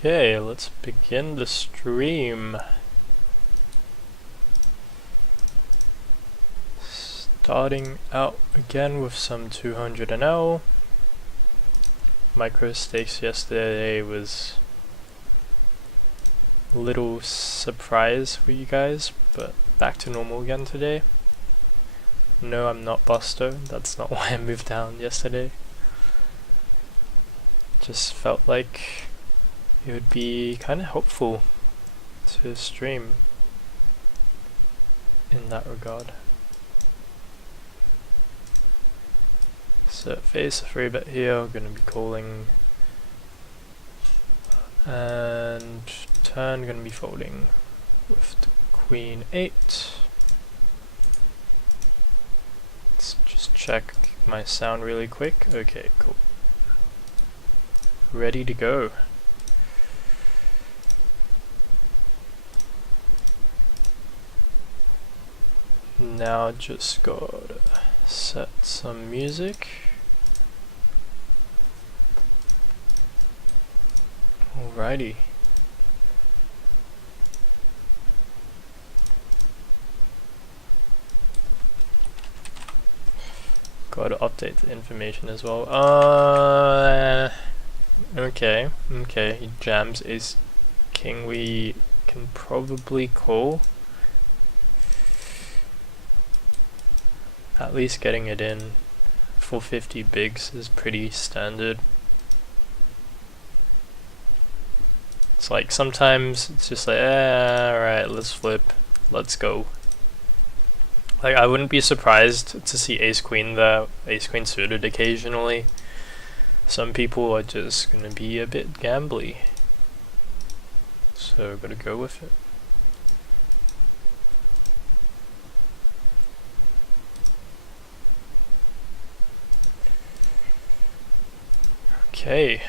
Okay, let's begin the stream. Starting out again with some 200 NL. Micro stakes yesterday was a little surprise for you guys, but back to normal again today. No, I'm not Buster, that's not why I moved down yesterday. Just felt like it would be kind of helpful to stream in that regard. So face a free bet here, we're going to be calling, and turn going to be folding with the Queen 8. Let's just check my sound really quick. Okay, cool. Ready to go. Now just gotta set some music. Alrighty. Gotta update the information as well. Okay, he jams ace king. We can probably call. At least getting it in for 50 bigs is pretty standard. It's like sometimes it's just like, alright, let's flip, let's go. Like, I wouldn't be surprised to see ace queen there, ace queen suited occasionally. Some people are just gonna be a bit gambly, so gotta go with it. Okay.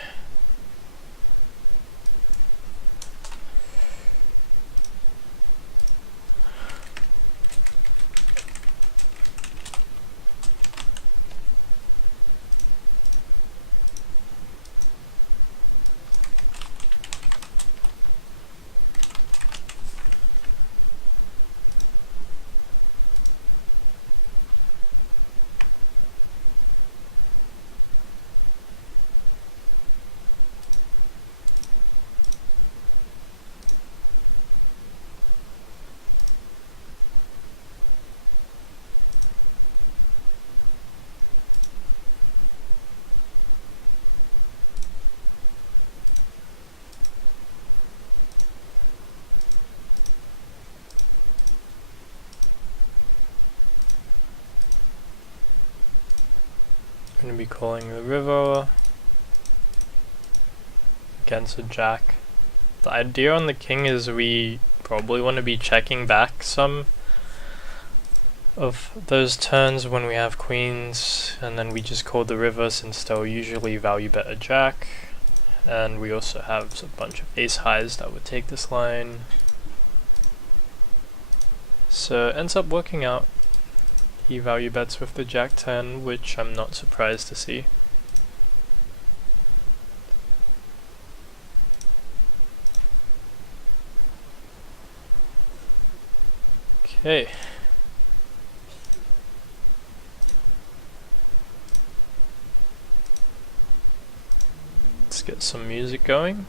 Gonna be calling the river against a jack. The idea on the king is we probably want to be checking back some of those turns when we have queens, and then we just call the river since they'll usually value bet a jack, and we also have a bunch of ace highs that would take this line. So it ends up working out. He value bets with the jack 10, which I'm not surprised to see. Okay. Let's get some music going.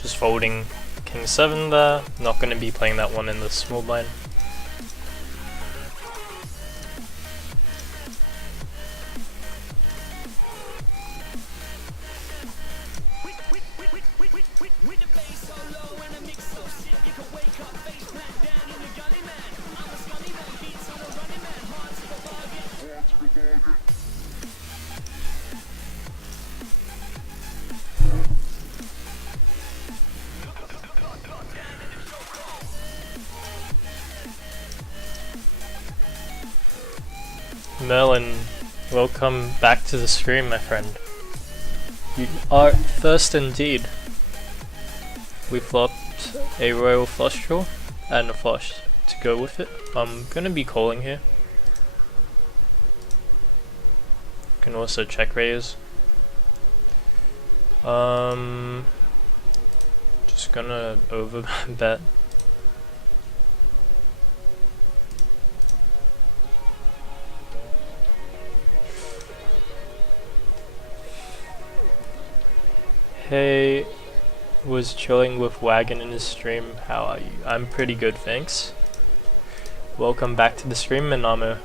just folding king 7 there. Not going to be playing that one in the small blind. Merlin, welcome back to the stream, my friend. You are first indeed. We flopped a royal flush draw and a flush to go with it. I'm gonna be calling here. Can also check raise. Just gonna over bet. Hey, was chilling with Wagon in his stream. How are you? I'm pretty good, thanks. Welcome back to the stream, Minamo.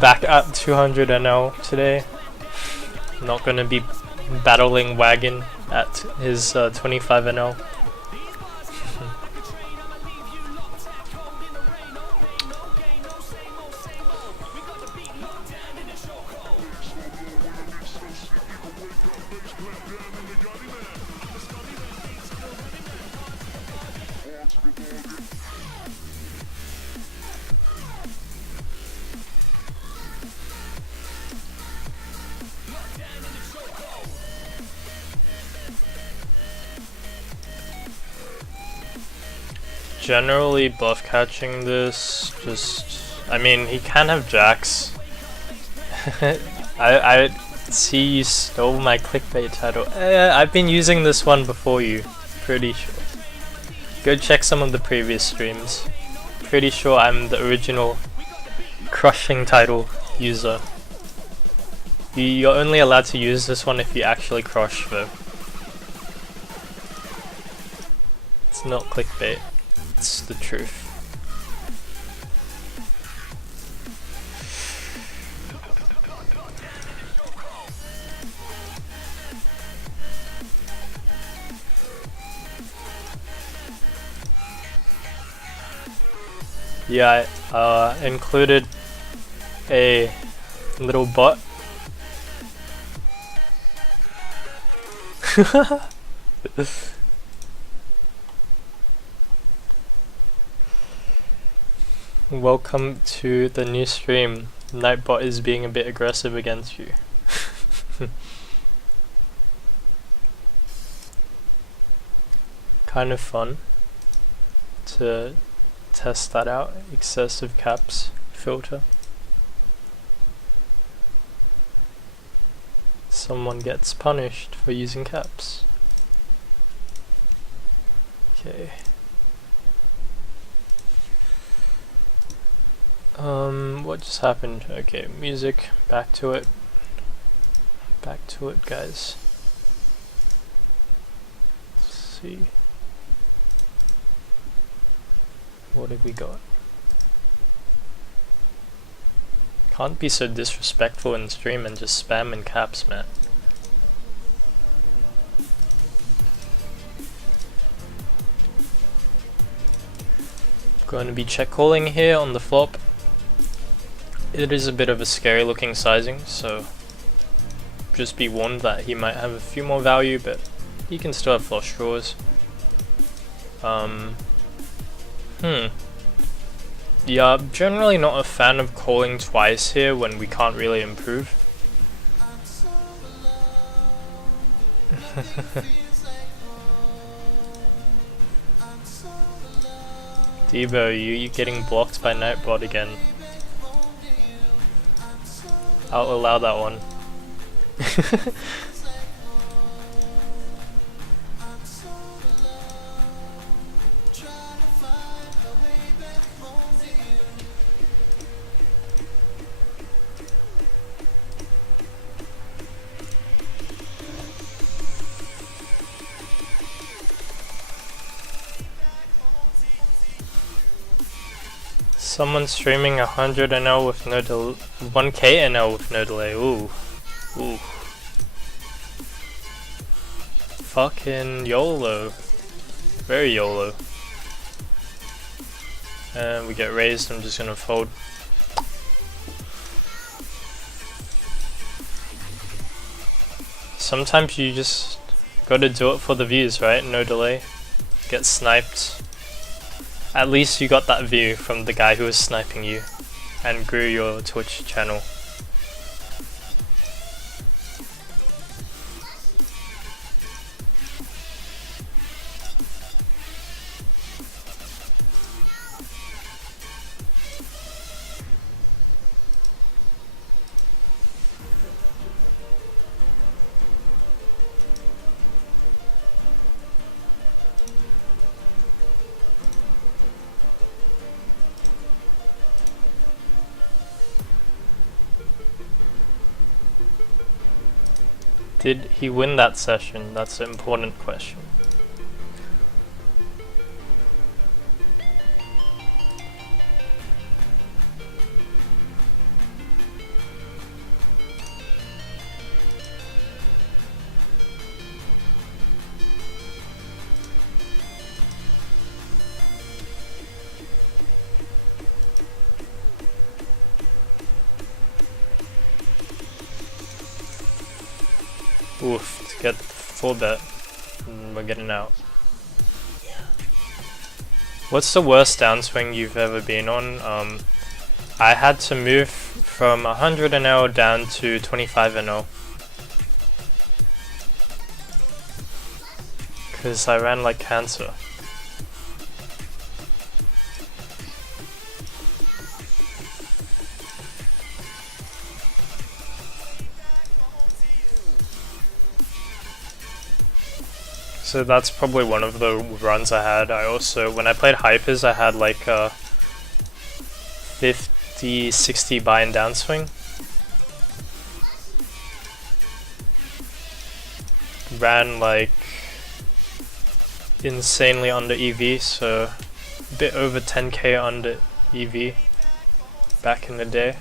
Back at 200 NL today. Not gonna be battling Wagon at his 25 NL. Generally bluff catching this, I mean, he can have jacks. I see you stole my clickbait title. I've been using this one before you, pretty sure. Go check some of the previous streams. Pretty sure I'm the original crushing title user. You're only allowed to use this one if you actually crush though. It's not clickbait. It's the truth. Yeah, I included a little bot. Welcome to the new stream. Nightbot is being a bit aggressive against you. Kind of fun to test that out. Excessive caps filter. Someone gets punished for using caps. Okay. What just happened? Okay, music, back to it. Back to it, guys. Let's see. What have we got? Can't be so disrespectful in stream and just spam in caps, man. Going to be check calling here on the flop. It is a bit of a scary looking sizing, so just be warned that he might have a few more value, but he can still have flush draws. Yeah, I'm generally not a fan of calling twice here when we can't really improve. Debo, you getting blocked by Nightbot again. I'll allow that one. Someone streaming 100 NL with no delay, 1K NL with no delay. Ooh, ooh. Fucking YOLO. Very YOLO. And we get raised. I'm just gonna fold. Sometimes you just gotta do it for the views, right? No delay. Get sniped. At least you got that view from the guy who was sniping you and grew your Twitch channel. Did he win that session? That's an important question. Oof, to get full bet. We're getting out. What's the worst downswing you've ever been on? I had to move from 100 NL down to 25 NL. Because I ran like cancer. So that's probably one of the runs I had. I also, when I played Hypers, I had like a 50-60 buy and downswing. Ran like insanely under EV, so a bit over 10k under EV back in the day.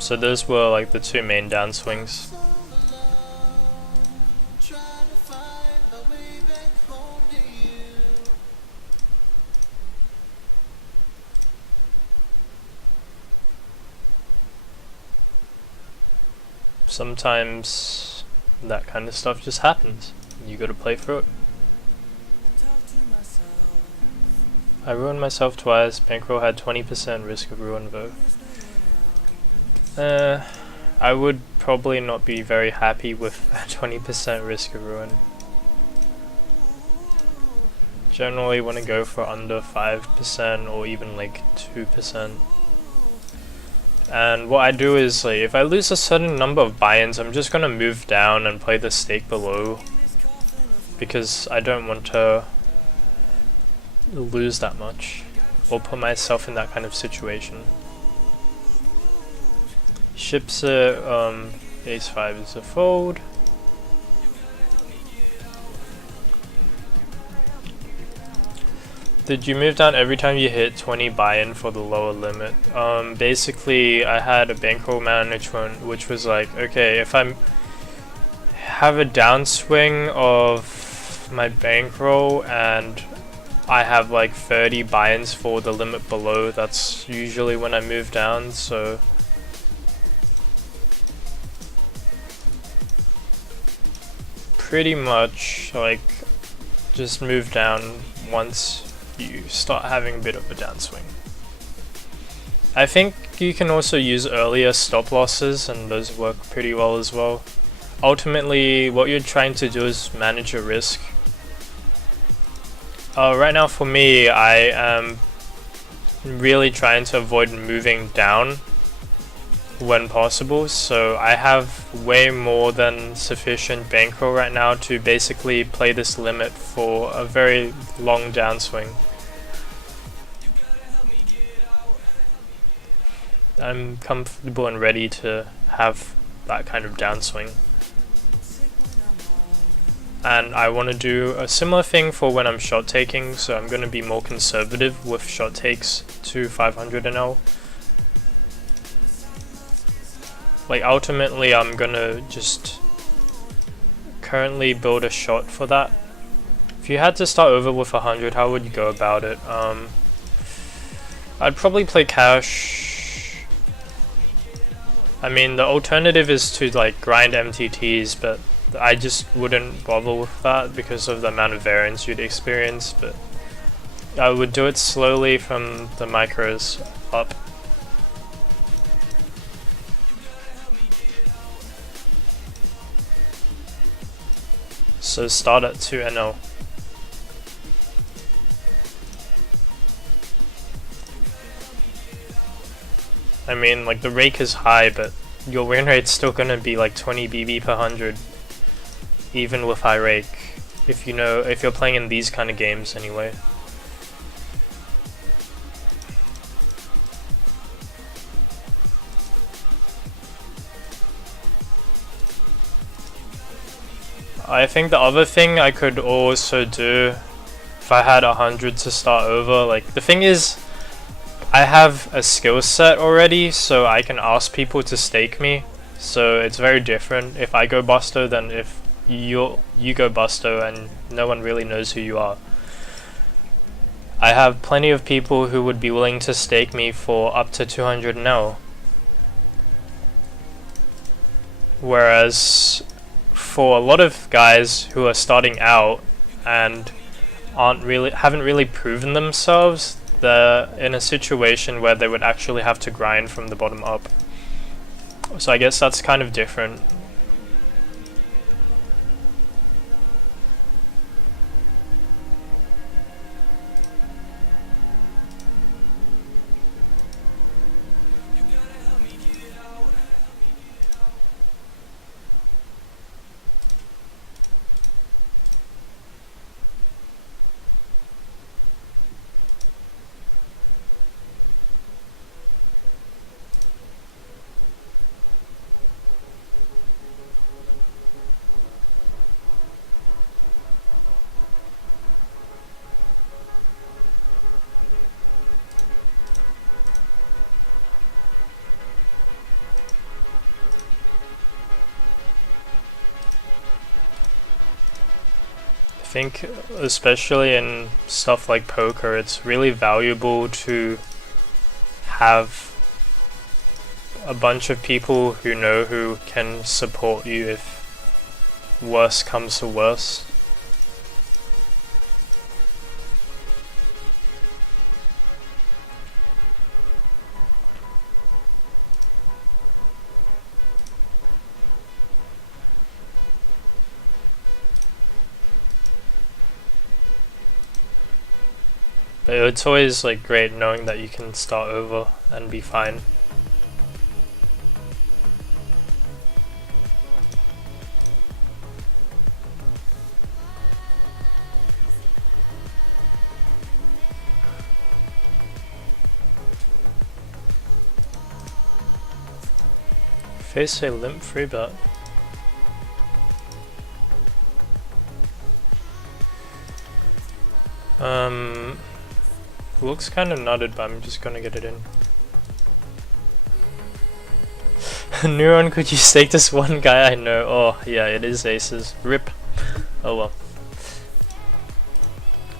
So those were like the two main downswings. Sometimes that kind of stuff just happens. You gotta play through it. I ruined myself twice. Bankroll had 20% risk of ruin though. I would probably not be very happy with a 20% risk of ruin. Generally want to go for under 5% or even like 2%. And what I do is, like, if I lose a certain number of buy-ins, I'm just gonna move down and play the stake below, because I don't want to lose that much or put myself in that kind of situation. Ships ace 5 is a fold. Did you move down every time you hit 20 buy-in for the lower limit? Basically, I had a bankroll management which was like, okay, if I have a downswing of my bankroll and I have like 30 buy-ins for the limit below, that's usually when I move down, so pretty much like just move down once you start having a bit of a downswing. I think you can also use earlier stop losses and those work pretty well as well. Ultimately, what you're trying to do is manage your risk. Right now for me, I am really trying to avoid moving down when possible, so I have way more than sufficient bankroll right now to basically play this limit for a very long downswing. I'm comfortable and ready to have that kind of downswing. And I want to do a similar thing for when I'm shot taking, so I'm going to be more conservative with shot takes to 500 NL. Like ultimately I'm going to just currently build a shot for that. If you had to start over with 100, how would you go about it? I'd probably play cash. I mean, the alternative is to like grind MTTs, but I just wouldn't bother with that because of the amount of variance you'd experience, but I would do it slowly from the micros up. So start at 2 NL. I mean, like the rake is high, but your win rate's still gonna be like 20 BB per 100. Even with high rake, if you're playing in these kind of games anyway. I think the other thing I could also do if I had 100 to start over, like the thing is I have a skill set already, so I can ask people to stake me, so it's very different if I go busto than if you go busto and no one really knows who you are. I have plenty of people who would be willing to stake me for up to 200 NL. Whereas for a lot of guys who are starting out and haven't really proven themselves, they're in a situation where they would actually have to grind from the bottom up. So I guess that's kind of different. I think especially in stuff like poker, it's really valuable to have a bunch of people who can support you if worse comes to worse. But it's always like great knowing that you can start over and be fine. Face a limp free bet. Looks kind of nutted, but I'm just gonna get it in. Neuron, could you stake this one guy I know? Oh, yeah, it is aces. RIP. Oh well.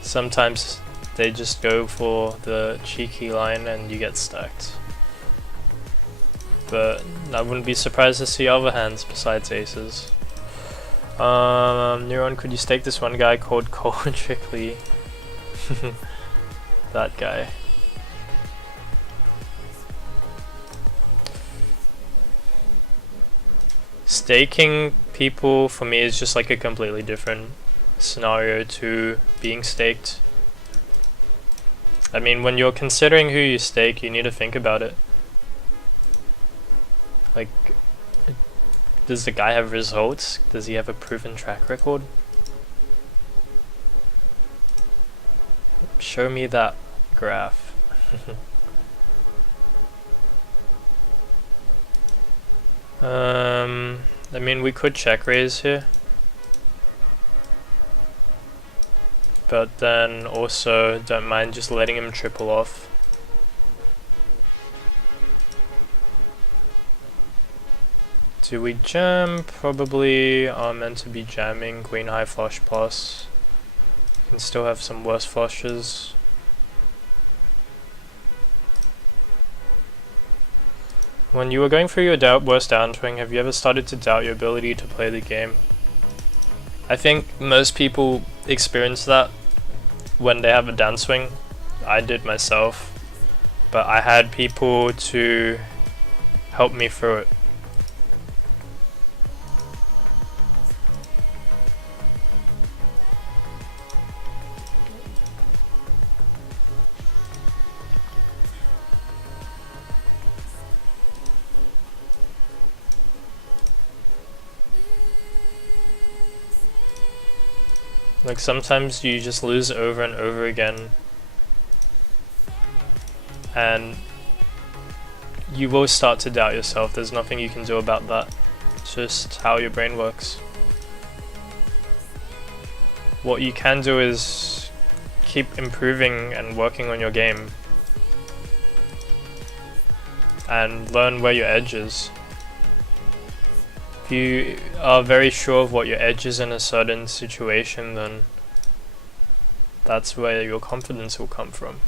Sometimes they just go for the cheeky line and you get stacked. But I wouldn't be surprised to see other hands besides aces. Neuron, could you stake this one guy called Cole Trickley? That guy. Staking people for me is just like a completely different scenario to being staked. I mean, when you're considering who you stake, you need to think about it. Like, does the guy have results? Does he have a proven track record? Show me that graph. I mean, we could check raise here. But then also don't mind just letting him triple off. Do we jam? Probably are meant to be jamming. Queen high flush plus. Can still have some worse flushes. When you were going through your worst downswing, have you ever started to doubt your ability to play the game? I think most people experience that when they have a downswing. I did myself, but I had people to help me through it. Like sometimes you just lose over and over again, and you will start to doubt yourself. There's nothing you can do about that. It's just how your brain works. What you can do is keep improving and working on your game and learn where your edge is. If you are very sure of what your edge is in a certain situation, then that's where your confidence will come from.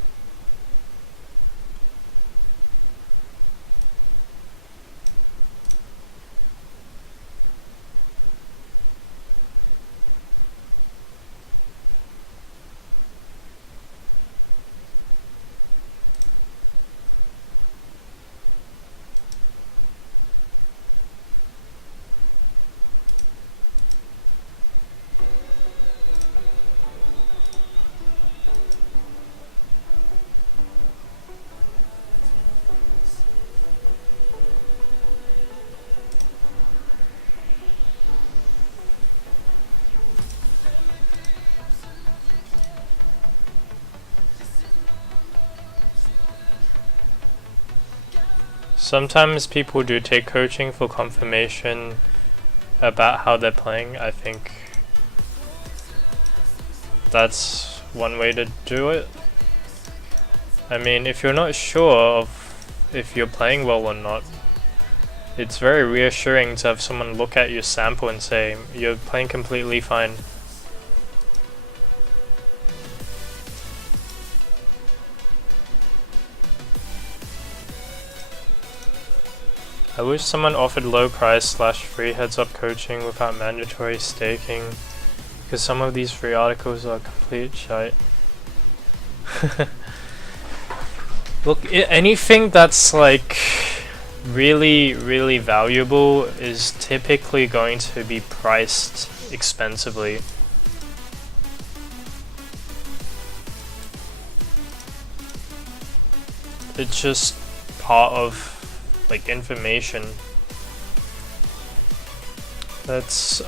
Sometimes people do take coaching for confirmation about how they're playing. I think that's one way to do it. I mean, if you're not sure of if you're playing well or not, it's very reassuring to have someone look at your sample and say, you're playing completely fine. I wish someone offered low price / free heads up coaching without mandatory staking, because some of these free articles are complete shite. Look, anything that's like really valuable is typically going to be priced expensively. It's just part of like information. That's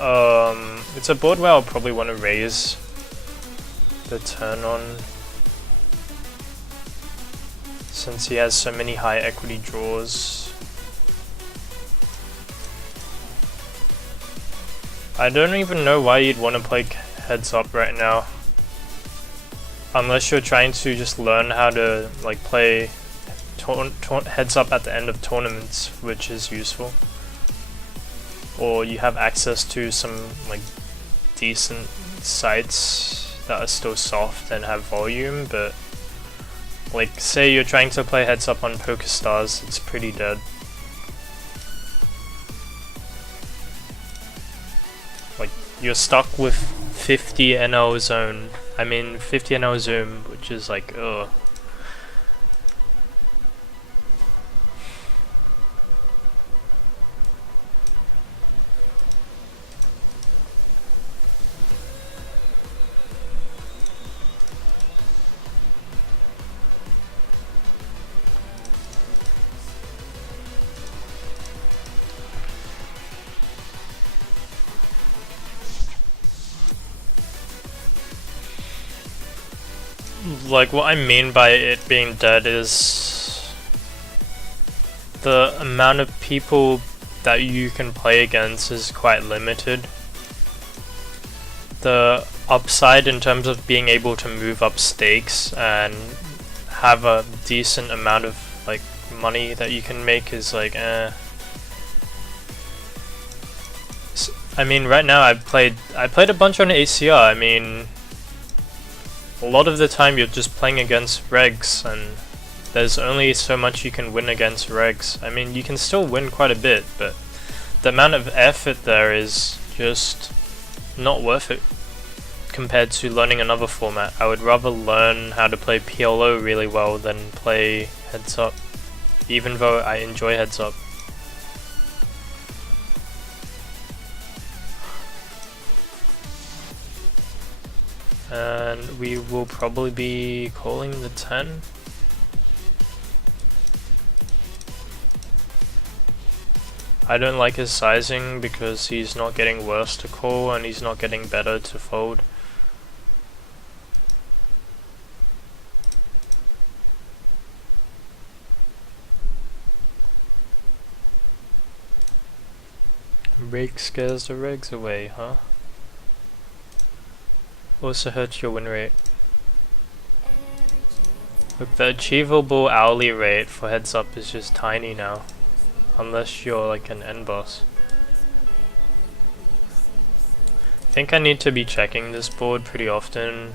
it's a board where I'll probably want to raise the turn on, since he has so many high equity draws. I don't even know why you'd want to play heads up right now, unless you're trying to just learn how to like play heads up at the end of tournaments, which is useful, or you have access to some like decent sites that are still soft and have volume. But like, say you're trying to play heads up on PokerStars, it's pretty dead. Like, you're stuck with 50 NL zone, 50 NL zoom, which is like, ugh. Like, what I mean by it being dead is the amount of people that you can play against is quite limited. The upside in terms of being able to move up stakes and have a decent amount of like money that you can make is like I mean, right now I played a bunch on ACR. I mean, a lot of the time you're just playing against regs, and there's only so much you can win against regs. I mean, you can still win quite a bit, but the amount of effort there is just not worth it compared to learning another format. I would rather learn how to play PLO really well than play heads up, even though I enjoy heads up. And we will probably be calling the 10. I don't like his sizing because he's not getting worse to call and he's not getting better to fold. Rake scares the regs away, huh? Also hurts your win rate. Look, the achievable hourly rate for heads up is just tiny now. Unless you're like an end boss. I think I need to be checking this board pretty often.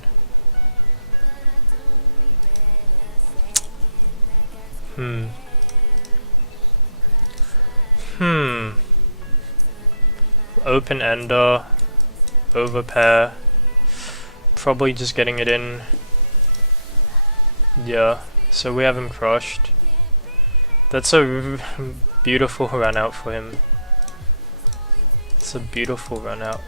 Open ender, overpair. Probably just getting it in. Yeah, so we have him crushed. That's a beautiful run out for him. It's a beautiful run out.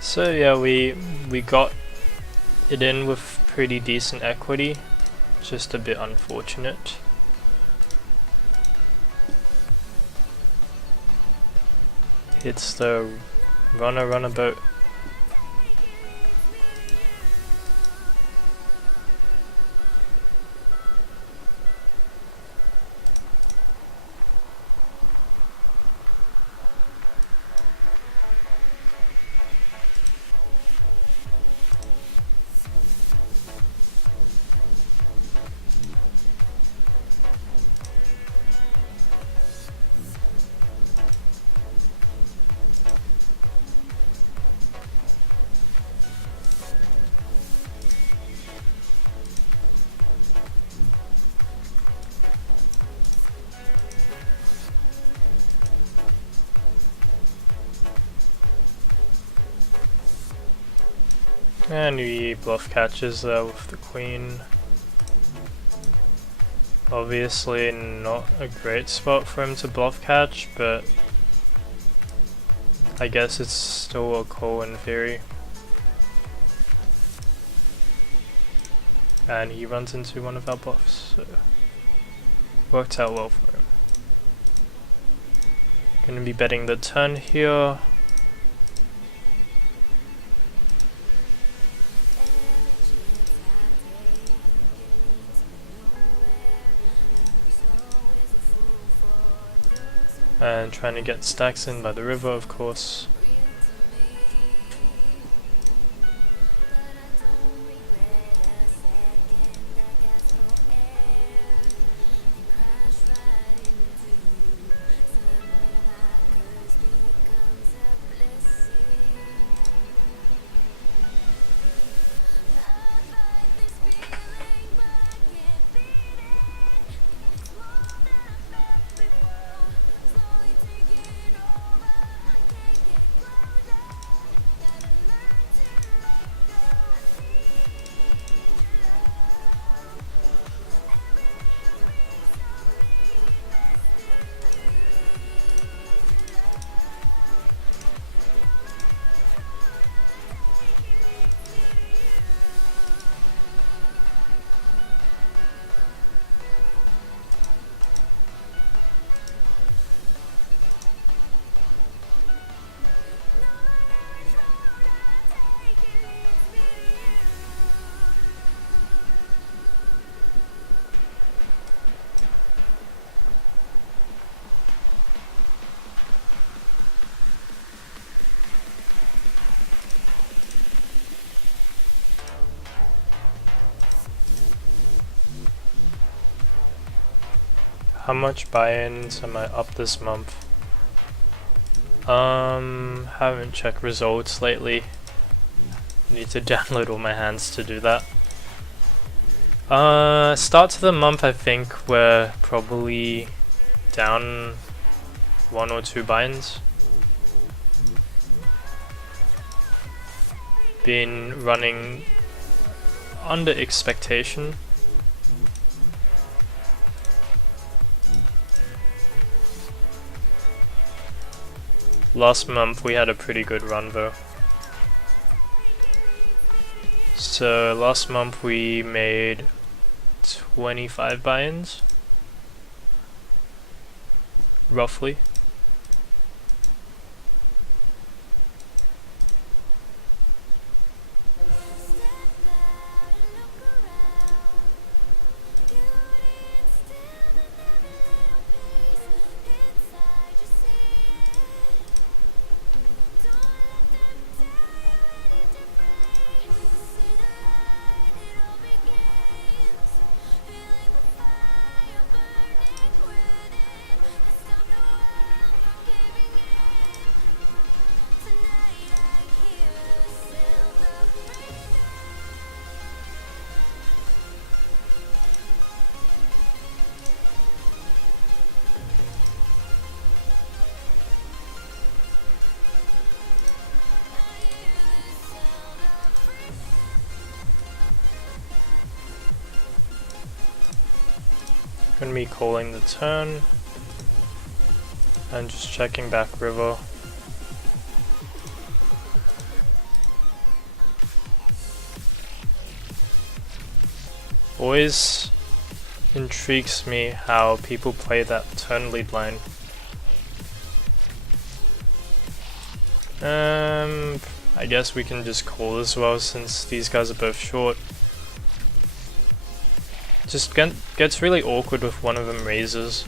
So yeah, we got it in with pretty decent equity, just a bit unfortunate. Hits the runner boat. And he bluff catches there with the queen. Obviously not a great spot for him to bluff catch, but I guess it's still a call in theory. And he runs into one of our bluffs, so worked out well for him. Gonna be betting the turn here. And trying to get stacks in by the river, of course. How much buy-ins am I up this month? Haven't checked results lately. Need to download all my hands to do that. Start to the month, I think we're probably down 1 or 2 buy-ins. Been running under expectation. Last month we had a pretty good run though. So last month we made 25 buy-ins, roughly. Gonna be calling the turn and just checking back river. Always intrigues me how people play that turn lead line. I guess we can just call as well since these guys are both short. Just gets really awkward if one of them raises.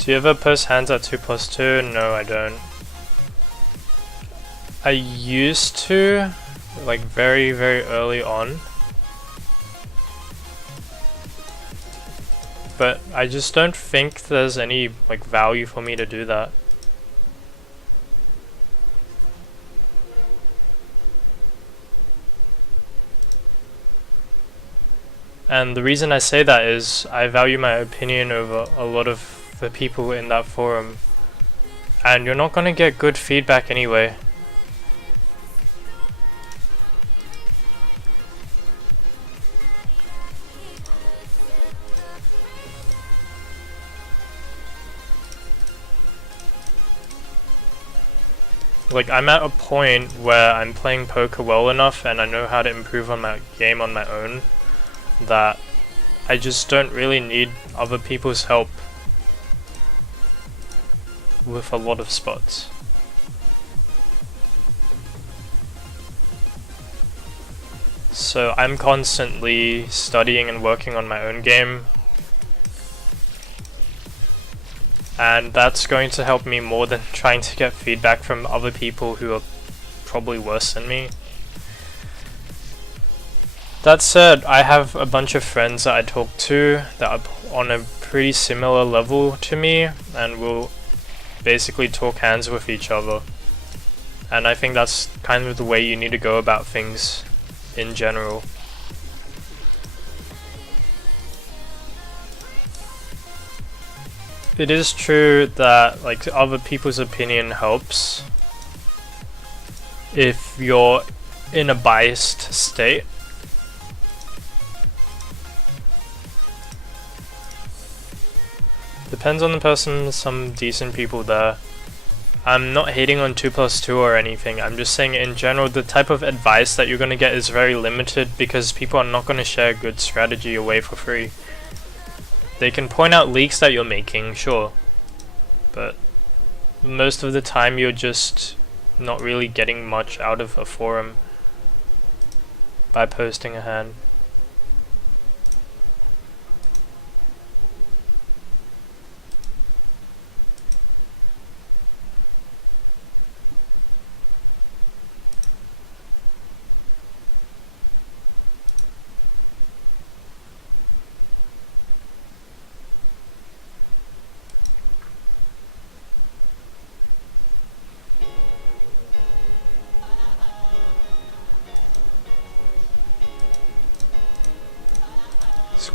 Do you ever post hands at 2+2? No, I don't. I used to, like very early on. But I just don't think there's any like value for me to do that. And the reason I say that is I value my opinion over a lot of the people in that forum, and you're not gonna get good feedback anyway. Like, I'm at a point where I'm playing poker well enough and I know how to improve on my game on my own that I just don't really need other people's help with a lot of spots. So I'm constantly studying and working on my own game, and that's going to help me more than trying to get feedback from other people who are probably worse than me. That said, I have a bunch of friends that I talk to that are on a pretty similar level to me and will basically talk hands with each other. And I think that's kind of the way you need to go about things in general. It is true that like other people's opinion helps if you're in a biased state. Depends on the person, there's some decent people there. I'm not hating on 2+2 or anything, I'm just saying in general the type of advice that you're going to get is very limited because people are not going to share good strategy away for free. They can point out leaks that you're making, sure, but most of the time you're just not really getting much out of a forum by posting a hand.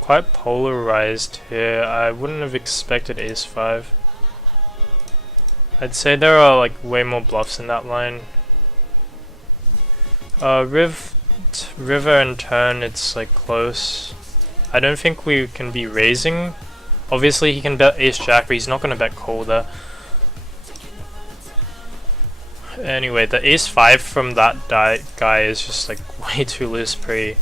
Quite polarized here. I wouldn't have expected ace-5. I'd say there are like way more bluffs in that line. River and turn, it's like close. I don't think we can be raising. Obviously he can bet ace-jack, but he's not gonna bet call there. Anyway, the ace-5 from that guy is just like way too loose pre.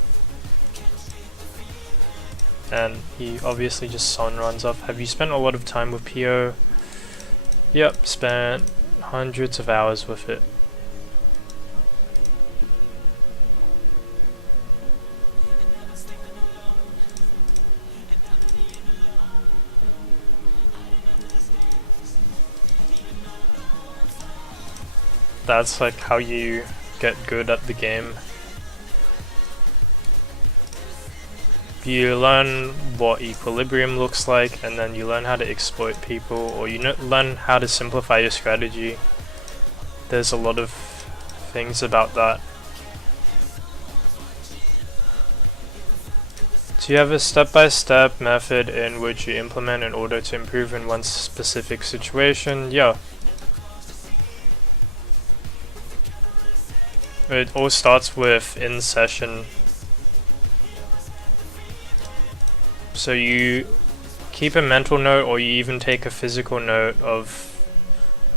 And he obviously just sun runs off. Have you spent a lot of time with PO? Yep, spent hundreds of hours with it. That's like how you get good at the game. You learn what equilibrium looks like, and then you learn how to exploit people, or you learn how to simplify your strategy. There's a lot of things about that. Do you have a step-by-step method in which you implement in order to improve in one specific situation? Yeah. It all starts with in-session. So you keep a mental note, or you even take a physical note of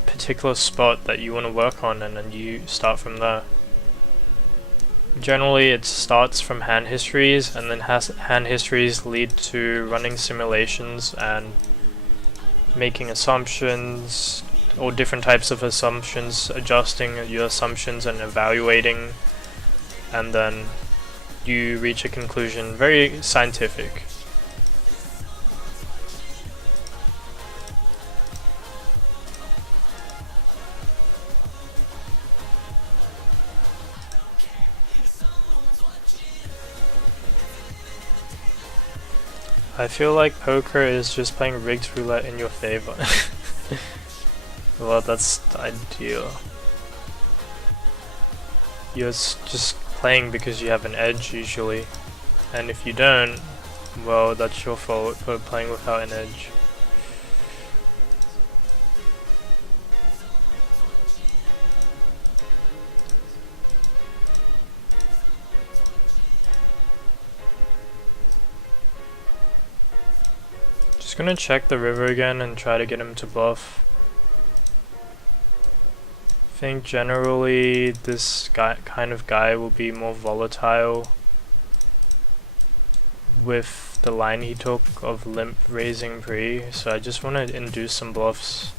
a particular spot that you want to work on, and then you start from there. Generally it starts from hand histories, and then hand histories lead to running simulations and making assumptions, or different types of assumptions, adjusting your assumptions and evaluating, and then you reach a conclusion. Very scientific. I feel like poker is just playing rigged roulette in your favor. Well, that's ideal. You're just playing because you have an edge usually, and if you don't, well, that's your fault for playing without an edge. Just gonna check the river again and try to get him to bluff. I think generally this kind of guy will be more volatile with the line he took of limp raising pre, so I just want to induce some bluffs.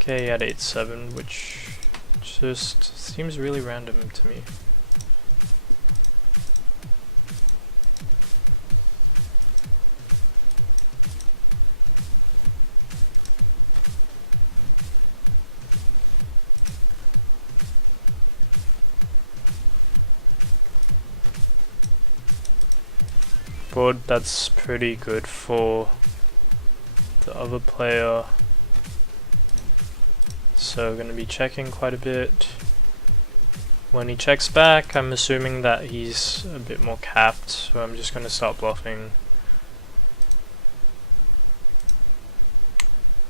Okay, he had 8-7, which just seems really random to me. Board that's pretty good for the other player, so we're going to be checking quite a bit. When he checks back, I'm assuming that he's a bit more capped, so I'm just going to start bluffing.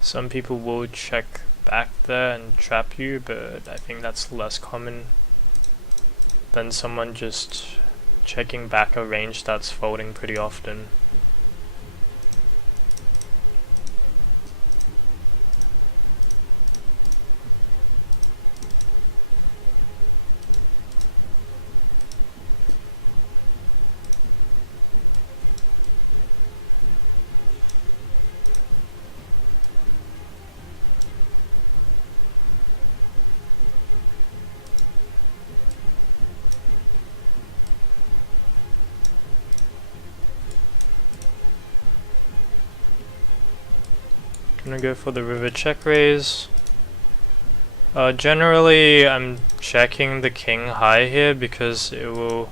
Some people will check back there and trap you, but I think that's less common than someone just checking back a range that's folding pretty often. gonna go for the river check raise. Generally, I'm checking the king high here because it will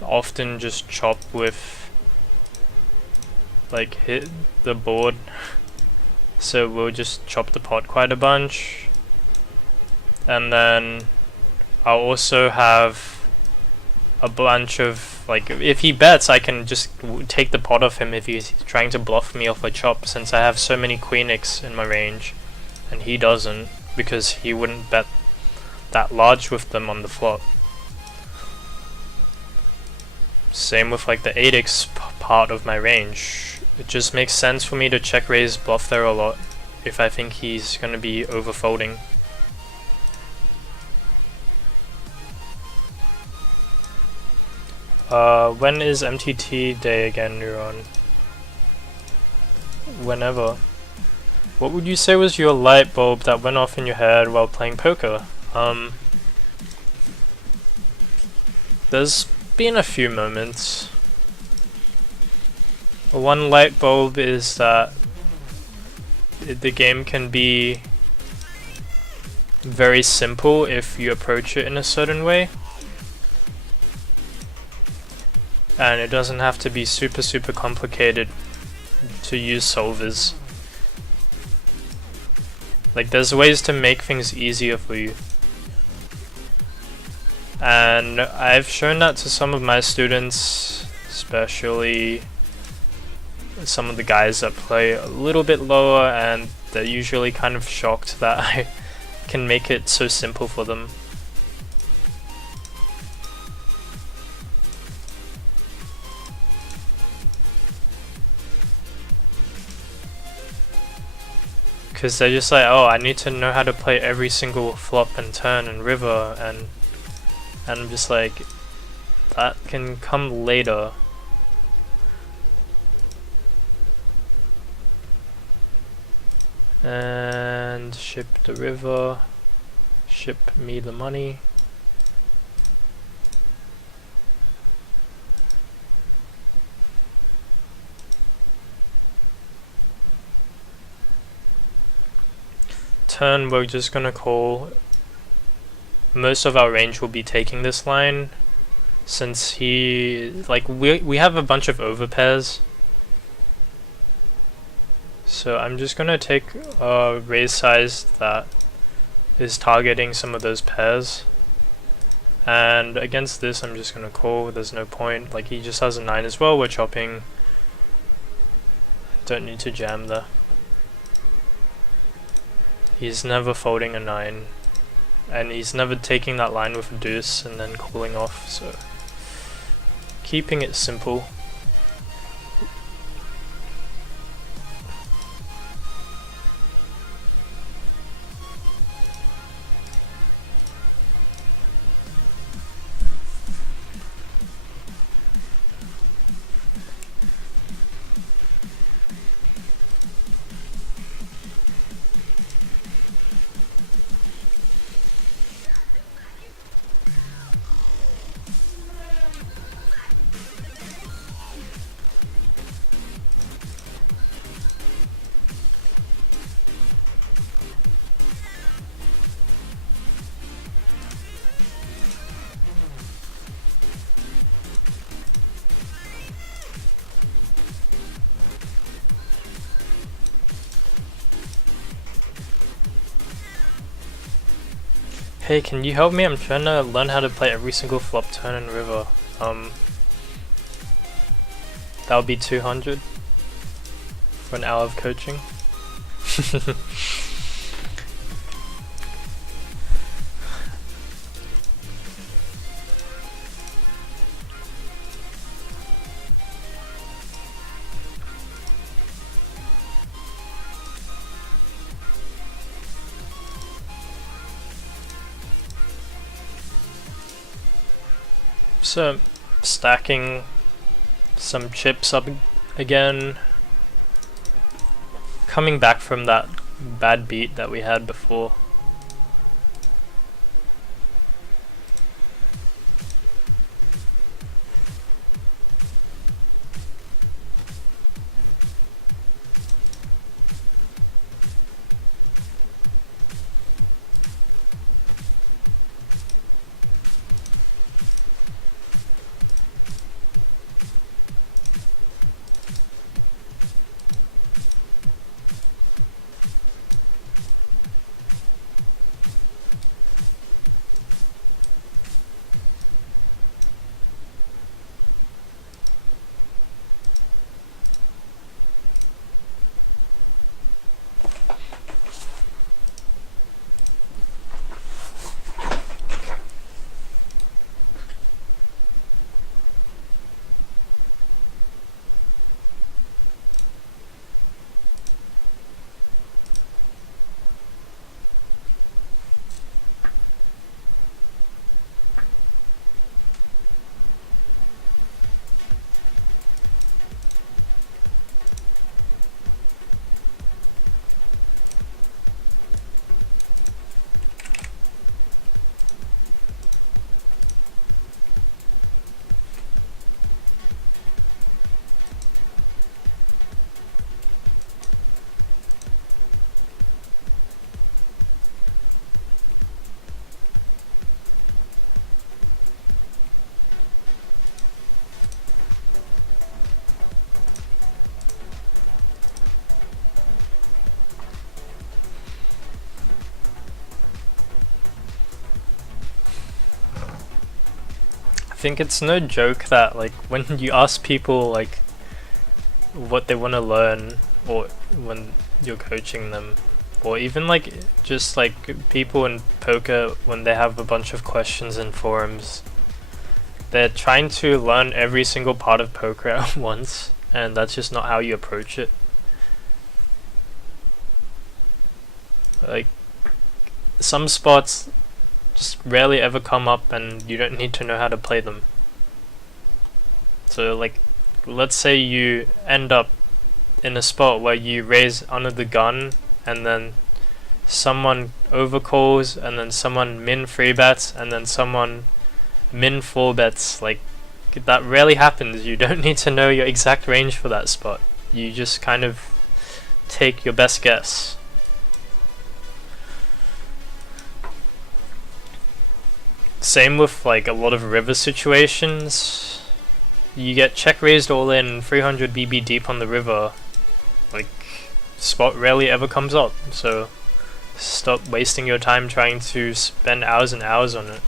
often just chop with, like, hit the board. So we'll just chop the pot quite a bunch. And then I'll also have a bunch of, like, if he bets, I can just take the pot off him if he's trying to bluff me off a chop, since I have so many queen X in my range. And he doesn't, because he wouldn't bet that large with them on the flop. Same with like the 8x part of my range. It just makes sense for me to check raise bluff there a lot if I think he's gonna be overfolding. When is MTT day again, Neuron? Whenever. What would you say was your light bulb that went off in your head while playing poker? There's been a few moments. One light bulb is that the game can be very simple if you approach it in a certain way. And it doesn't have to be super complicated to use solvers. Like, there's ways to make things easier for you. And I've shown that to some of my students, especially some of the guys that play a little bit lower, and they're usually kind of shocked that I can make it so simple for them. Because they're just like, oh, I need to know how to play every single flop and turn and river, and I'm just like, that can come later. And ship the river, ship me the money. Turn, we're just gonna call. Most of our range will be taking this line, since he, like, we have a bunch of overpairs. So I'm just gonna take a raise size that is targeting some of those pairs. And against this I'm just gonna call, there's no point. Like, he just has a 9 as well, we're chopping. Don't need to jam there. He's never folding a 9. And he's never taking that line with a deuce and then calling off, so keeping it simple. Hey, can you help me? I'm trying to learn how to play every single flop, turn, and river. That would be 200 for an hour of coaching. So, stacking some chips up again, coming back from that bad beat that we had before. think it's no joke that like when you ask people like what they want to learn, or when you're coaching them, or even like just like people in poker when they have a bunch of questions in forums, they're trying to learn every single part of poker at once, and that's just not how you approach it. Like, some spots just rarely ever come up and you don't need to know how to play them. So like, let's say you end up in a spot where you raise under the gun and then someone overcalls and then someone min 3 bets and then someone min 4 bets. Like, that rarely happens. You don't need to know your exact range for that spot. You just kind of take your best guess. Same with like a lot of river situations. You get check raised all in 300 BB deep on the river. Like, spot rarely ever comes up, so stop wasting your time trying to spend hours and hours on it.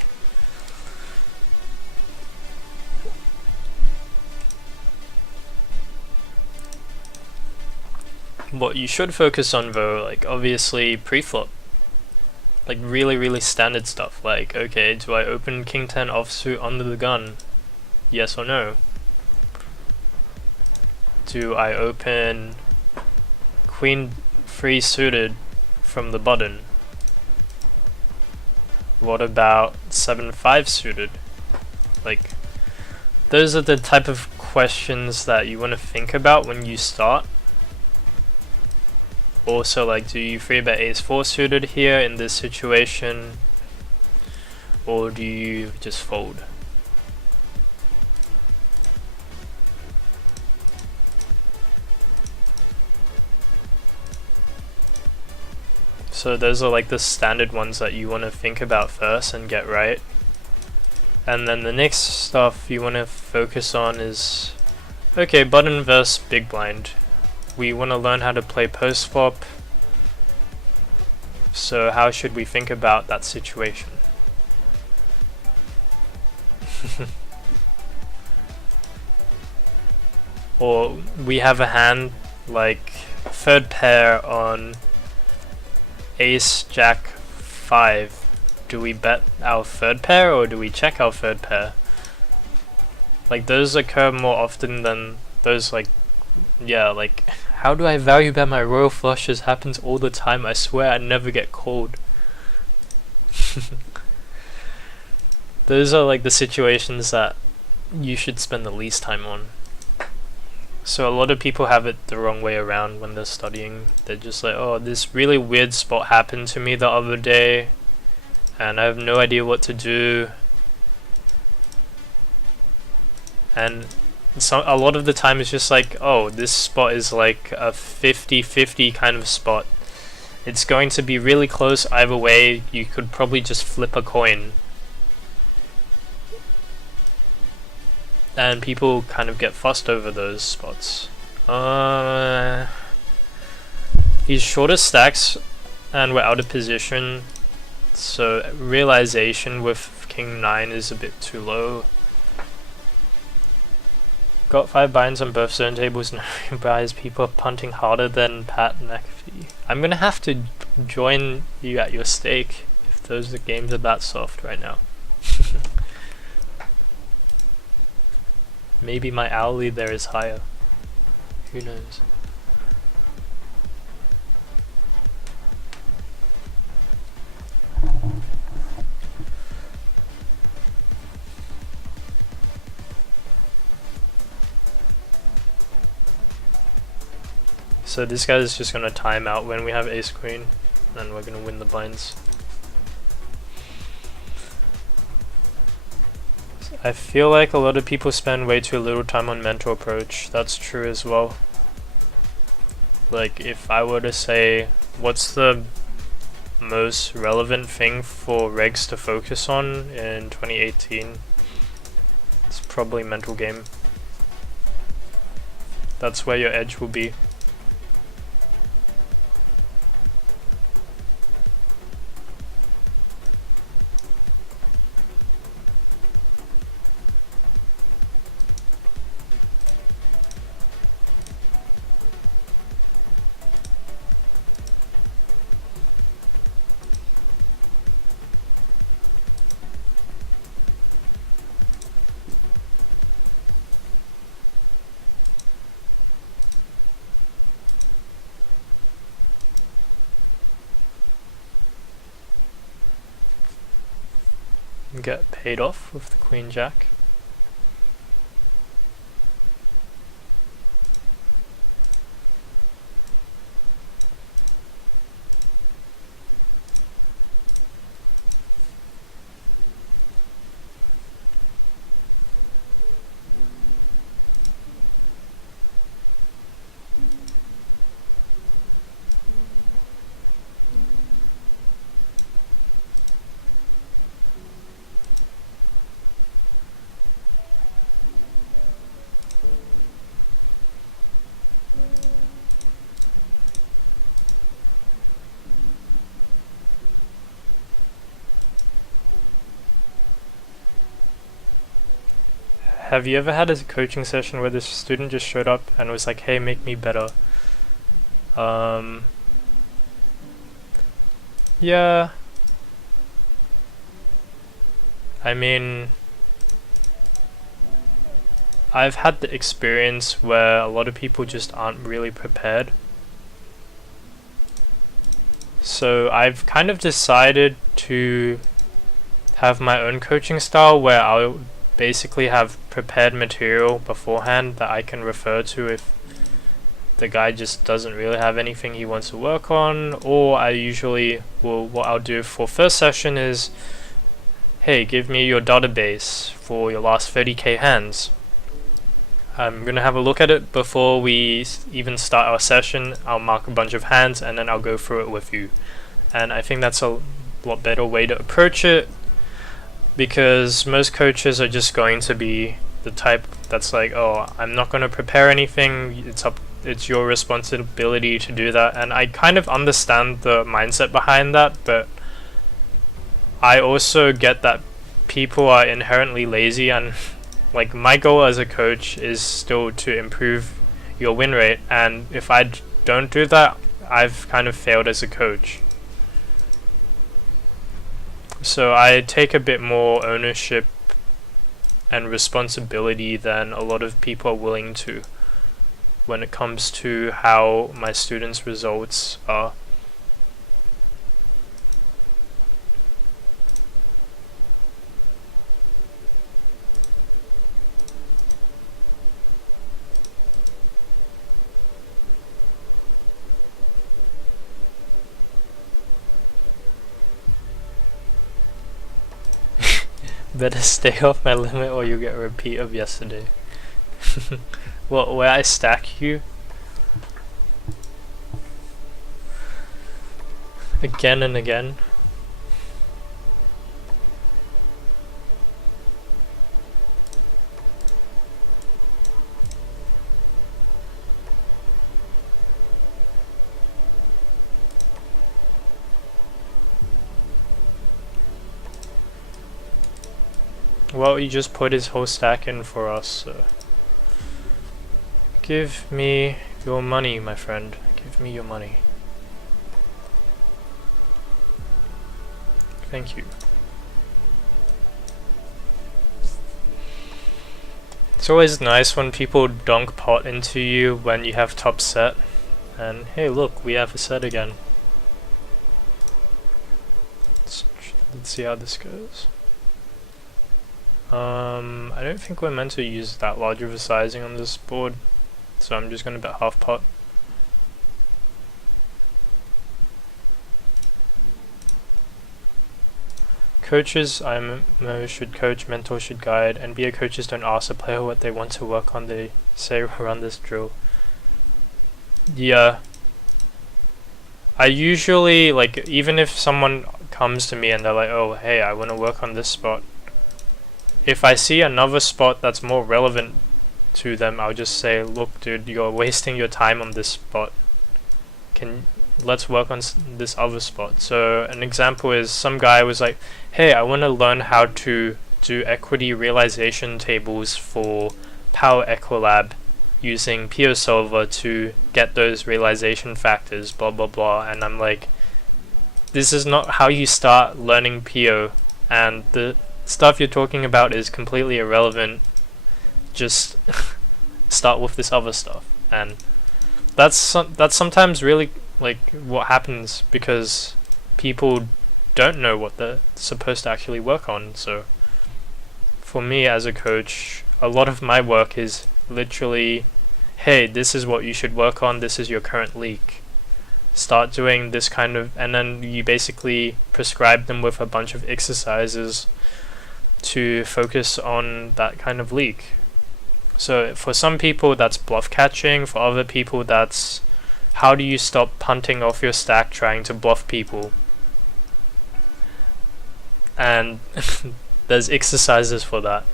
What you should focus on though, like obviously pre-flop. Like really standard stuff, like, okay, do I open King 10 offsuit under the gun? Yes or no? Do I open Queen 3 suited from the button? What about 7-5 suited? Like, those are the type of questions that you want to think about when you start. Also, like, do you 3-bet ace-4 suited here in this situation, or do you just fold? So those are like the standard ones that you want to think about first and get right. And then the next stuff you want to focus on is, okay, button versus big blind. We want to learn how to play post flop. So how should we think about that situation? Or we have a hand like third pair on ace jack 5. Do we bet our third pair or do we check our third pair? Like, those occur more often than those, like, yeah, like, how do I value bet my royal flushes? Happens all the time. I swear I never get called. Those are like the situations that you should spend the least time on. So a lot of people have it the wrong way around when they're studying. They're just like, oh, this really weird spot happened to me the other day and I have no idea what to do. And so a lot of the time it's just like, oh, this spot is like a 50-50 kind of spot. It's going to be really close either way. You could probably just flip a coin. And people kind of get fussed over those spots. He's shorter stacks and we're out of position, so realization with King 9 is a bit too low. Got 5 binds on both zone tables, no buys. People are punting harder than Pat McAfee. I'm gonna have to join you at your stake if those games are that soft right now. Maybe my hourly there is higher. Who knows? So this guy is just gonna time out when we have ace queen, and we're gonna win the blinds. I feel like a lot of people spend way too little time on mental approach. That's true as well. Like, if I were to say, what's the most relevant thing for regs to focus on in 2018? It's probably mental game. That's where your edge will be. get paid off with the queen jack. Have you ever had a coaching session where this student just showed up and was like, hey, make me better? Yeah. I mean, I've had the experience where a lot of people just aren't really prepared. So I've kind of decided to have my own coaching style where I'll basically have prepared material beforehand that I can refer to if the guy just doesn't really have anything he wants to work on. Or I usually will, what I'll do for first session is, hey, give me your database for your last 30k hands. I'm gonna have a look at it before we even start our session. I'll mark a bunch of hands and then I'll go through it with you. And I think that's a lot better way to approach it, because most coaches are just going to be the type that's like, oh, I'm not going to prepare anything, it's your responsibility to do that. And I kind of understand the mindset behind that, but I also get that people are inherently lazy, and like my goal as a coach is still to improve your win rate, and if I don't do that, I've kind of failed as a coach. So I take a bit more ownership and responsibility than a lot of people are willing to when it comes to how my students' results are. Better stay off my limit or you'll get a repeat of yesterday. What, where I stack you? Again and again? Well, he just put his whole stack in for us, so... Give me your money, my friend. Give me your money. Thank you. It's always nice when people dunk pot into you when you have top set. And hey, look, we have a set again. Let's see how this goes. I don't think we're meant to use that large of a sizing on this board, so I'm just going to bet half pot. Coaches, should coach, mentors should guide. NBA coaches don't ask a player what they want to work on, they say run this drill. Yeah. I usually, like, even if someone comes to me and they're like, oh, hey, I want to work on this spot, if I see another spot that's more relevant to them, I'll just say, look, dude, you're wasting your time on this spot. Let's work on this other spot. So an example is some guy was like, hey, I want to learn how to do equity realization tables for Power Equilab using Pio Solver to get those realization factors, blah blah blah. And I'm like, this is not how you start learning Pio, and the stuff you're talking about is completely irrelevant. Just start with this other stuff. And that's sometimes really like what happens, because people don't know what they're supposed to actually work on. So for me as a coach, a lot of my work is literally, hey, this is what you should work on, this is your current leak. Start doing this kind of, and then you basically prescribe them with a bunch of exercises to focus on that kind of leak. So for some people that's bluff catching, for other people that's how do you stop punting off your stack trying to bluff people. And there's exercises for that.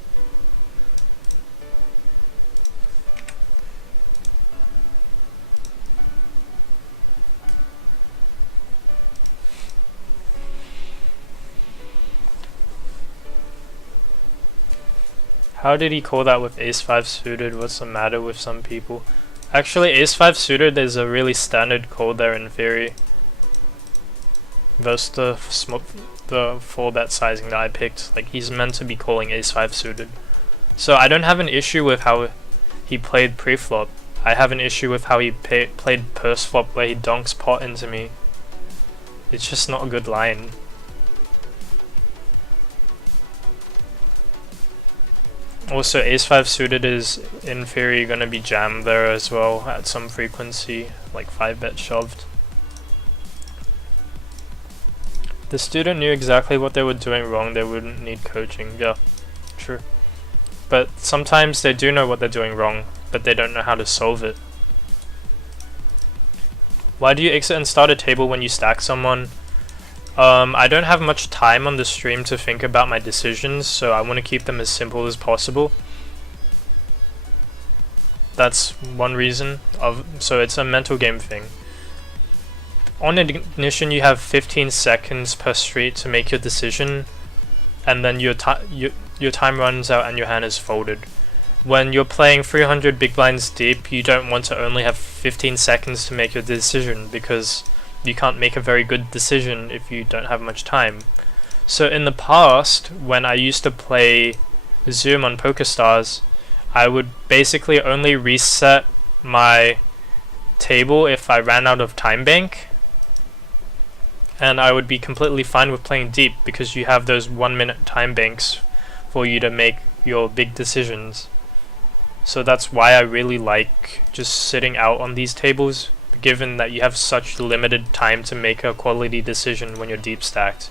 How did he call that with ace-5 suited? What's the matter with some people? Actually, ace-5 suited is a really standard call there in theory. Versus the 4-bet sizing that I picked. Like, he's meant to be calling ace-5 suited. So I don't have an issue with how he played pre-flop. I have an issue with how he played post-flop where he donks pot into me. It's just not a good line. Also, ace-5 suited is, in theory, going to be jammed there as well at some frequency, like 5-bet shoved. The student knew exactly what they were doing wrong, they wouldn't need coaching. Yeah, true. But sometimes they do know what they're doing wrong, but they don't know how to solve it. Why do you exit and start a table when you stack someone? I don't have much time on the stream to think about my decisions, so I want to keep them as simple as possible. That's one reason. So it's a mental game thing. On ignition you have 15 seconds per street to make your decision, and then your time runs out and your hand is folded. When you're playing 300 big blinds deep, you don't want to only have 15 seconds to make your decision, because you can't make a very good decision if you don't have much time. So in the past, when I used to play Zoom on PokerStars, I would basically only reset my table if I ran out of time bank, and I would be completely fine with playing deep because you have those 1-minute time banks for you to make your big decisions. So that's why I really like just sitting out on these tables, given that you have such limited time to make a quality decision when you're deep stacked.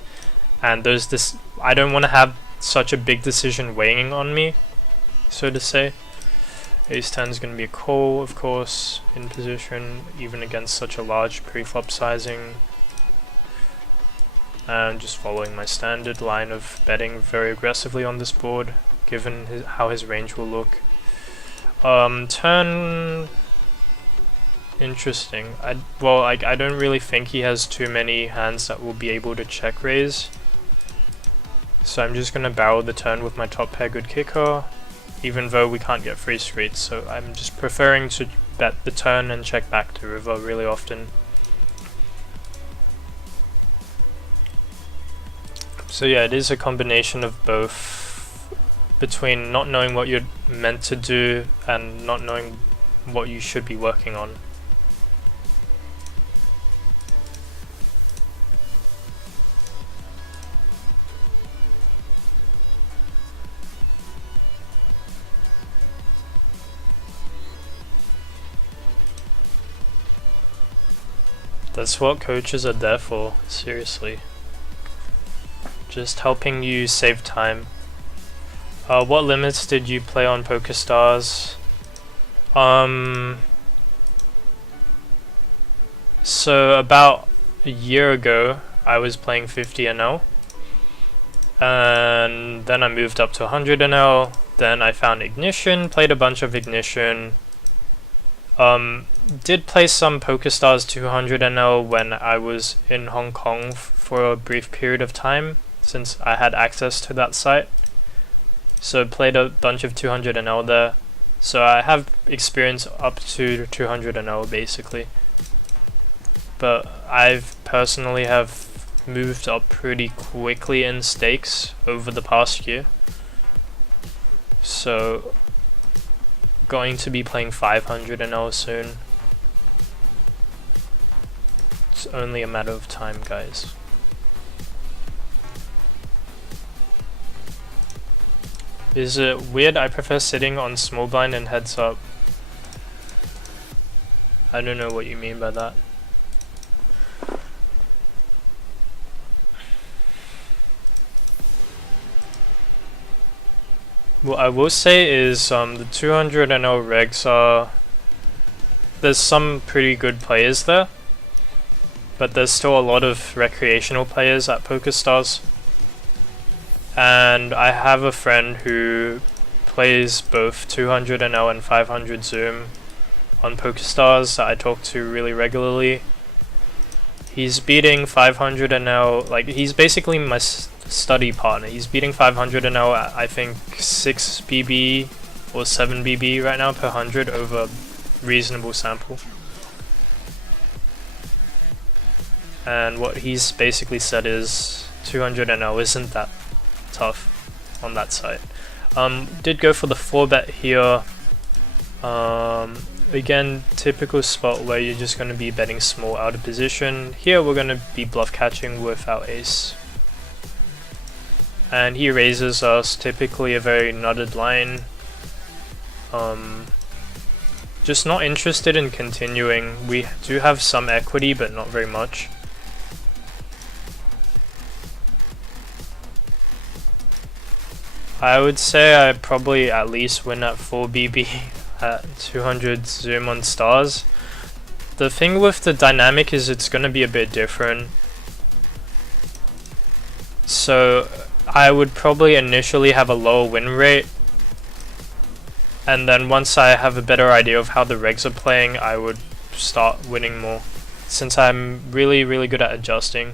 And I don't want to have such a big decision weighing on me, so to say. Ace 10 is going to be a call, of course, in position, even against such a large pre-flop sizing. And just following my standard line of betting very aggressively on this board, given how his range will look. Turn... interesting. I don't really think he has too many hands that will be able to check raise. So I'm just gonna barrel the turn with my top pair good kicker, even though we can't get free streets, so I'm just preferring to bet the turn and check back to river really often. So yeah, it is a combination of both, between not knowing what you're meant to do and not knowing what you should be working on. That's what coaches are there for, seriously. Just helping you save time. What limits did you play on PokerStars? So about a year ago, I was playing 50 NL. And then I moved up to 100 NL. Then I found Ignition, played a bunch of Ignition. Did play some PokerStars 200 NL when I was in Hong Kong for a brief period of time, since I had access to that site. So played a bunch of 200 NL there. So I have experience up to 200 NL basically. But I've personally have moved up pretty quickly in stakes over the past year. So going to be playing 500 NL soon. It's only a matter of time, guys. Is it weird? I prefer sitting on small blind and heads up. I don't know what you mean by that. What I will say is the 200 NL regs are... There's some pretty good players there, but there's still a lot of recreational players at PokerStars. And I have a friend who plays both 200 NL and 500 Zoom on PokerStars that I talk to really regularly. He's beating 500 NL, like he's basically my study partner. He's beating 500 NL at I think 6 BB or 7 BB right now per 100 over reasonable sample. And what he's basically said is 200 NL isn't that tough on that side. Did go for the 4-bet here. Again, typical spot where you're just going to be betting small out of position. Here we're going to be bluff catching with our ace. And he raises us, typically a very nutted line. Just not interested in continuing. We do have some equity, but not very much. I would say I probably at least win at 4 BB at 200 Zoom on stars. The thing with the dynamic is it's going to be a bit different. So I would probably initially have a lower win rate, and then once I have a better idea of how the regs are playing, I would start winning more, since I'm really good at adjusting.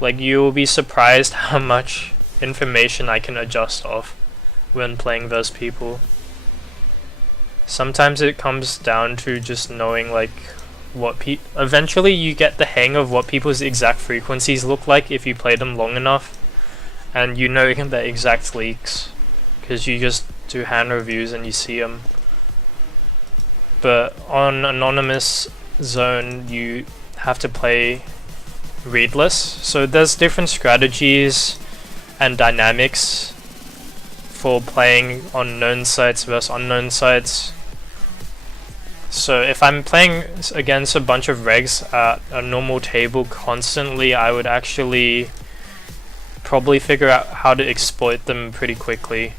Like, you will be surprised how much information I can adjust off when playing those people. Sometimes it comes down to just knowing like what eventually you get the hang of what people's exact frequencies look like if you play them long enough, and you know the exact leaks because you just do hand reviews and you see them. But on anonymous zone you have to play readless, so there's different strategies and dynamics for playing on known sites versus unknown sites. So if I'm playing against a bunch of regs at a normal table constantly, I would actually probably figure out how to exploit them pretty quickly,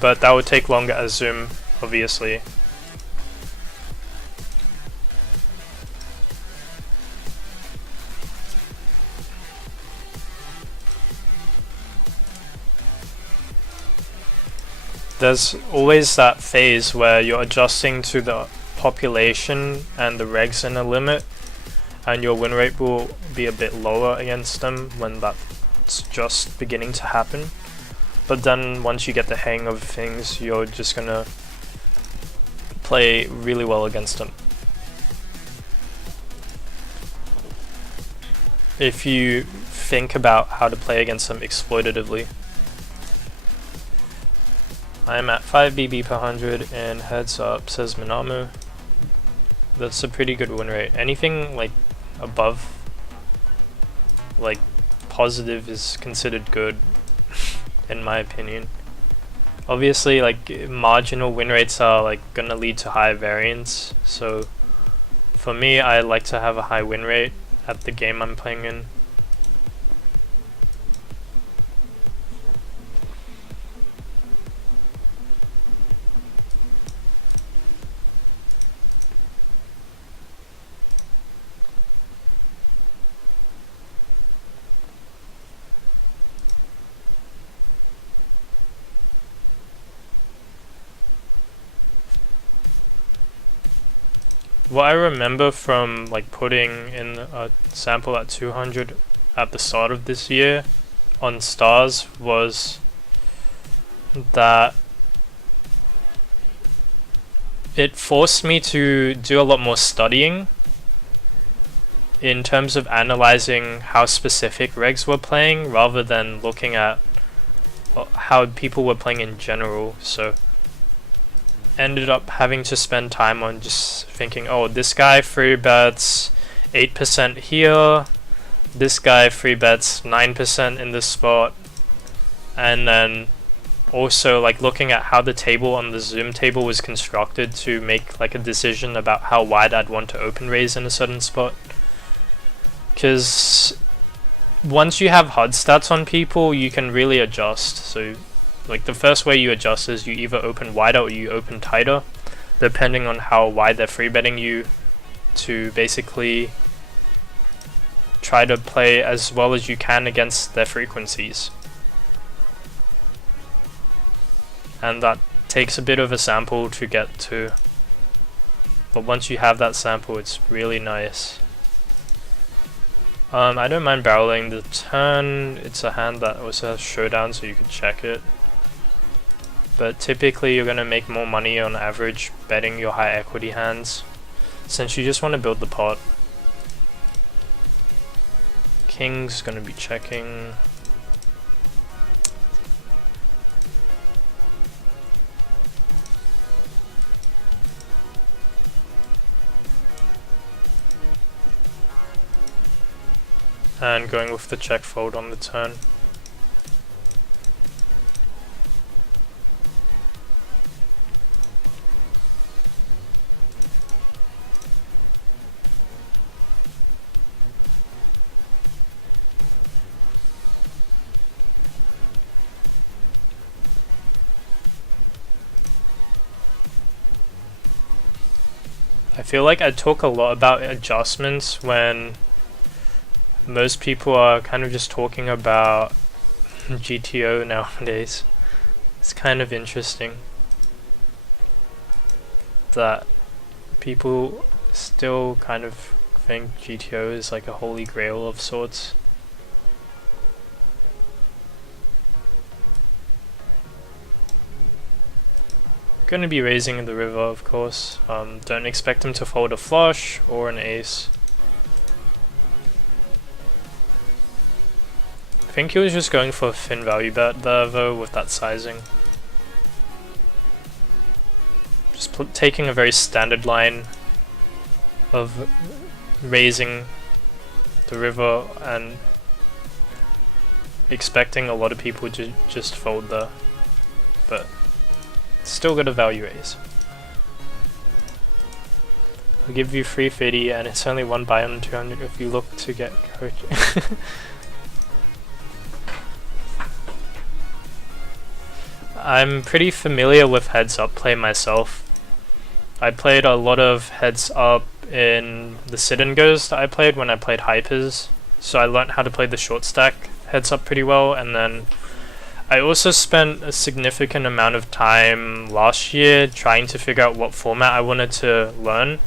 but that would take longer as Zoom, obviously. There's always that phase where you're adjusting to the population and the regs in a limit, and your win rate will be a bit lower against them when that's just beginning to happen. But then once you get the hang of things, you're just gonna play really well against them. If you think about how to play against them exploitatively. I'm at 5 BB per 100 and heads up, says Minamu. That's a pretty good win rate. Anything like above, like positive, is considered good in my opinion. Obviously, like marginal win rates are like gonna lead to high variance, so for me I like to have a high win rate at the game I'm playing in. What I remember from like putting in a sample at 200 at the start of this year on stars was that it forced me to do a lot more studying in terms of analyzing how specific regs were playing rather than looking at how people were playing in general. So ended up having to spend time on just thinking, oh, this guy free bets 8% here. This guy free bets 9% in this spot. And then also like looking at how the table on the Zoom table was constructed to make like a decision about how wide I'd want to open raise in a certain spot. Because once you have HUD stats on people, you can really adjust. So like the first way you adjust is you either open wider or you open tighter, depending on how wide they're free betting you, to basically try to play as well as you can against their frequencies. And that takes a bit of a sample to get to, but once you have that sample, it's really nice. I don't mind barreling the turn. It's a hand that also has showdown, so you could check it. But typically you're going to make more money on average betting your high equity hands, since you just want to build the pot. King's going to be checking. And going with the check fold on the turn. I feel like I talk a lot about adjustments when most people are kind of just talking about GTO nowadays. It's kind of interesting that people still kind of think GTO is like a holy grail of sorts. Gonna be raising in the river, of course. Don't expect him to fold a flush or an ace. I think he was just going for a thin value bet there though with that sizing. Just taking a very standard line of raising the river and expecting a lot of people to just fold there, but still got a value raise. I'll give you 350 and it's only one buy on 200 if you look to get coach. I'm pretty familiar with heads up play myself. I played a lot of heads up in the sit-and goes that I played when I played hypers, so I learned how to play the short stack heads up pretty well, and then I also spent a significant amount of time last year trying to figure out what format I wanted to learn,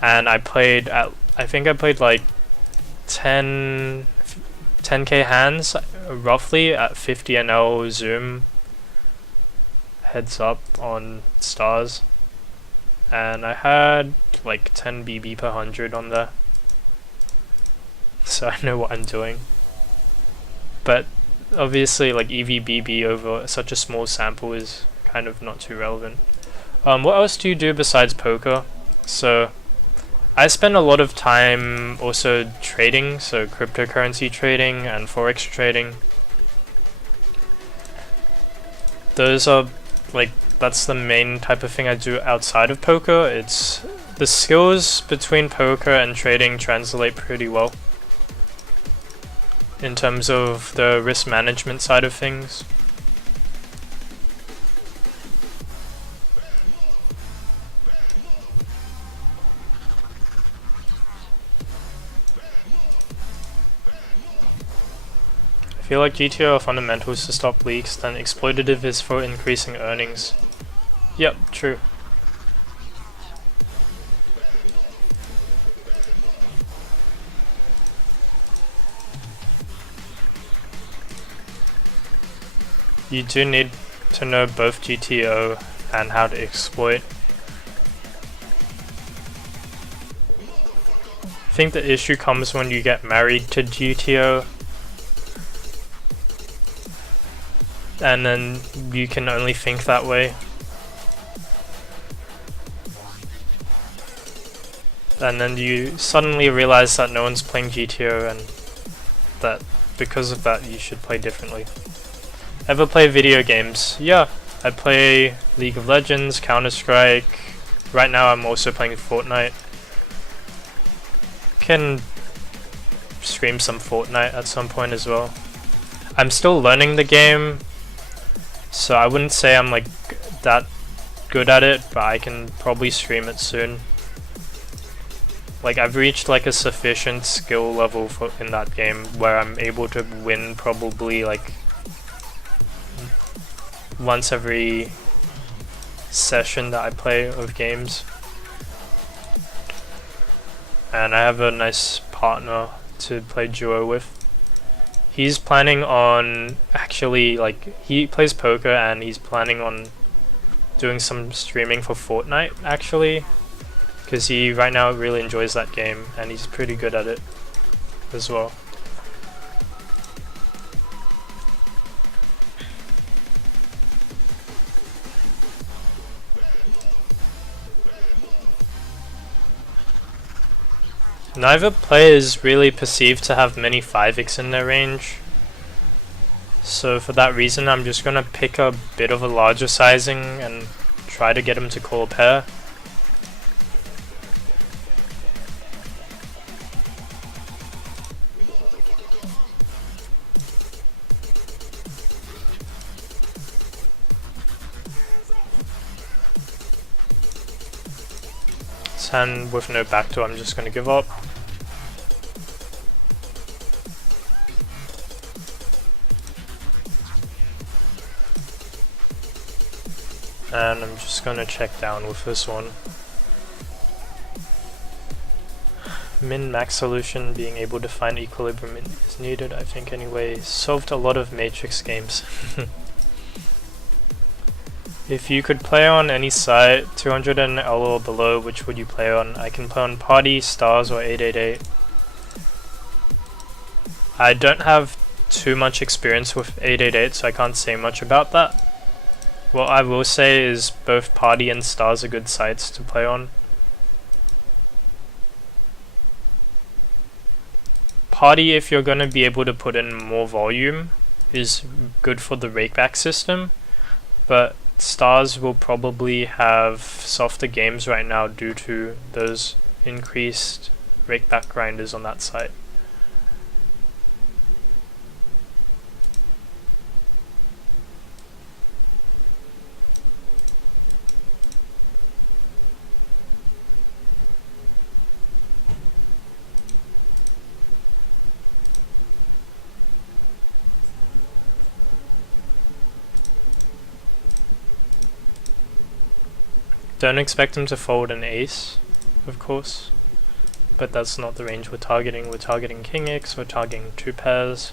and I think I played like 10k hands roughly at 50 NL Zoom heads up on stars, and I had like 10 BB per 100 on there, so I know what I'm doing. But obviously like EVBB over such a small sample is kind of not too relevant. What else do you do besides poker? So I spend a lot of time also trading, so cryptocurrency trading and forex trading. Those are like, that's the main type of thing I do outside of poker. It's the skills between poker and trading translate pretty well in terms of the risk management side of things. I feel like GTO are fundamentals to stop leaks, then exploitative is for increasing earnings. Yep, true. You do need to know both GTO and how to exploit. I think the issue comes when you get married to GTO, and then you can only think that way. and then you suddenly realize that no one's playing GTO and that because of that you should play differently. Ever play video games? Yeah, I play League of Legends, Counter-Strike. Right now I'm also playing Fortnite. Can stream some Fortnite at some point as well. I'm still learning the game, so I wouldn't say I'm like that good at it, but I can probably stream it soon. Like I've reached like a sufficient skill level in that game where I'm able to win probably like once every session that I play of games. And I have a nice partner to play duo with. He's planning on actually, like, he plays poker and he's planning on doing some streaming for Fortnite actually, because he right now really enjoys that game and he's pretty good at it as well. Neither player is really perceived to have many 5x in their range, so for that reason I'm just gonna pick a bit of a larger sizing and try to get him to call a pair. And with no backdoor I'm just gonna give up. And I'm just gonna check down with this one. Min-max solution, being able to find equilibrium is needed, I think anyway. Solved a lot of Matrix games. If you could play on any site, 200 and L or below, which would you play on? I can play on Party, Stars, or 888. I don't have too much experience with 888, so I can't say much about that. What I will say is both Party and Stars are good sites to play on. Party, if you're going to be able to put in more volume, is good for the rakeback system, but Stars will probably have softer games right now due to those increased rakeback grinders on that site. Don't expect him to fold an ace, of course, but that's not the range we're targeting. We're targeting King X, we're targeting 2 pairs.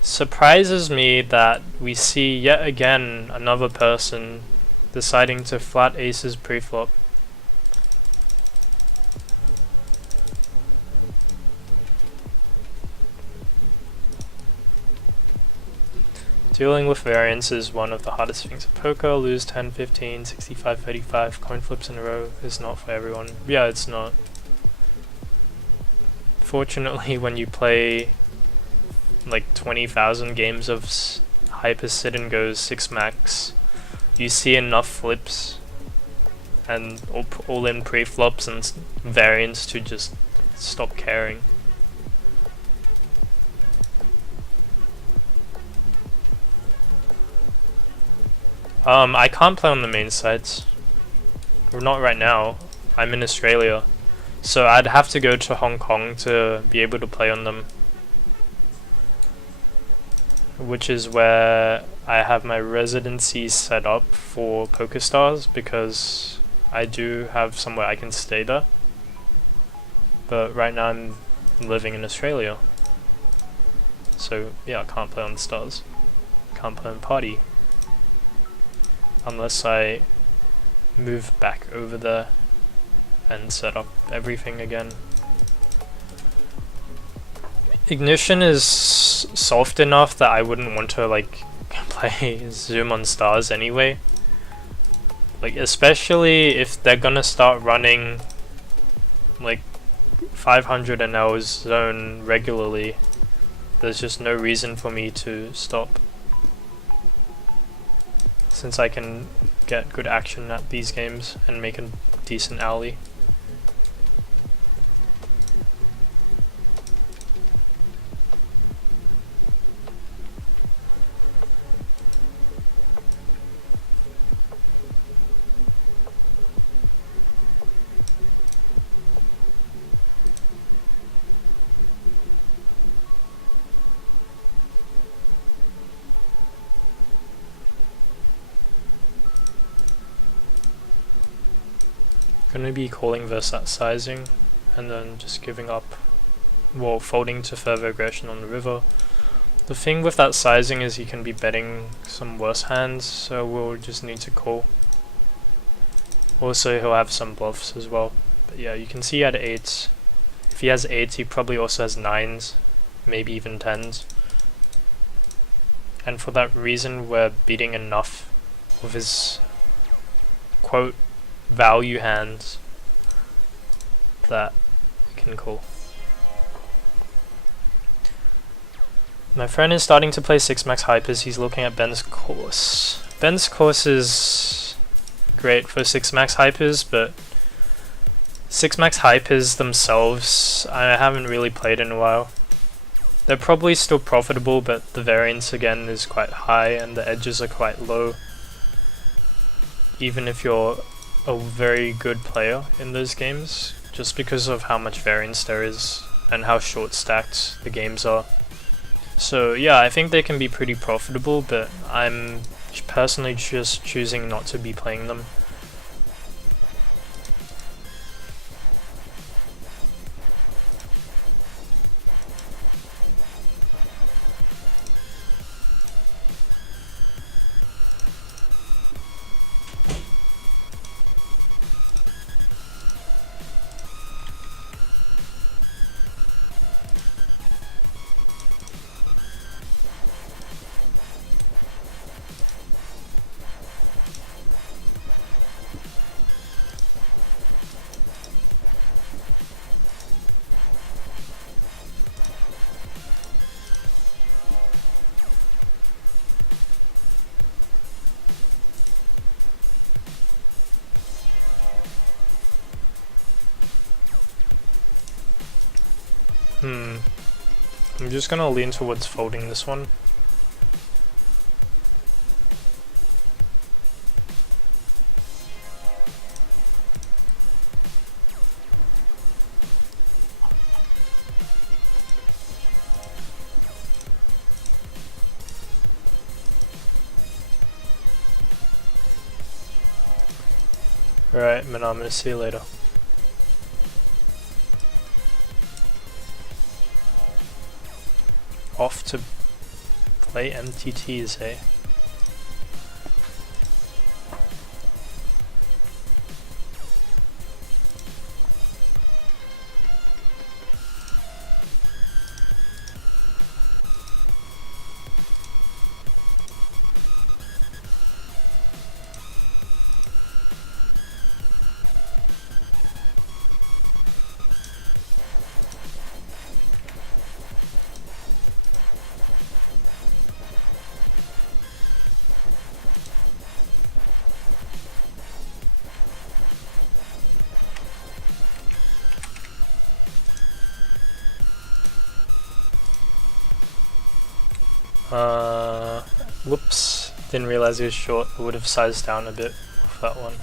Surprises me that we see yet again another person deciding to flat aces pre-flop. Dealing with variance is one of the hardest things at poker. Lose 10, 15, 65, 35, coin flips in a row is not for everyone. Yeah, it's not. Fortunately, when you play like 20,000 games of hyper sit and goes 6 max, you see enough flips and all in pre-flops and variance to just stop caring. I can't play on the main sites. Not right now. I'm in Australia. So I'd have to go to Hong Kong to be able to play on them. Which is where I have my residency set up for PokerStars, because I do have somewhere I can stay there. But right now I'm living in Australia. So yeah, I can't play on the Stars. Can't play on Party. Unless I move back over there and set up everything again. Ignition is soft enough that I wouldn't want to like play Zoom on Stars anyway. Like especially if they're gonna start running like 500 an hour zone regularly, there's just no reason for me to stop, since I can get good action at these games and make a decent alley. Gonna be calling Versat sizing and then just giving up, well, folding to further aggression on the river. The thing with that sizing is he can be betting some worse hands, so we'll just need to call. Also he'll have some bluffs as well, but yeah, you can see he had 8s. If he has 8s, he probably also has 9s, maybe even 10s. And for that reason, we're beating enough of his quote value hands that we can call. My friend is starting to play 6 max hypers. He's looking at Ben's course. Ben's course is great for 6 max hypers, but 6 max hypers themselves I haven't really played in a while. They're probably still profitable, but the variance again is quite high and the edges are quite low. Even if you're a very good player in those games, just because of how much variance there is and how short stacked the games are. So yeah, I think they can be pretty profitable, but I'm personally just choosing not to be playing them. I'm just gonna lean towards folding this one. Alright, man, I'm gonna see you later. Off to play MTTs, eh? Whoops, didn't realize he was short. I would have sized down a bit off that one.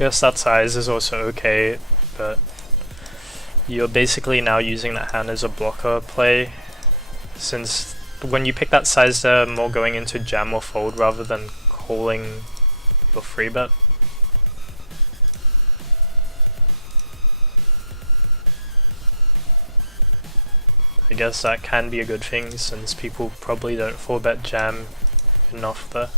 Guess that size is also okay, but you're basically now using that hand as a blocker play, since when you pick that size they're more going into jam or fold rather than calling your free bet. I guess that can be a good thing, since people probably don't 4-bet jam enough there.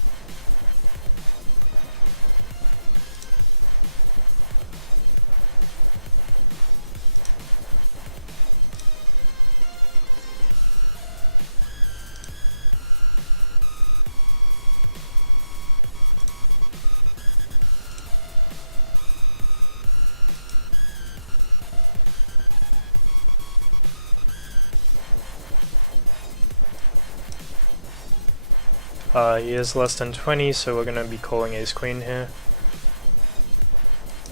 He is less than 20, so we're gonna be calling ace queen here.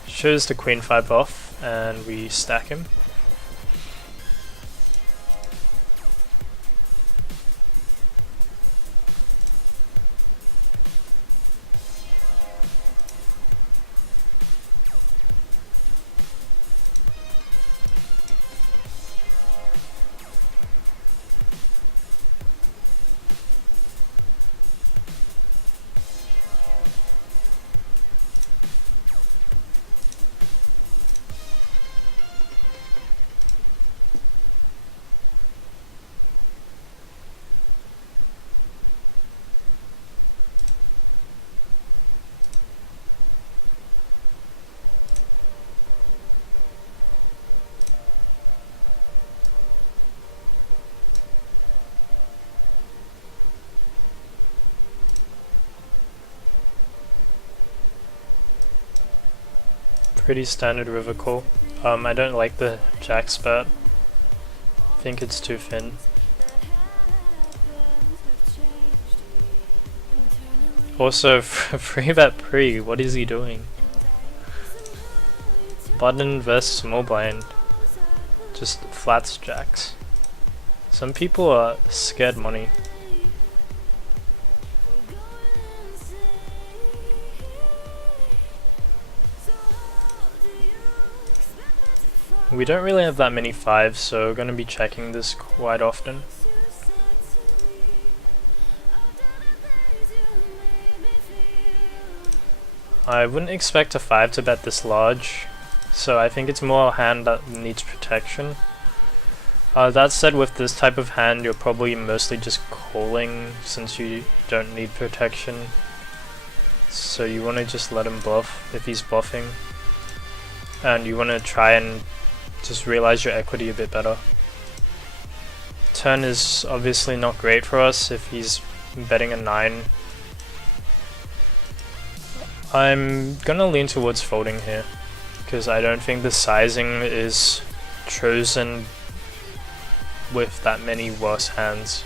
Shows the queen 5 off, and we stack him. Pretty standard river call. I don't like the jack spat. I think it's too thin. Also, free bet pre, what is he doing? Button versus small blind. Just flats jacks. Some people are scared money. We don't really have that many 5s, so we're going to be checking this quite often. I wouldn't expect a 5 to bet this large, so I think it's more a hand that needs protection. That said, with this type of hand, you're probably mostly just calling since you don't need protection. So you want to just let him bluff if he's bluffing. And you want to try and just realize your equity a bit better. Turn is obviously not great for us if he's betting a 9. I'm gonna lean towards folding here, because I don't think the sizing is chosen with that many worse hands.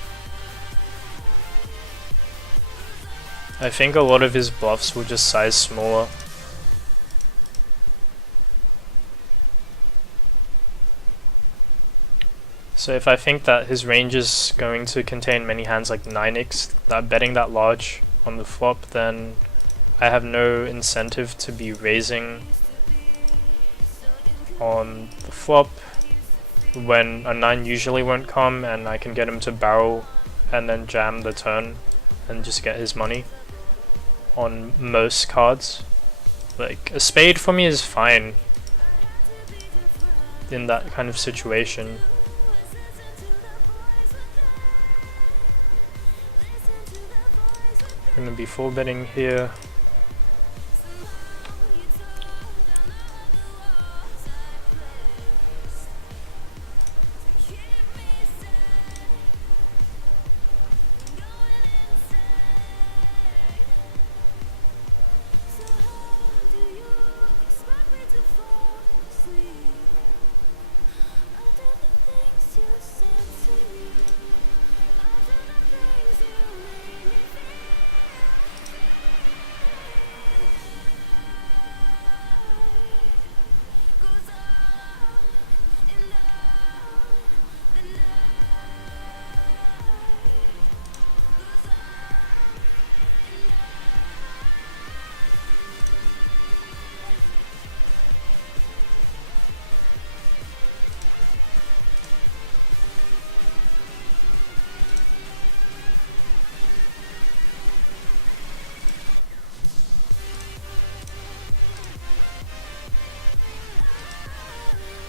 I think a lot of his bluffs will just size smaller. So if I think that his range is going to contain many hands like 9x, that betting that large on the flop, then I have no incentive to be raising on the flop when a 9 usually won't come, and I can get him to barrel and then jam the turn and just get his money on most cards. Like, a spade for me is fine in that kind of situation. I'm gonna be full betting here.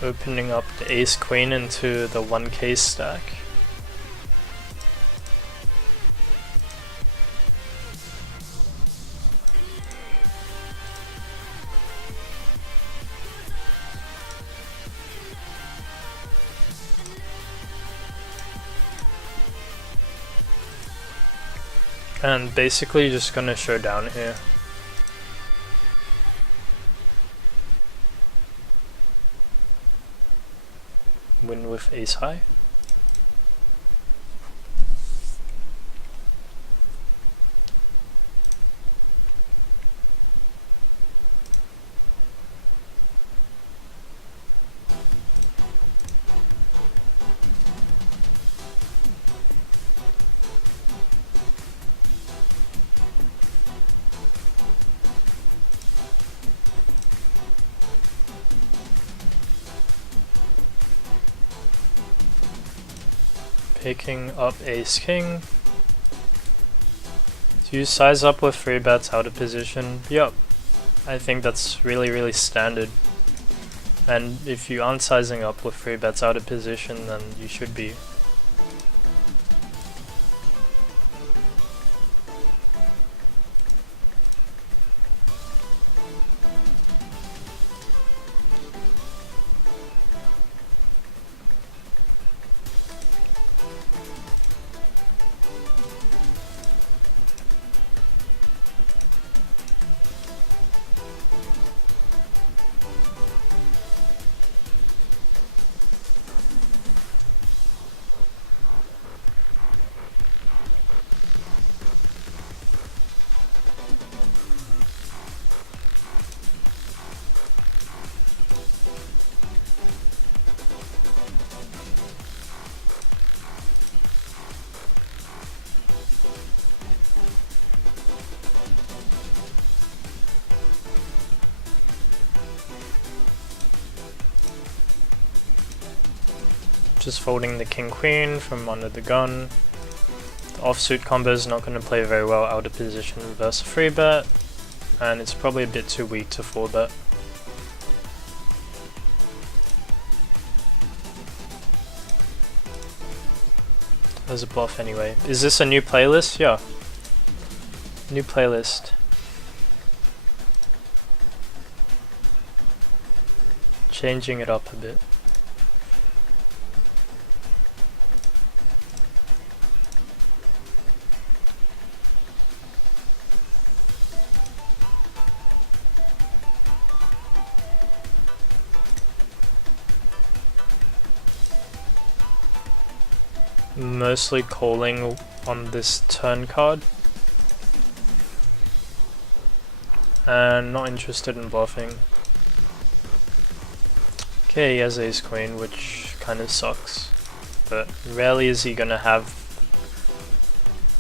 Opening up the ace queen into the 1k stack. And basically just gonna show down here. Win with ace high. picking up ace king. Do you size up with 3 bets out of position? Yup. I think that's really standard. And if you aren't sizing up with 3 bets out of position, then you should be. Just folding the king queen from under the gun. The offsuit combo is not going to play very well out of position versus a 3 bet, and it's probably a bit too weak to 4 bet. There's a bluff anyway. Is this a new playlist? Yeah. New playlist. Changing it up a bit. Mostly calling on this turn card and not interested in bluffing. Okay, he has ace queen, which kind of sucks, but rarely is he gonna have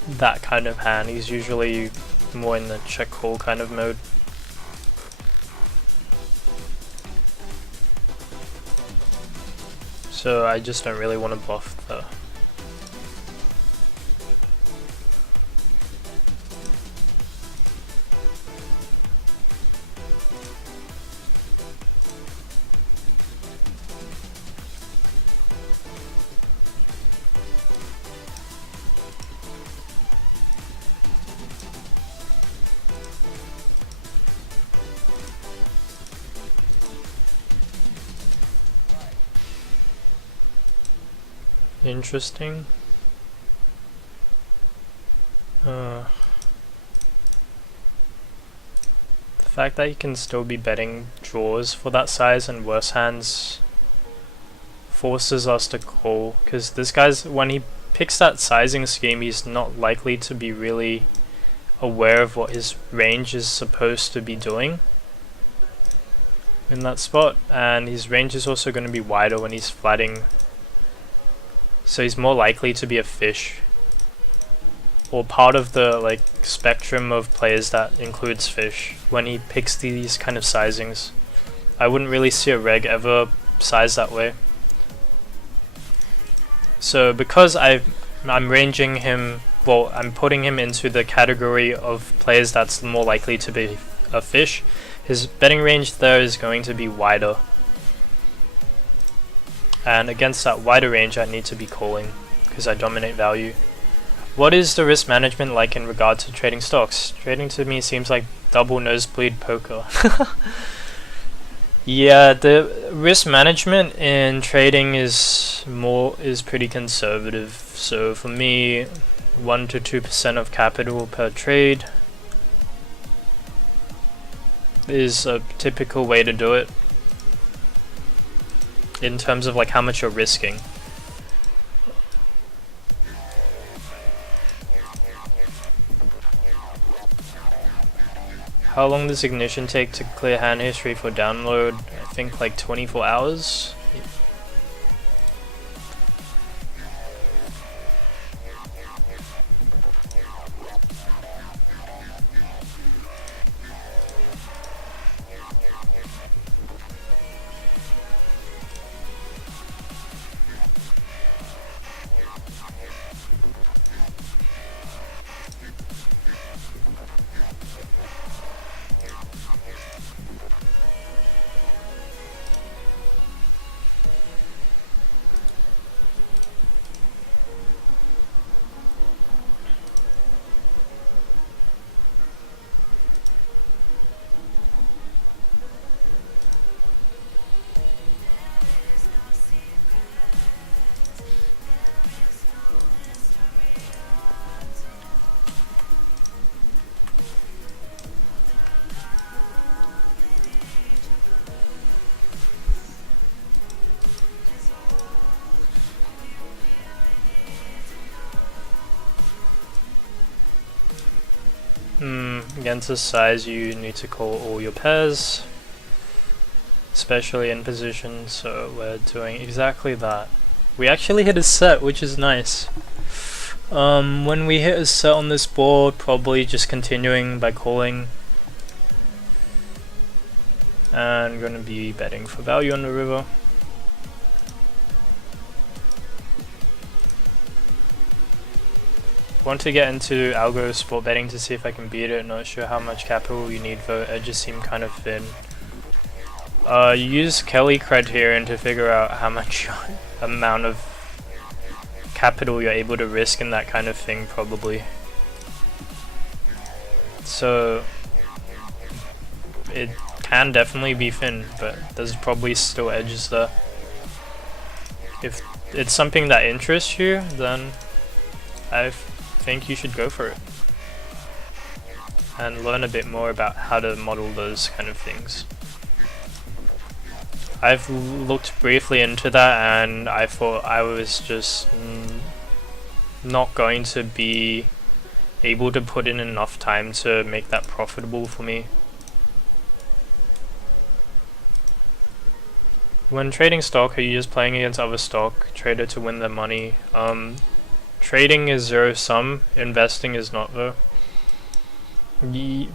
that kind of hand. He's usually more in the check call kind of mode. So I just don't really want to bluff the interesting. The fact that you can still be betting draws for that size and worse hands forces us to call, because this guy's, when he picks that sizing scheme, he's not likely to be really aware of what his range is supposed to be doing in that spot, and his range is also going to be wider when he's flatting. So he's more likely to be a fish, or part of the spectrum of players that includes fish when he picks these kind of sizings. I wouldn't really see a reg ever size that way. So because I'm ranging him, well, I'm putting him into the category of players that's more likely to be a fish, his betting range there is going to be wider. And against that wider range, I need to be calling because I dominate value. What is the risk management like in regard to trading stocks? Trading to me seems like double nosebleed poker. Yeah, the risk management in trading is pretty conservative. So for me, 1 to 2% of capital per trade is a typical way to do it, in terms of how much you're risking. How long does ignition take to clear hand history for download? I think 24 hours. Against this size you need to call all your pairs, especially in position, so we're doing exactly that. We actually hit a set, which is nice. When we hit a set on this board, probably just continuing by calling. And going to be betting for value on the river. Want to get into algo sport betting to see if I can beat it. Not sure how much capital you need though, edges seem kind of thin. Use Kelly criterion to figure out how much amount of capital you're able to risk in that kind of thing, probably. So it can definitely be thin, but there's probably still edges there. If it's something that interests you, then I think you should go for it and learn a bit more about how to model those kind of things. I've looked briefly into that and I thought I was just not going to be able to put in enough time to make that profitable for me. When trading stock, are you just playing against other stock trader to win their money? Trading is zero sum, investing is not though.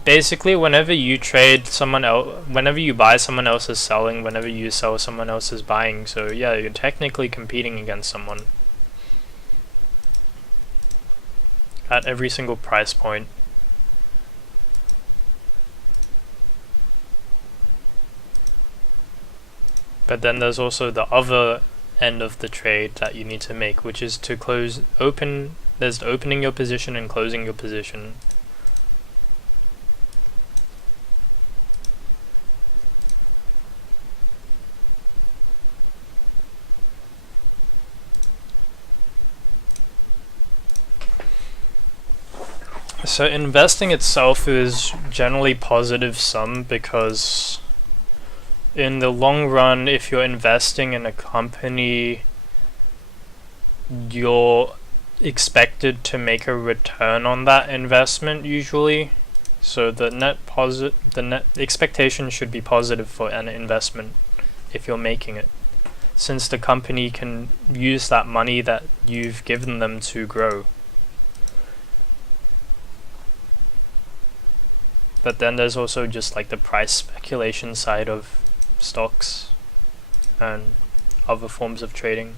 Basically, whenever you trade someone else, whenever you buy, someone else is selling, whenever you sell, someone else is buying, so yeah, you're technically competing against someone at every single price point. But then there's also the other end of the trade that you need to make, which is to there's opening your position and closing your position. So investing itself is generally positive sum, because in the long run, if you're investing in a company, you're expected to make a return on that investment usually. So the net expectation should be positive for an investment if you're making it, since the company can use that money that you've given them to grow. But then there's also just like the price speculation side of stocks and other forms of trading.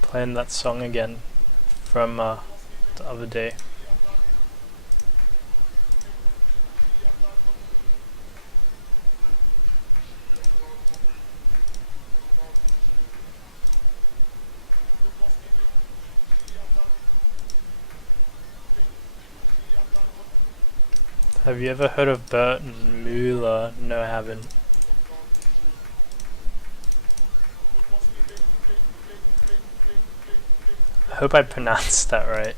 Playing that song again from the other day. Have you ever heard of Bert Mueller? No, I haven't. I hope I pronounced that right.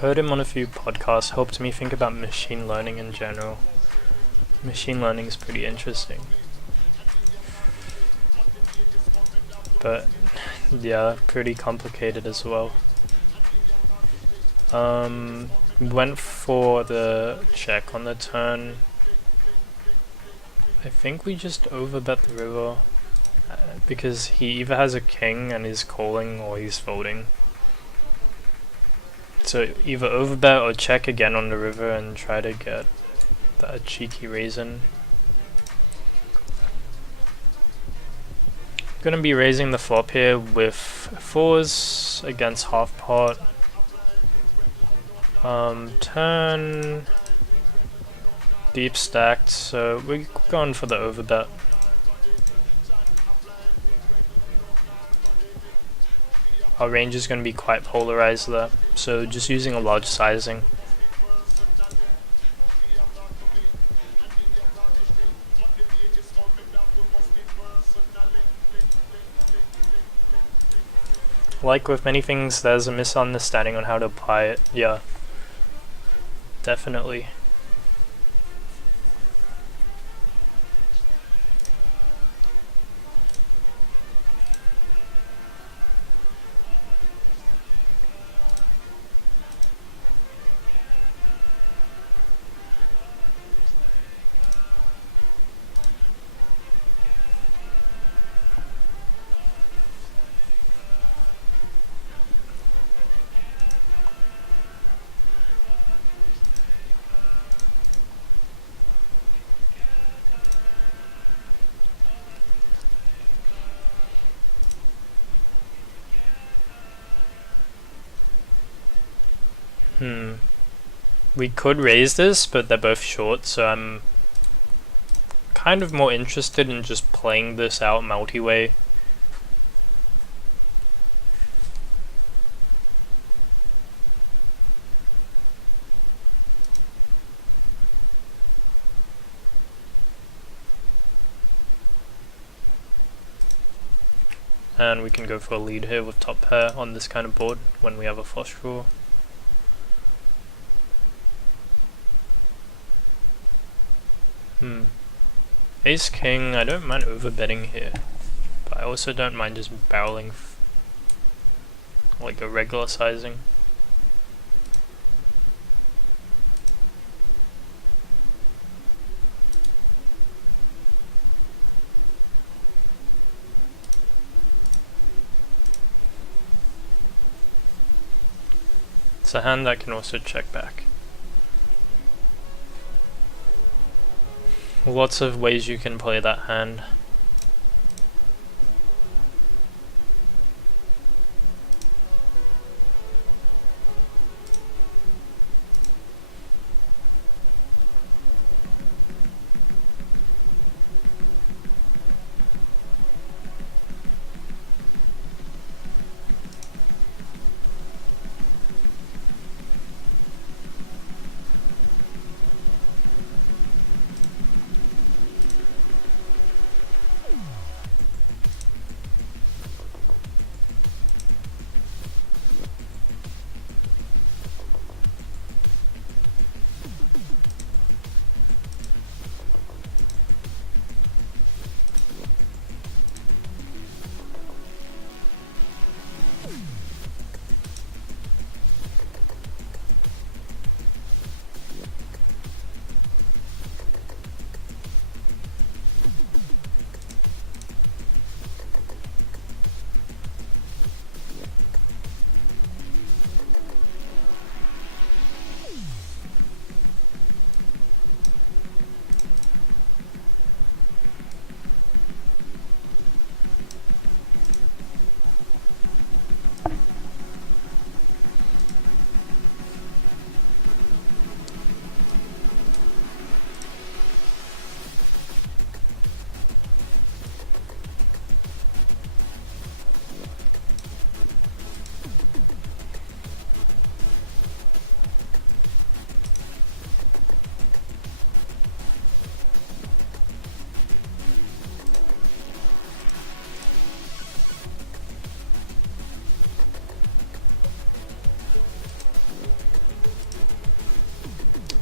Heard him on a few podcasts, helped me think about machine learning in general. Machine learning is pretty interesting. But yeah, pretty complicated as well. Went for the check on the turn. I think we just overbet the river because he either has a king and is calling or he's folding. So either overbet or check again on the river and try to get that cheeky raise in. Gonna be raising the flop here with fours against half pot. Turn deep stacked, so we're going for the overbet. Our range is going to be quite polarized there, so just using a large sizing. Like with many things, there's a misunderstanding on how to apply it. Yeah, definitely. We could raise this, but they're both short, so I'm kind of more interested in just playing this out multi-way. And we can go for a lead here with top pair on this kind of board when we have a flush draw. Ace king, I don't mind overbetting here, but I also don't mind just barreling like a regular sizing. It's a hand that can also check back. Lots of ways you can play that hand.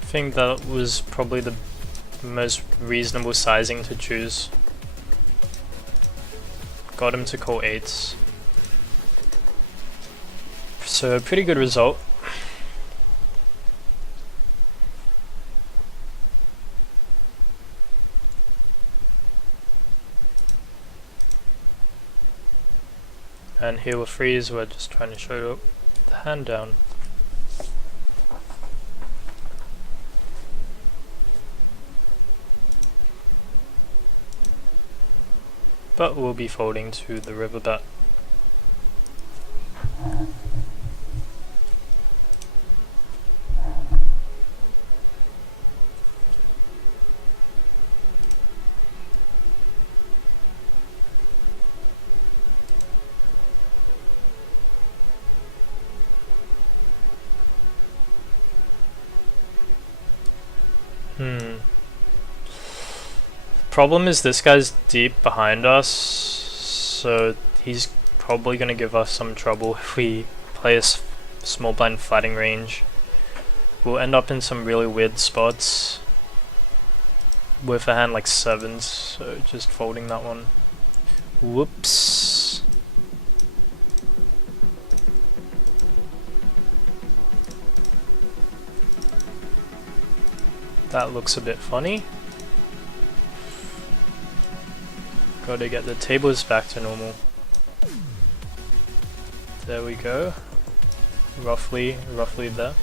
I think that was probably the most reasonable sizing to choose. Got him to call 8s. So a pretty good result. And here with freeze, we're just trying to show the hand down. but we'll be folding to the river bet. Problem is this guy's deep behind us, so he's probably going to give us some trouble if we play a small blind flatting range. We'll end up in some really weird spots with a hand like sevens, so just folding that one. Whoops. That looks a bit funny. Gotta get the tables back to normal. There we go. Roughly there.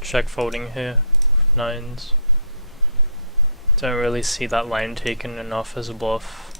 Check folding here, nines. Don't really see that line taken enough as a bluff.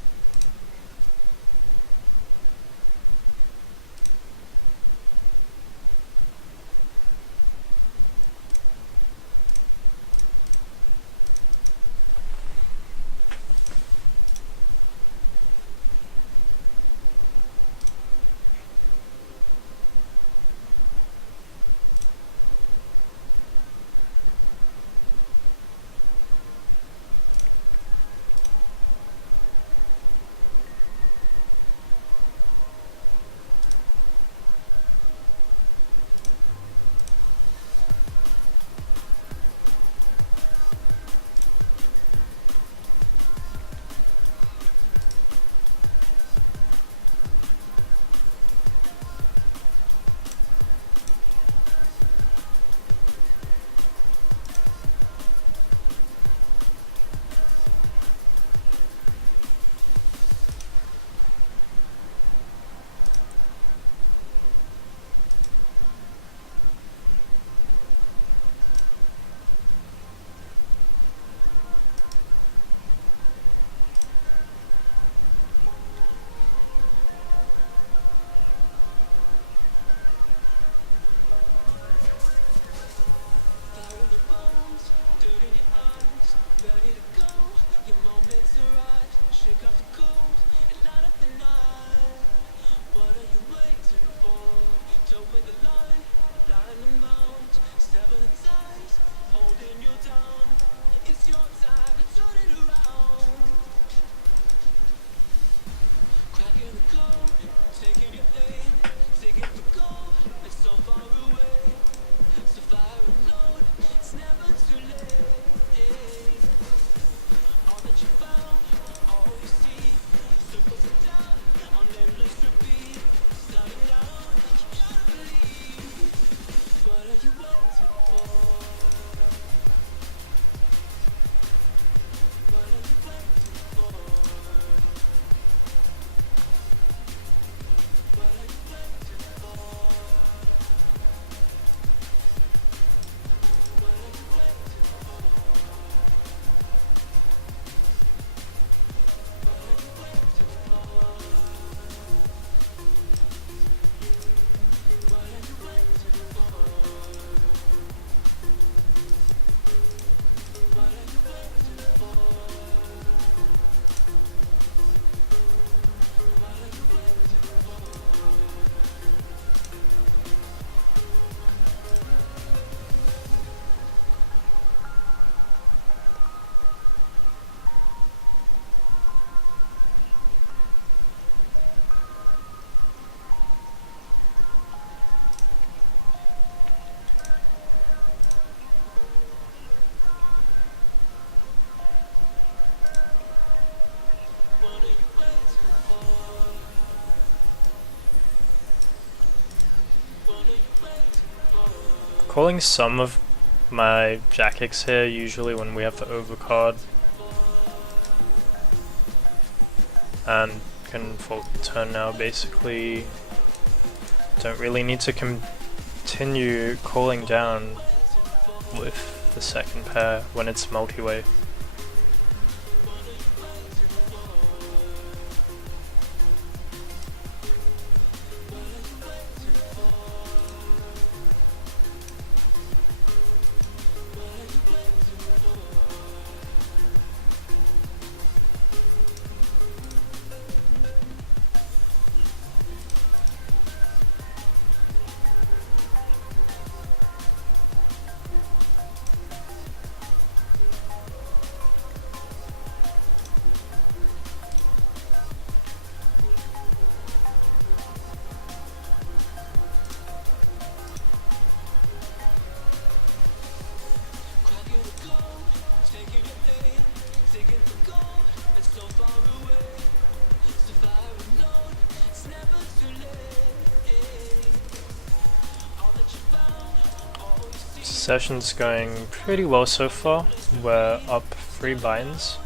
calling some of my jack X here usually when we have the overcard, and can fold the turn now basically. Don't really need to continue calling down with the second pair when it's multi-way. Session's going pretty well so far. We're up 3 binds.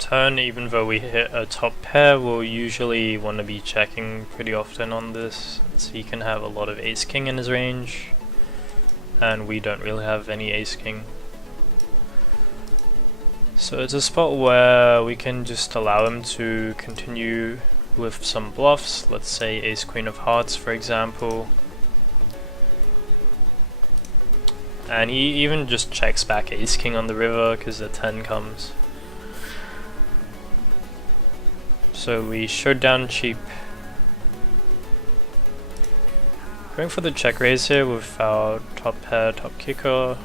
Turn, even though we hit a top pair, we'll usually want to be checking pretty often on this, so he can have a lot of ace king in his range, and we don't really have any ace king. So it's a spot where we can just allow him to continue with some bluffs, let's say ace queen of hearts for example, and he even just checks back ace king on the river because the 10 comes. So we showed down cheap. Going for the check raise here with our top pair, top kicker.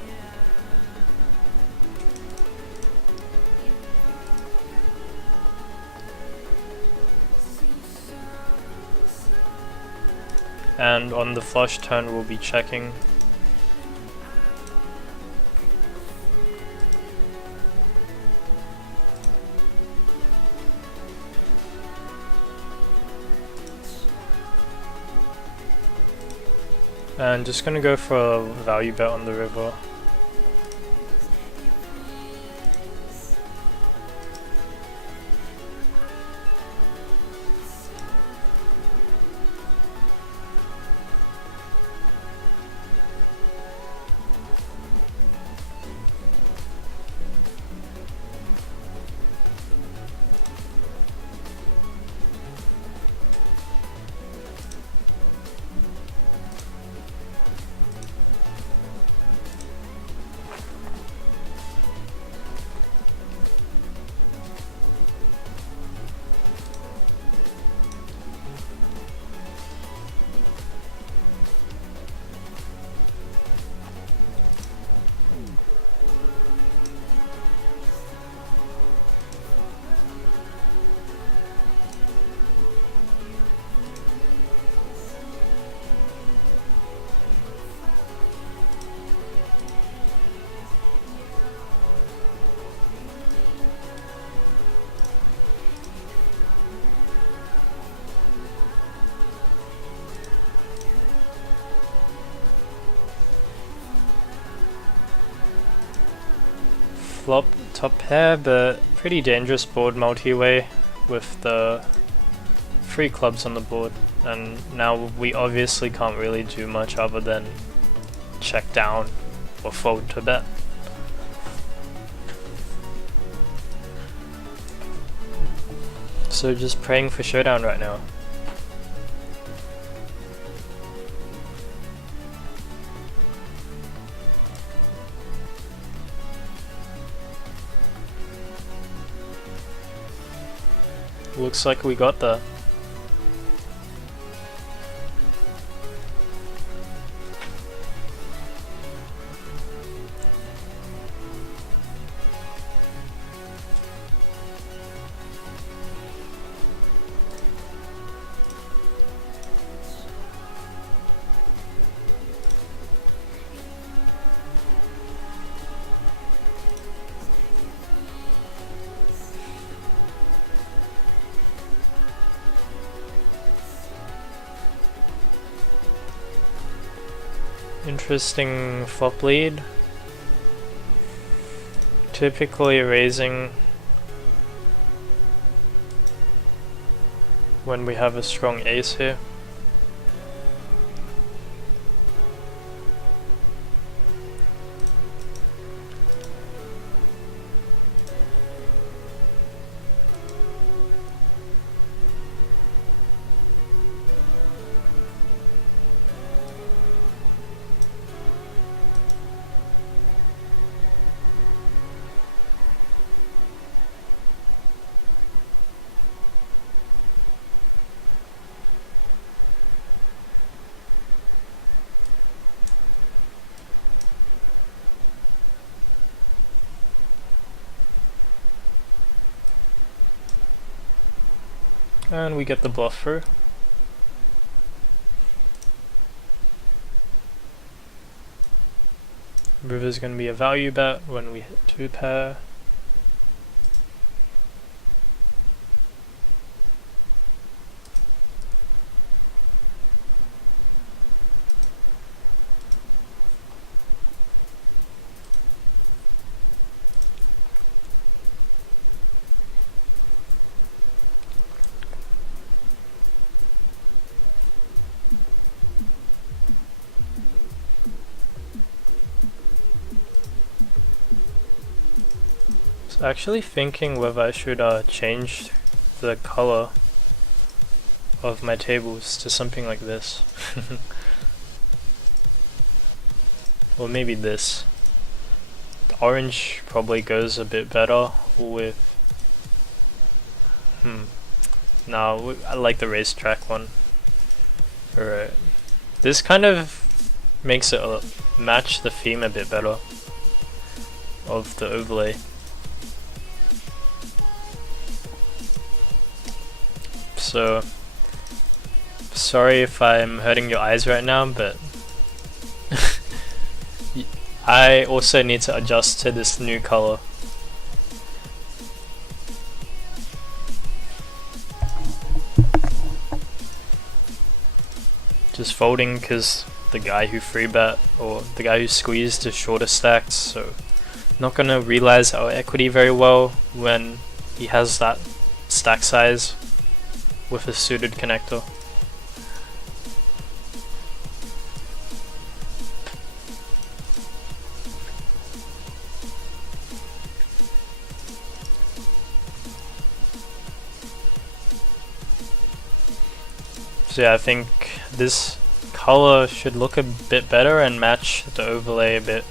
And on the flush turn we'll be checking. And just gonna go for a value bet on the river. Flop top pair, but pretty dangerous board multi-way with the 3 clubs on the board, and now we obviously can't really do much other than check down or fold to bet. So just praying for showdown right now. Looks like we got that. Interesting flop lead. Typically raising when we have a strong ace here. And we get the bluff through. River's gonna be a value bet when we hit 2-pair. Actually thinking whether I should change the color of my tables to something like this. Or maybe this. Orange probably goes a bit better with... No, I like the racetrack one. Alright. This kind of makes it match the theme a bit better of the overlay. So, sorry if I'm hurting your eyes right now, but I also need to adjust to this new color. Just folding because the guy who free bet or the guy who squeezed is shorter stacks, so not gonna realize our equity very well when he has that stack size with a suited connector. So yeah, I think this color should look a bit better and match the overlay a bit.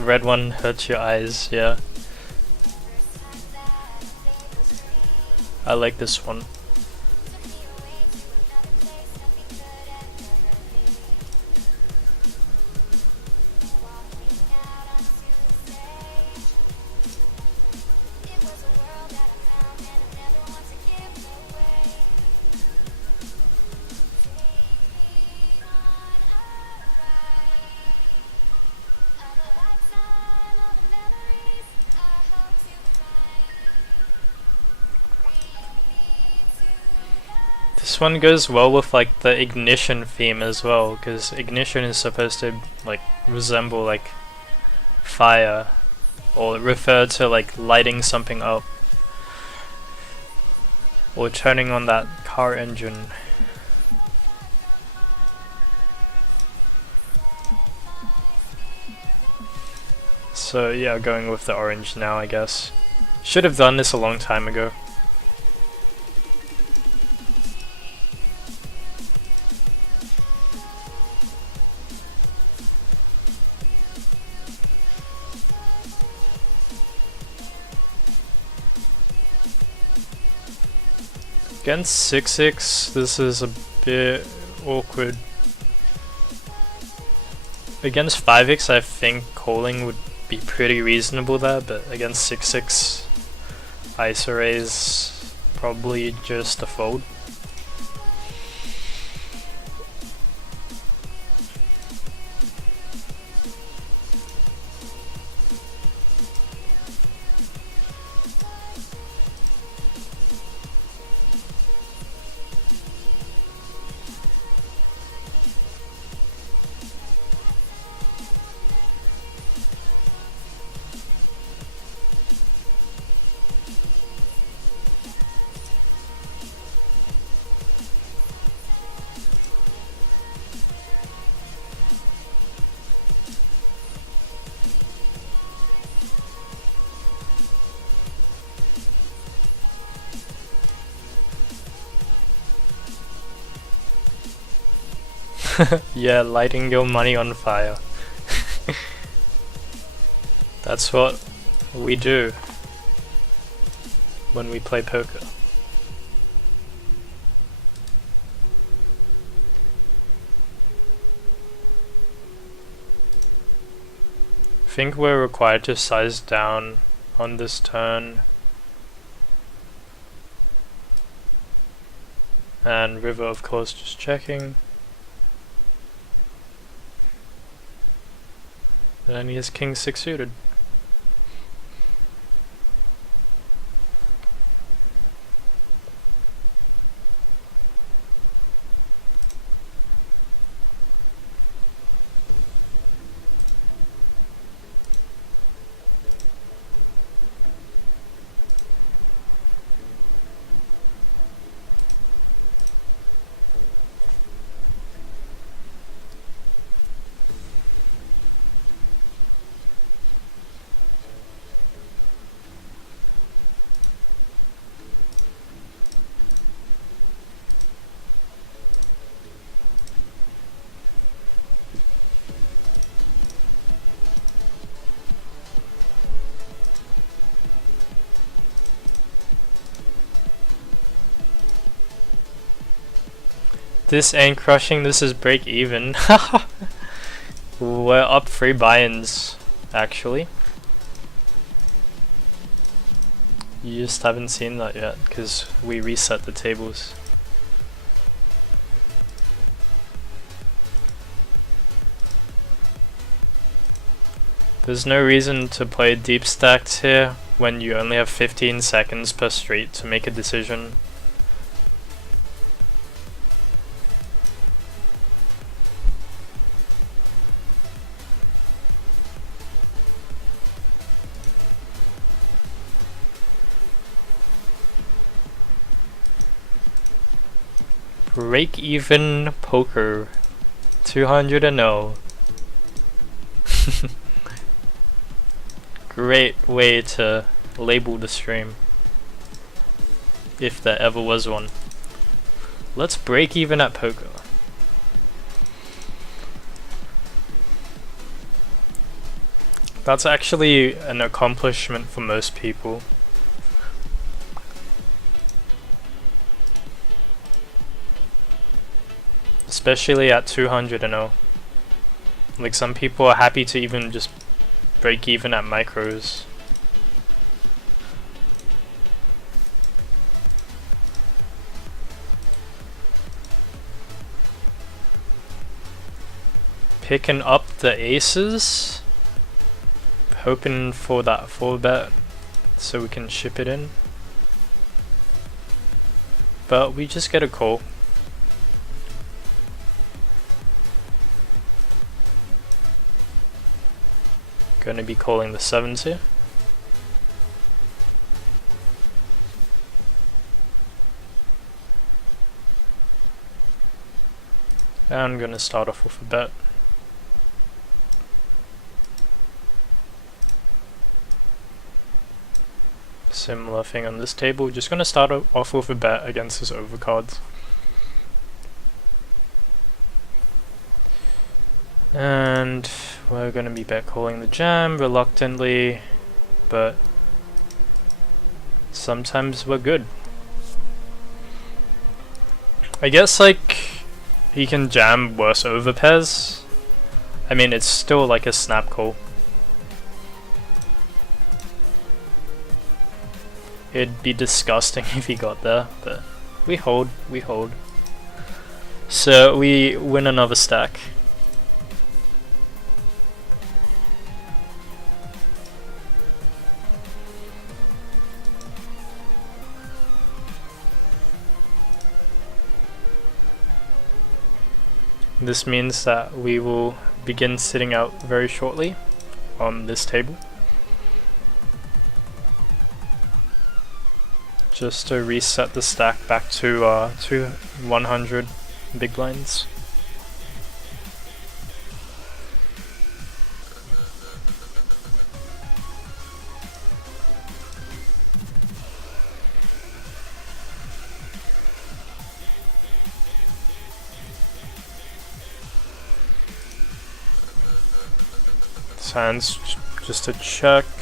Red one hurts your eyes, yeah. I like this one. This one goes well with like the ignition theme as well, because ignition is supposed to like resemble like fire, or refer to like lighting something up, or turning on that car engine. So yeah, going with the orange now, I guess. Should have done this a long time ago. Against 6x, this is a bit awkward. Against 5x, I think calling would be pretty reasonable there, but against 6x, ice arrays probably just a fold. Yeah, lighting your money on fire. That's what we do when we play poker. I think we're required to size down on this turn. And river, of course, just checking. And he has king 6 suited. This ain't crushing, this is break even. We're up 3 buy-ins, actually. You just haven't seen that yet, because we reset the tables. There's no reason to play deep stacked here when you only have 15 seconds per street to make a decision. Break even poker 200-0. Great way to label the stream, if there ever was one. Let's break even at poker. That's actually an accomplishment for most people. Especially at 200-0. Like, some people are happy to even just break even at micros. Picking up the aces, hoping for that 4-bet so we can ship it in. But we just get a call. Gonna be calling the 7s here. And I'm gonna start off with a bet. Similar thing on this table, just gonna start off with a bet against his overcards. And we're gonna be bet calling the jam reluctantly, but sometimes we're good. I guess like he can jam worse overpairs. I mean, it's still like a snap call. It'd be disgusting if he got there, but we hold, we hold. So we win another stack. This means that we will begin sitting out very shortly on this table. Just to reset the stack back to 100 big blinds. Hands just to check. I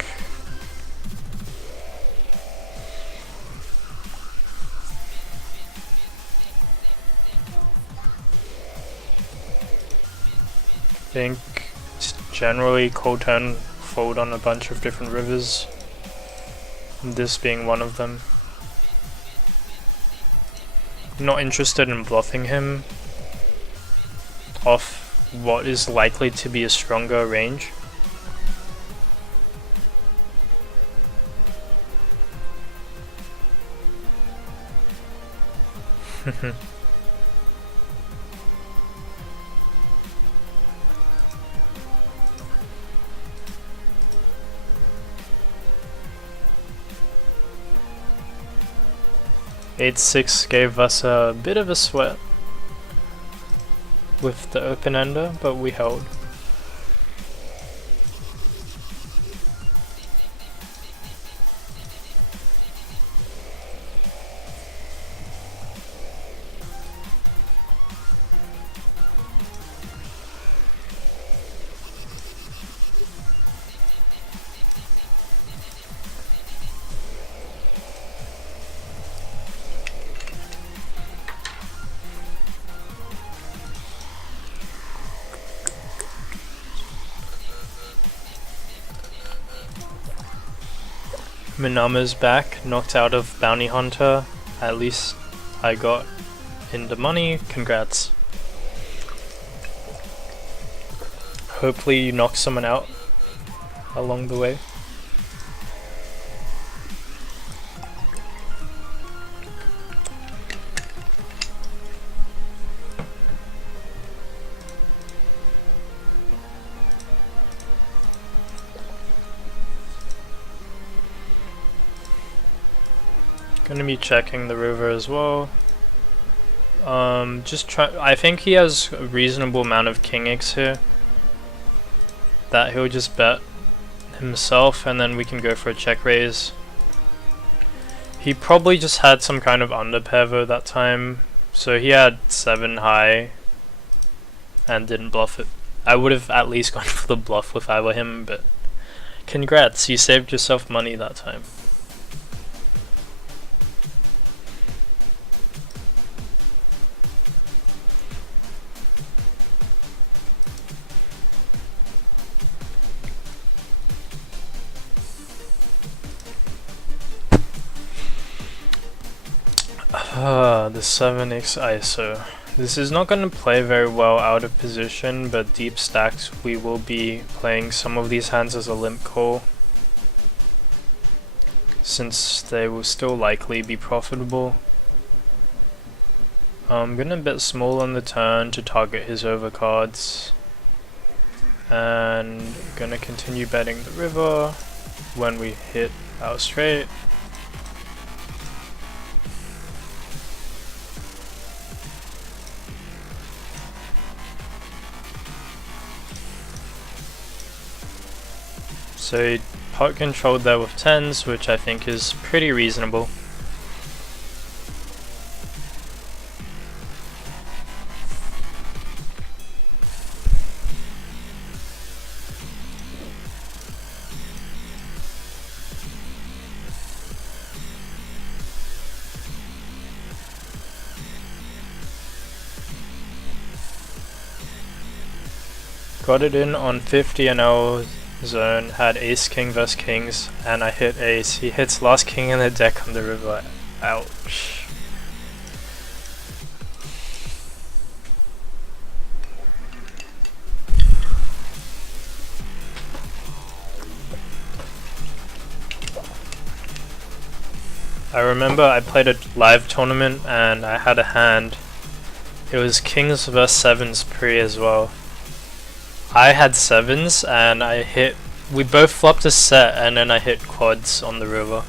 think generally cold turn fold on a bunch of different rivers, this being one of them. Not interested in bluffing him off what is likely to be a stronger range. Eight-6 gave us a bit of a sweat with the open ender, but we held. Minama's back, knocked out of Bounty Hunter. At least I got into money. Congrats. Hopefully you knock someone out along the way. Gonna be checking the river as well. I think he has a reasonable amount of king X here that he'll just bet himself, and then we can go for a check raise. He probably just had some kind of underpair though that time, so he had 7 high and didn't bluff it. I would have at least gone for the bluff if I were him, but congrats, you saved yourself money that time. The 7x ISO. This is not going to play very well out of position, but deep stacks we will be playing some of these hands as a limp call, since they will still likely be profitable. I'm gonna bet small on the turn to target his overcards. and gonna continue betting the river when we hit our straight. So pot controlled there with 10s, which I think is pretty reasonable. Got it in on 50 NL zone, had ace king versus kings, and I hit ace. He hits last king in the deck on the river. Ouch. I remember I played a live tournament and I had a hand. It was kings versus sevens pre as well. I had sevens and I hit, we both flopped a set and then I hit quads on the river.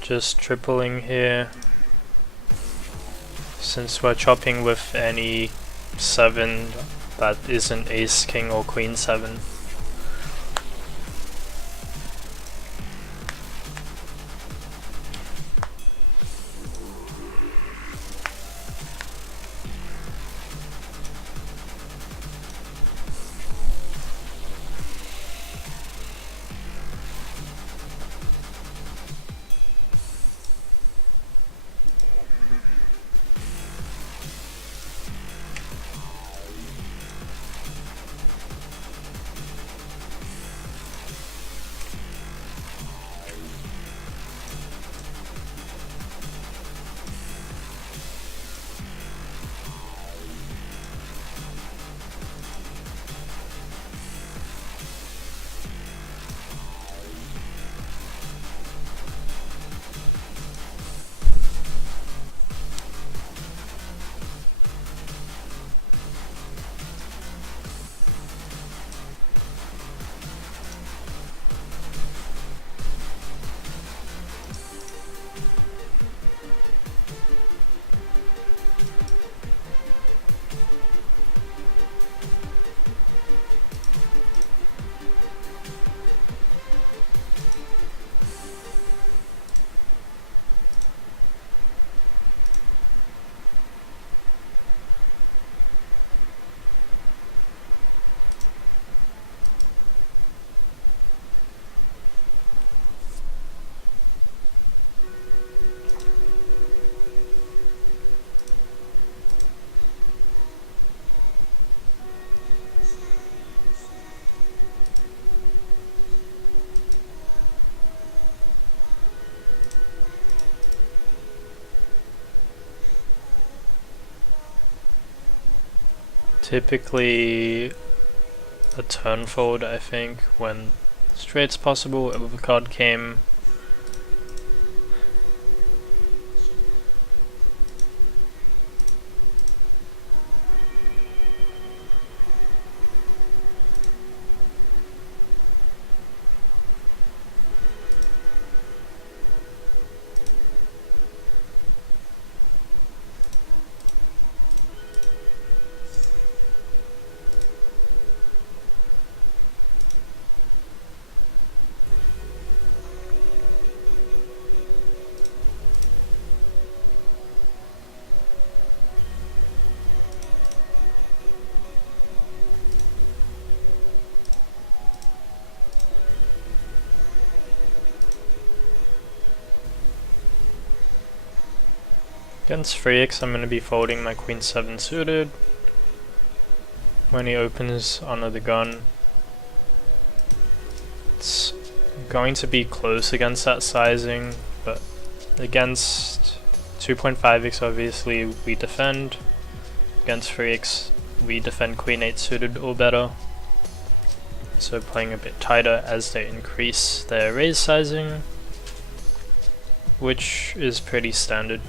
Just tripling here. Since we're chopping with any 7 that isn't ace, king or queen 7. Typically a turn fold, I think, when straight's possible. If a card came, against 3x I'm going to be folding my queen 7 suited when he opens under the gun. It's going to be close against that sizing, but against 2.5x obviously we defend. Against 3x we defend queen 8 suited or better. So playing a bit tighter as they increase their raise sizing, which is pretty standard.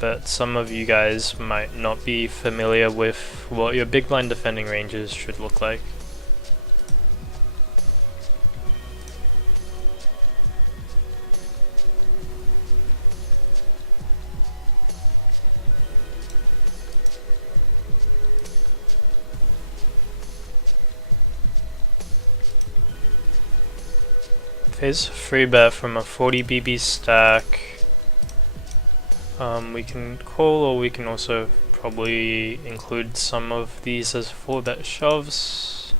But some of you guys might not be familiar with what your big blind defending ranges should look like. Here's a free bet from a 40 BB stack. We can call, or we can also probably include some of these as 4-bet shoves.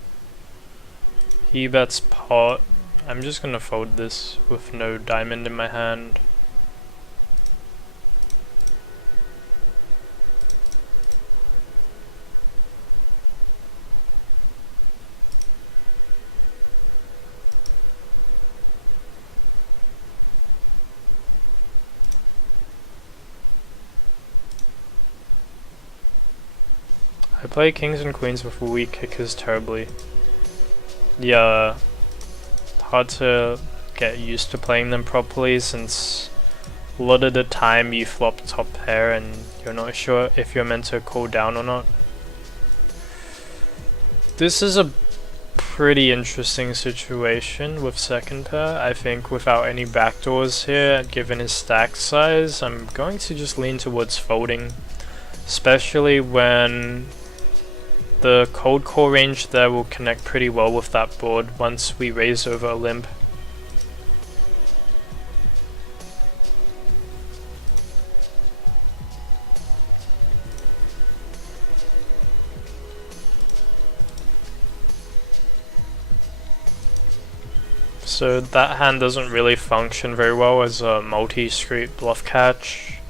He bets pot. I'm just gonna fold this with no diamond in my hand. I play kings and queens before we kickers terribly. Yeah, hard to get used to playing them properly since a lot of the time you flop top pair and you're not sure if you're meant to call down or not. This is a pretty interesting situation with second pair. I think without any backdoors here, given his stack size, I'm going to just lean towards folding, especially when the cold core range there will connect pretty well with that board once we raise over a limp. So that hand doesn't really function very well as a multi-street bluff catch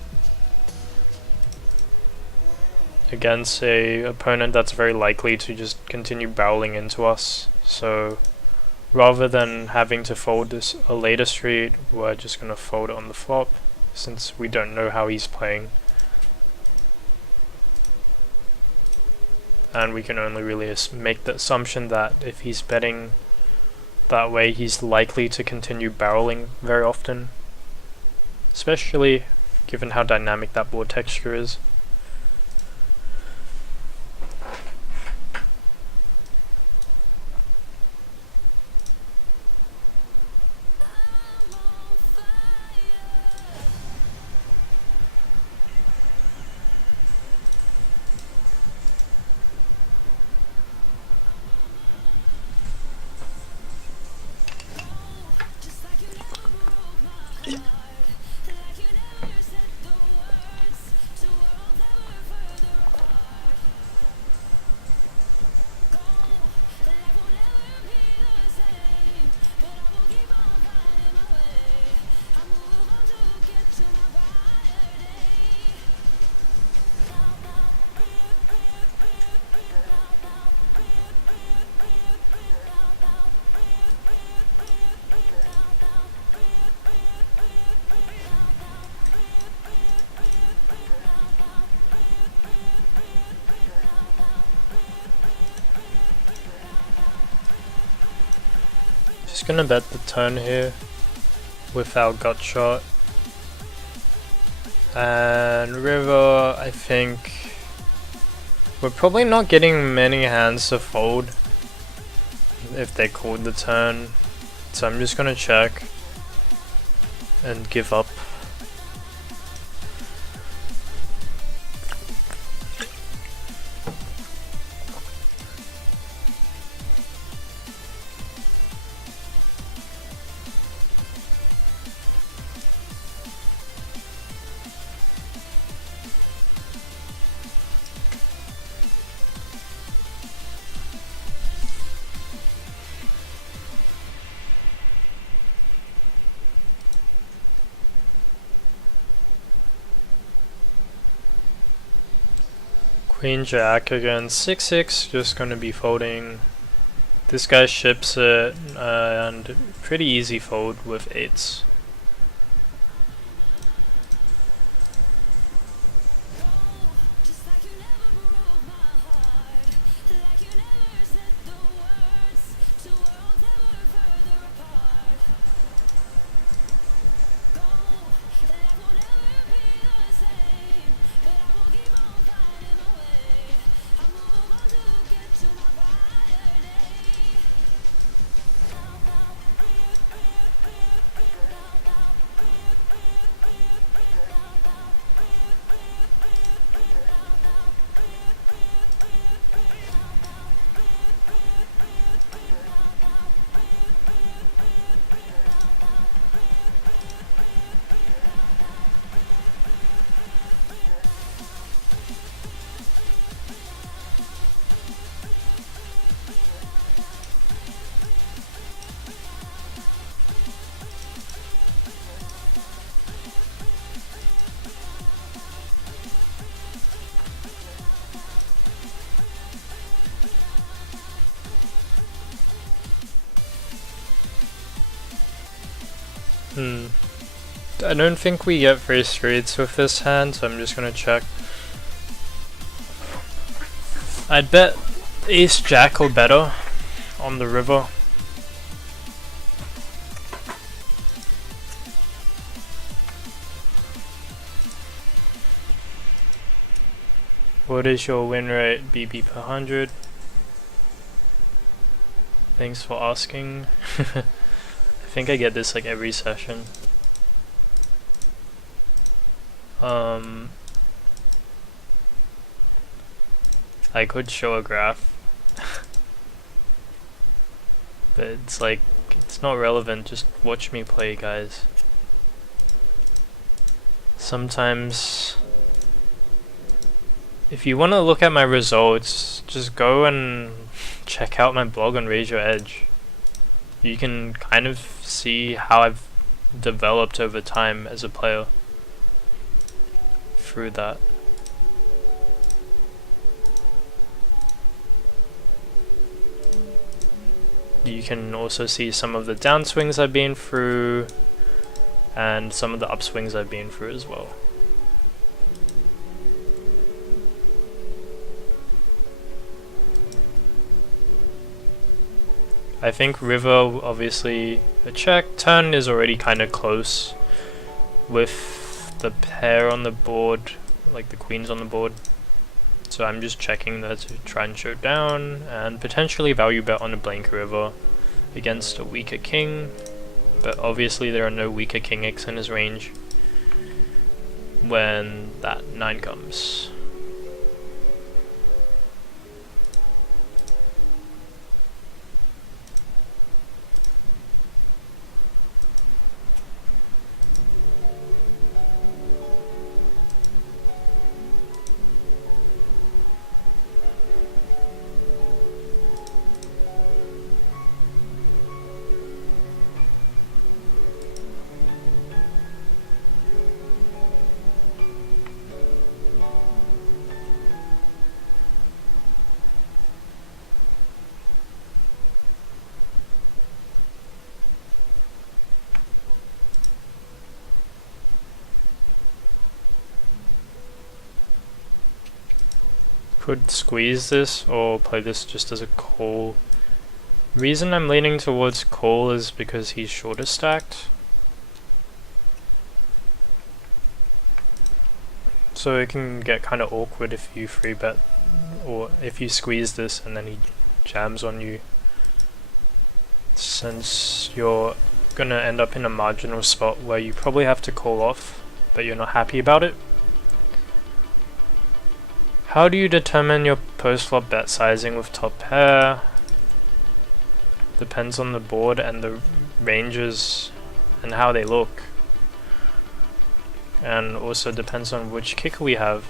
against a opponent that's very likely to just continue barreling into us. So rather than having to fold this a later street, we're just gonna fold it on the flop since we don't know how he's playing. And we can only really make the assumption that if he's betting that way, he's likely to continue barreling very often, especially given how dynamic that board texture is. Just gonna bet the turn here with our gut shot. And river, I think we're probably not getting many hands to fold if they called the turn. So I'm just gonna check and give up. Queen Jack against 6-6, just gonna be folding. This guy ships it, and Pretty easy fold with 8s. I don't think we get very straights with this hand, so I'm just gonna check. I'd bet ace jack or better on the river. What is your win rate, BB per 100? Thanks for asking. I think I get this like every session. I could show a graph, but it's like, it's not relevant, just watch me play, guys. Sometimes, if you want to look at my results, just go and check out my blog on Raise Your Edge. You can kind of see how I've developed over time as a player through that. You can also see some of the downswings I've been through and some of the upswings I've been through as well. I think river, obviously a check. Turn is already kind of close with the pair on the board, like the queens on the board. So I'm just checking that to try and show down, and potentially value bet on a blank river against a weaker king, but obviously there are no weaker king X in his range when that 9 comes. Could squeeze this or play this just as a call. Reason I'm leaning towards call is because he's shorter stacked. So it can get kind of awkward if you free bet, or if you squeeze this and then he jams on you, since you're gonna end up in a marginal spot where you probably have to call off, but you're not happy about it. How do you determine your post-flop bet sizing with top pair? Depends on the board and the ranges and how they look. And also depends on which kicker we have.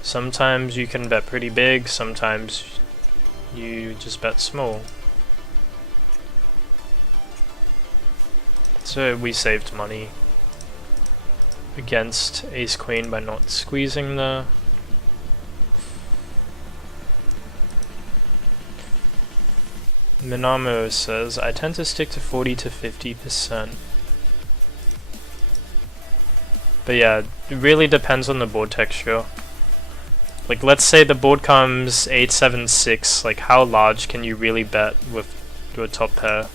Sometimes you can bet pretty big, sometimes you just bet small. So we saved money against ace queen by not squeezing the Minamo says, I tend to stick to 40 to 50%. But yeah, it really depends on the board texture. Like, let's say the board comes 8-7-6, like how large can you really bet with your top pair?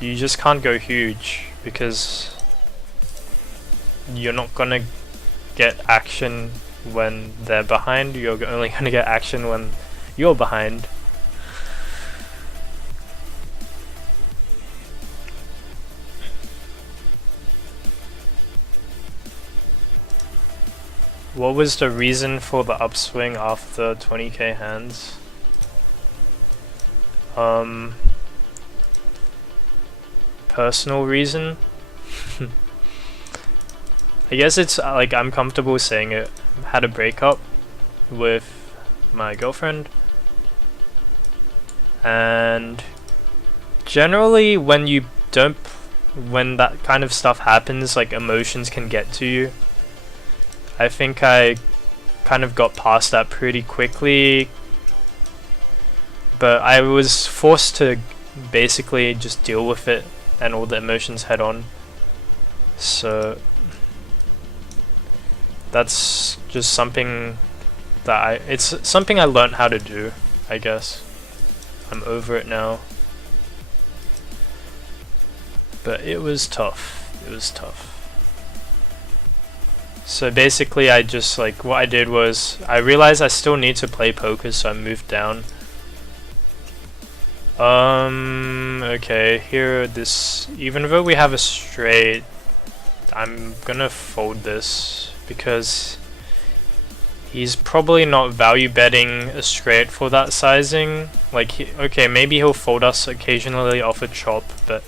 You just can't go huge, because you're not gonna get action when they're behind, you're only gonna get action when you're behind. What was the reason for the upswing after 20k hands? Personal reason? I guess it's like I'm comfortable saying it. Had a breakup with my girlfriend, and generally when that kind of stuff happens, like emotions can get to you. I think I kind of got past that pretty quickly, but I was forced to basically just deal with it and all the emotions head on. So that's just something that it's something I learned how to do, I guess. I'm over it now. But it was tough. It was tough. So basically I just, like, what I did was I realized I still need to play poker, so I moved down. Okay, here, this, even though we have a straight, I'm gonna fold this because he's probably not value betting a straight for that sizing. Like, okay, maybe he'll fold us occasionally off a chop, but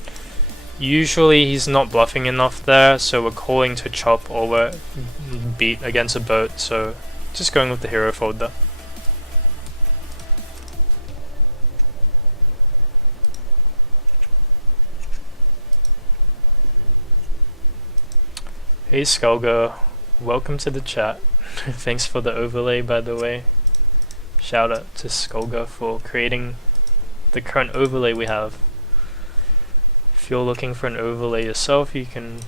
usually he's not bluffing enough there, so we're calling to chop or we're beat against a boat, so just going with the hero fold there. Hey Skulga, welcome to the chat. Thanks for the overlay, by the way. Shout out to Skulga for creating the current overlay we have. If you're looking for an overlay yourself, you can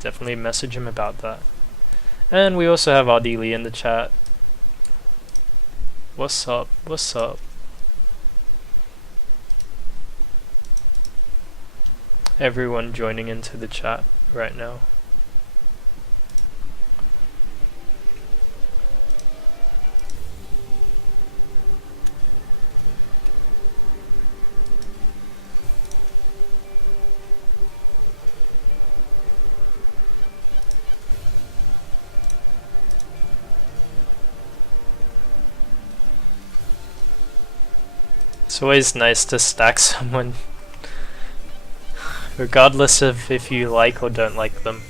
definitely message him about that. And we also have RD Lee in the chat. What's up? What's up? Everyone joining into the chat right now. It's always nice to stack someone, regardless of if you like or don't like them.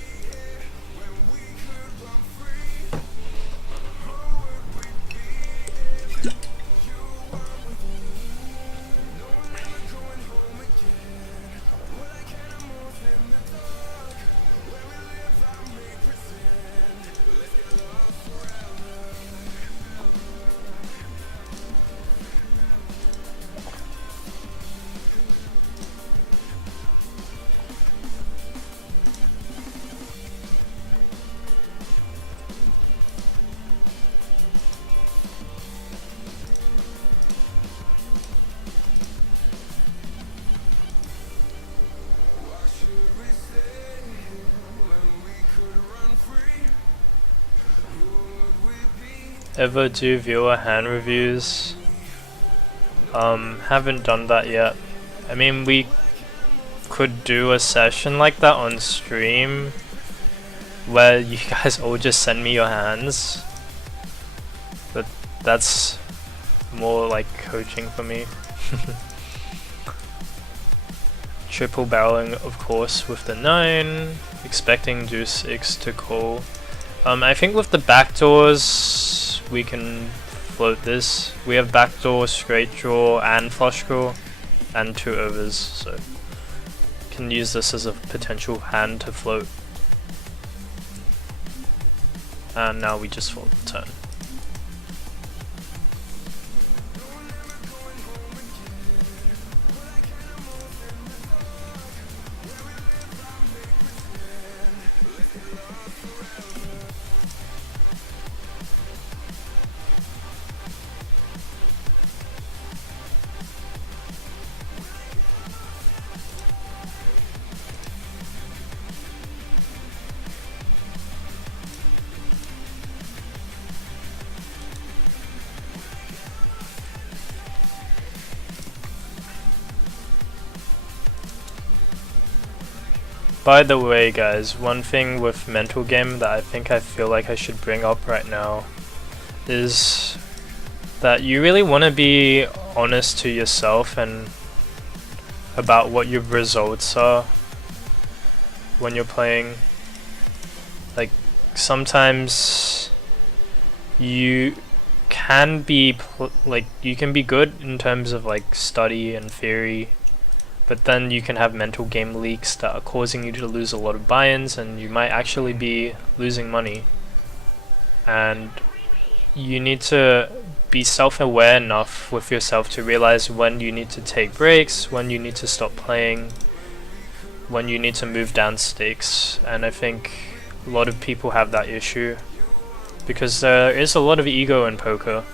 Ever do viewer hand reviews? Haven't done that yet. I mean, we could do a session like that on stream where you guys all just send me your hands, but that's more like coaching for me. Triple barreling, of course, with the 9, expecting deuce 6 to call. I think with the backdoors we can float this. We have backdoor, straight draw, and flush draw, and 2 overs, so can use this as a potential hand to float. And now we just fold the turn. By the way guys, one thing with mental game that I feel like I should bring up right now is that you really want to be honest to yourself and about what your results are when you're playing. Like sometimes you can be you can be good in terms of like study and theory, but then you can have mental game leaks that are causing you to lose a lot of buy-ins, and you might actually be losing money. And you need to be self-aware enough with yourself to realize when you need to take breaks, when you need to stop playing, when you need to move down stakes. And I think a lot of people have that issue because there is a lot of ego in poker.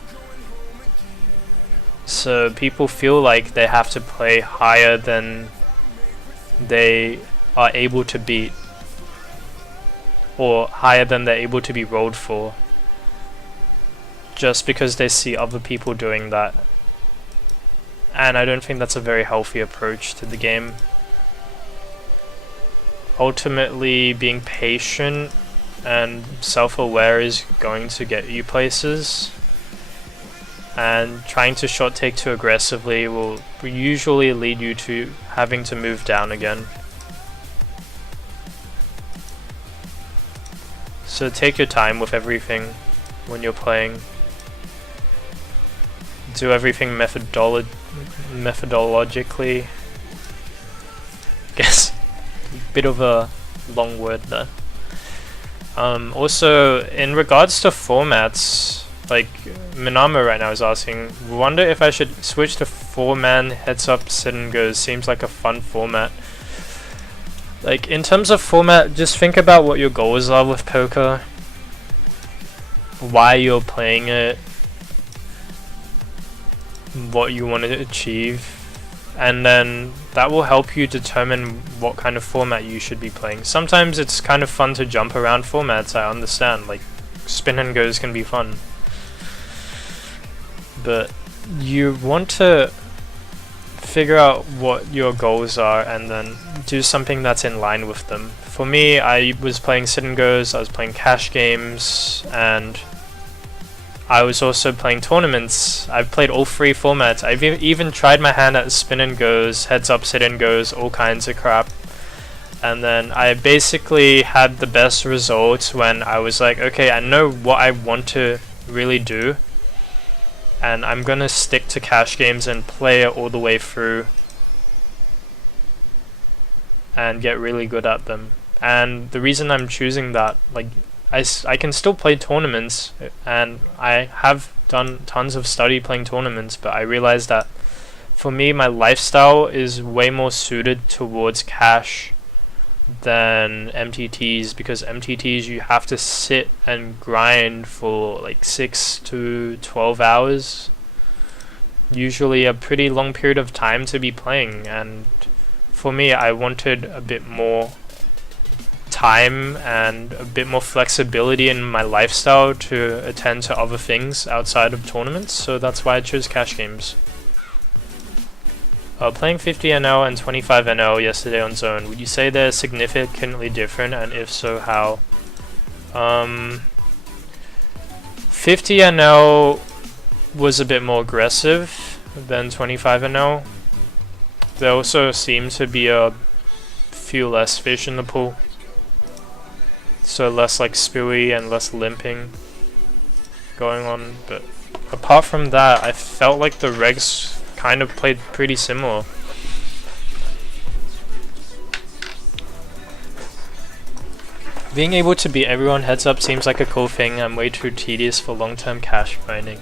So people feel like they have to play higher than they are able to beat, or higher than they're able to be rolled for, just because they see other people doing that. And I don't think that's a very healthy approach to the game. Ultimately, being patient and self-aware is going to get you places, and trying to short take too aggressively will usually lead you to having to move down again. So take your time with everything when you're playing. Do everything methodologically. Guess bit of a long word there. Also, in regards to formats, like Minama right now is asking, wonder if I should switch to 4-man heads up sit and goes. Seems like a fun format. Like in terms of format, just think about what your goals are with poker, why you're playing it, what you want to achieve, and then that will help you determine what kind of format you should be playing. Sometimes it's kind of fun to jump around formats, I understand, like spin and goes can be fun, but you want to figure out what your goals are and then do something that's in line with them. For me, I was playing sit and goes, I was playing cash games, and I was also playing tournaments. I've played all three formats. I've even tried my hand at spin and goes, heads up sit and goes, all kinds of crap. And then I basically had the best results when I was like, okay, I know what I want to really do, and I'm gonna stick to cash games and play it all the way through and get really good at them. And the reason I'm choosing that, like, I can still play tournaments, and I have done tons of study playing tournaments, but I realized that for me, my lifestyle is way more suited towards cash than MTTs, because MTTs you have to sit and grind for like 6 to 12 hours, usually a pretty long period of time to be playing, and for me I wanted a bit more time and a bit more flexibility in my lifestyle to attend to other things outside of tournaments, so that's why I chose cash games. Playing 50 NL and 25 NL yesterday on Zone, would you say they're significantly different, and if so, how? 50 NL was a bit more aggressive than 25 NL. There also seemed to be a few less fish in the pool, so less like spewy and less limping going on, but apart from that, I felt like the regs kind of played pretty similar. Being able to beat everyone heads up seems like a cool thing. I'm way too tedious for long-term cash grinding.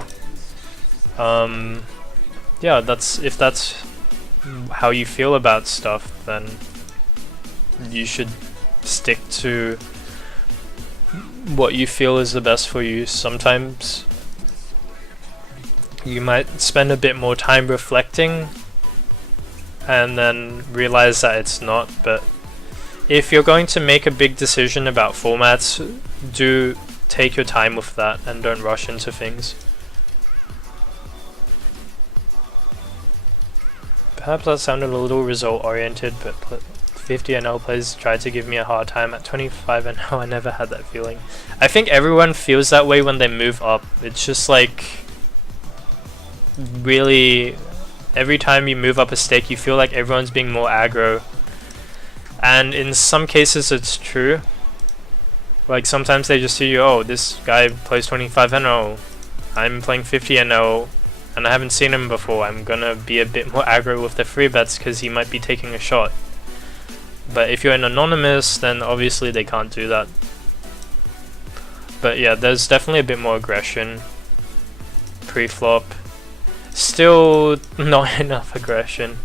Yeah, if that's how you feel about stuff, then you should stick to what you feel is the best for you. Sometimes you might spend a bit more time reflecting and then realize that it's not, but if you're going to make a big decision about formats, do take your time with that and don't rush into things. Perhaps that sounded a little result oriented, but 50 NL players try to give me a hard time. At 25 NL, I never had that feeling. I think everyone feels that way when they move up. It's just like, really, every time you move up a stake, you feel like everyone's being more aggro. And in some cases it's true. Like sometimes they just see you, oh, this guy plays 25 NL, I'm playing 50 NL, and I haven't seen him before. I'm gonna be a bit more aggro with the free bets because he might be taking a shot. But if you're an anonymous, then obviously they can't do that. But yeah, there's definitely a bit more aggression pre-flop. Still not enough aggression,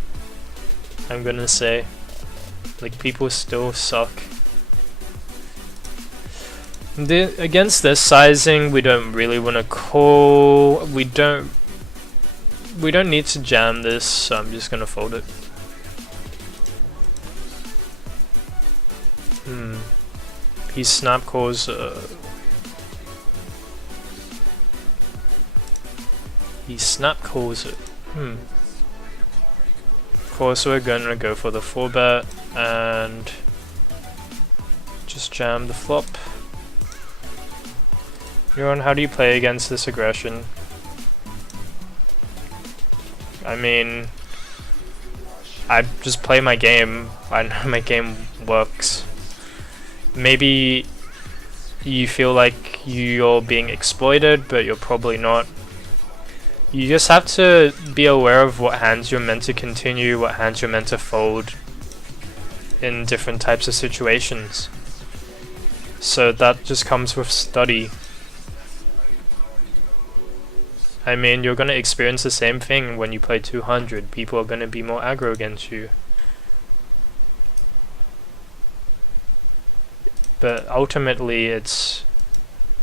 I'm gonna say. Like, people still suck. Against this sizing, we don't really want to call. We don't need to jam this, so I'm just gonna fold it. He snap calls. He snap calls it. Of course, we're gonna go for the 4-bet and just jam the flop. Euron, how do you play against this aggression? I mean, I just play my game. I know my game works. Maybe you feel like you're being exploited, but you're probably not. You just have to be aware of what hands you're meant to continue, what hands you're meant to fold in different types of situations. So that just comes with study. I mean, you're gonna experience the same thing when you play 200. People are gonna be more aggro against you. But ultimately, it's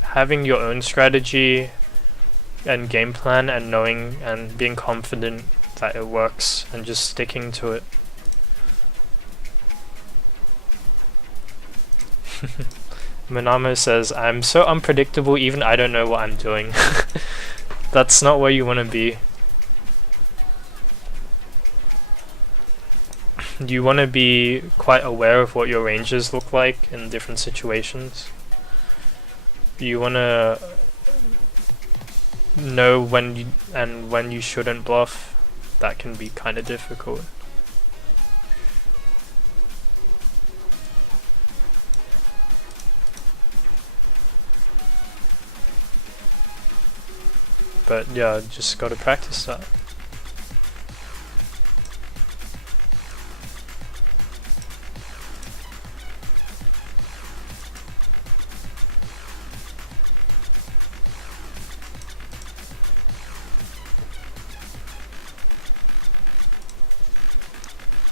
having your own strategy and game plan and knowing and being confident that it works and just sticking to it. Manamo says, I'm so unpredictable, even I don't know what I'm doing. That's not where you want to be. You want to be quite aware of what your ranges look like in different situations. You want to know when you shouldn't bluff. That can be kind of difficult. But yeah, just gotta practice that.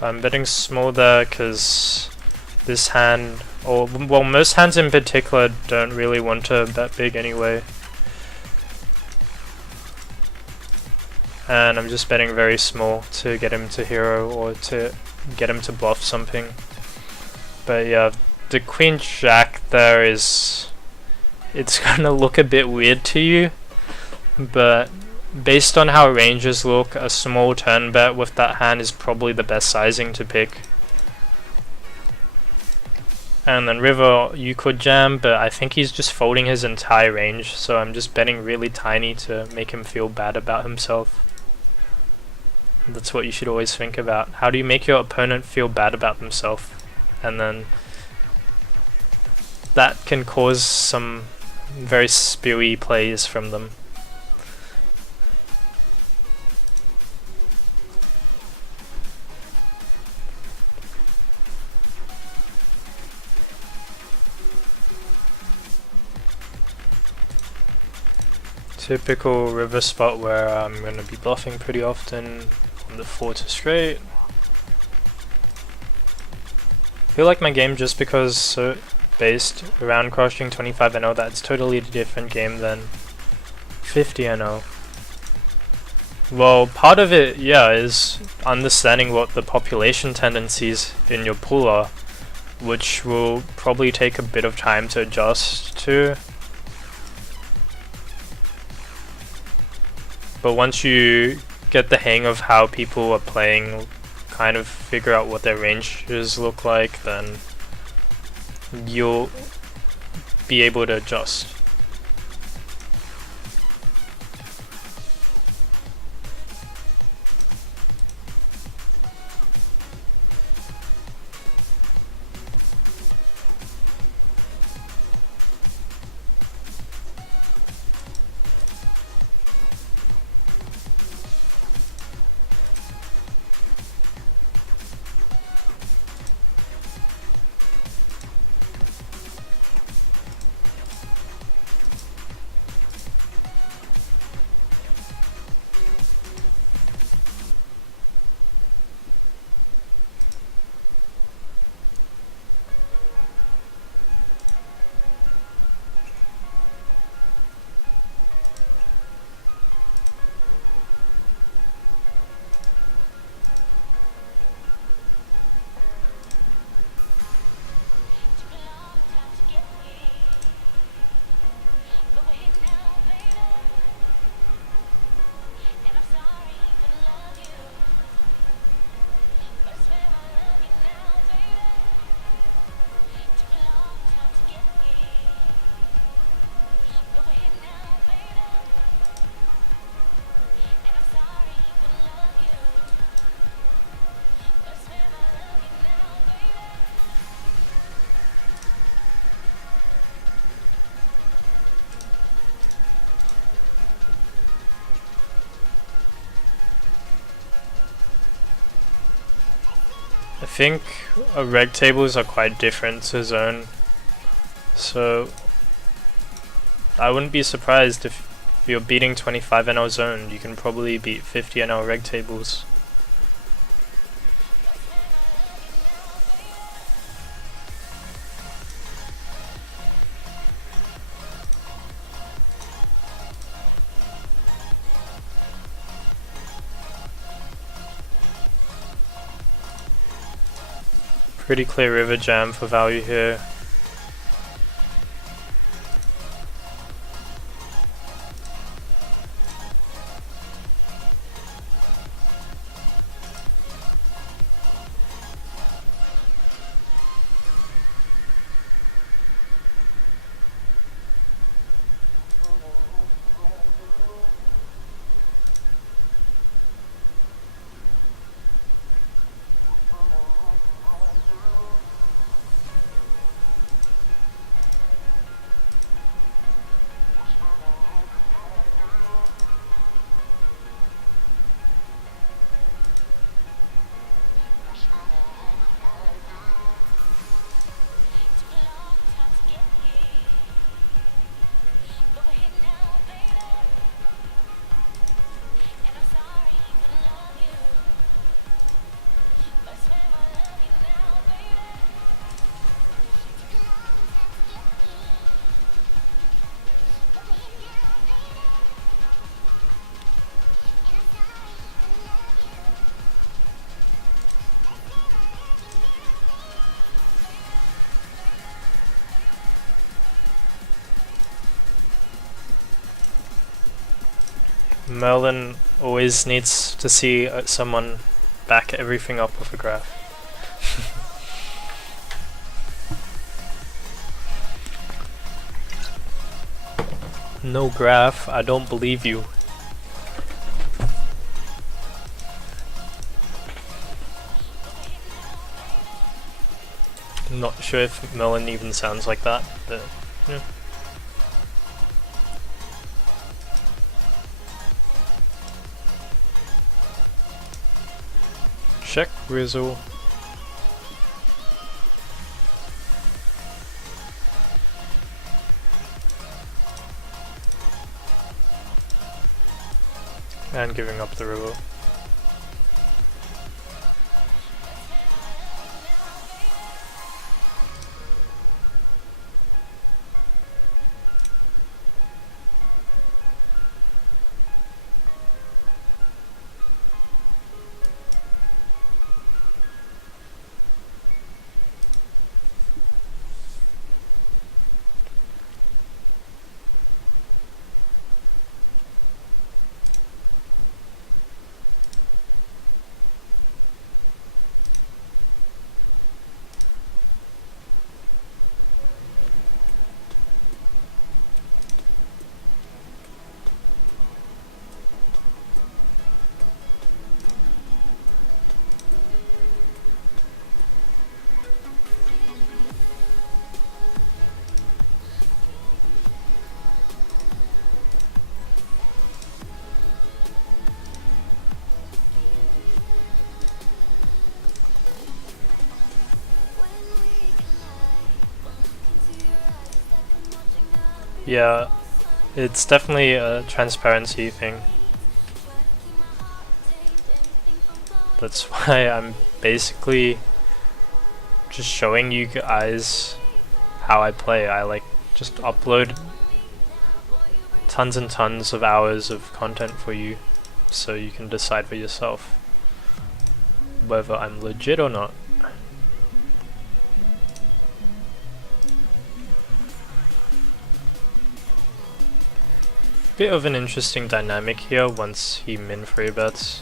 I'm betting small there because this hand, or well, most hands in particular don't really want to bet big anyway. And I'm just betting very small to get him to hero or to get him to bluff something. But yeah, the queen jack there is, it's gonna look a bit weird to you, but based on how ranges look, a small turn bet with that hand is probably the best sizing to pick. And then river, you could jam, but I think he's just folding his entire range, so I'm just betting really tiny to make him feel bad about himself. That's what you should always think about. How do you make your opponent feel bad about themselves? And then that can cause some very spewy plays from them. Typical river spot where I'm going to be bluffing pretty often on the 4 to straight. I feel like my game, just because so based around crushing 25 NO, that's totally a different game than 50 NO. Well, part of it, yeah, is understanding what the population tendencies in your pool are, which will probably take a bit of time to adjust to. But once you get the hang of how people are playing kind of figure out what their ranges look like, then you'll be able to adjust. I think reg tables are quite different to zone, so I wouldn't be surprised if you're beating 25 NL zone, you can probably beat 50 NL reg tables. Pretty clear river jam for value here. Merlin always needs to see someone back everything up with a graph. No graph, I don't believe you. I'm not sure if Merlin even sounds like that, but yeah. Check Rizzo. And giving up the river. Yeah, it's definitely a transparency thing. That's why I'm basically just showing you guys how I play. I like just upload tons and tons of hours of content for you so you can decide for yourself whether I'm legit or not. Bit of an interesting dynamic here once he min 3-bets.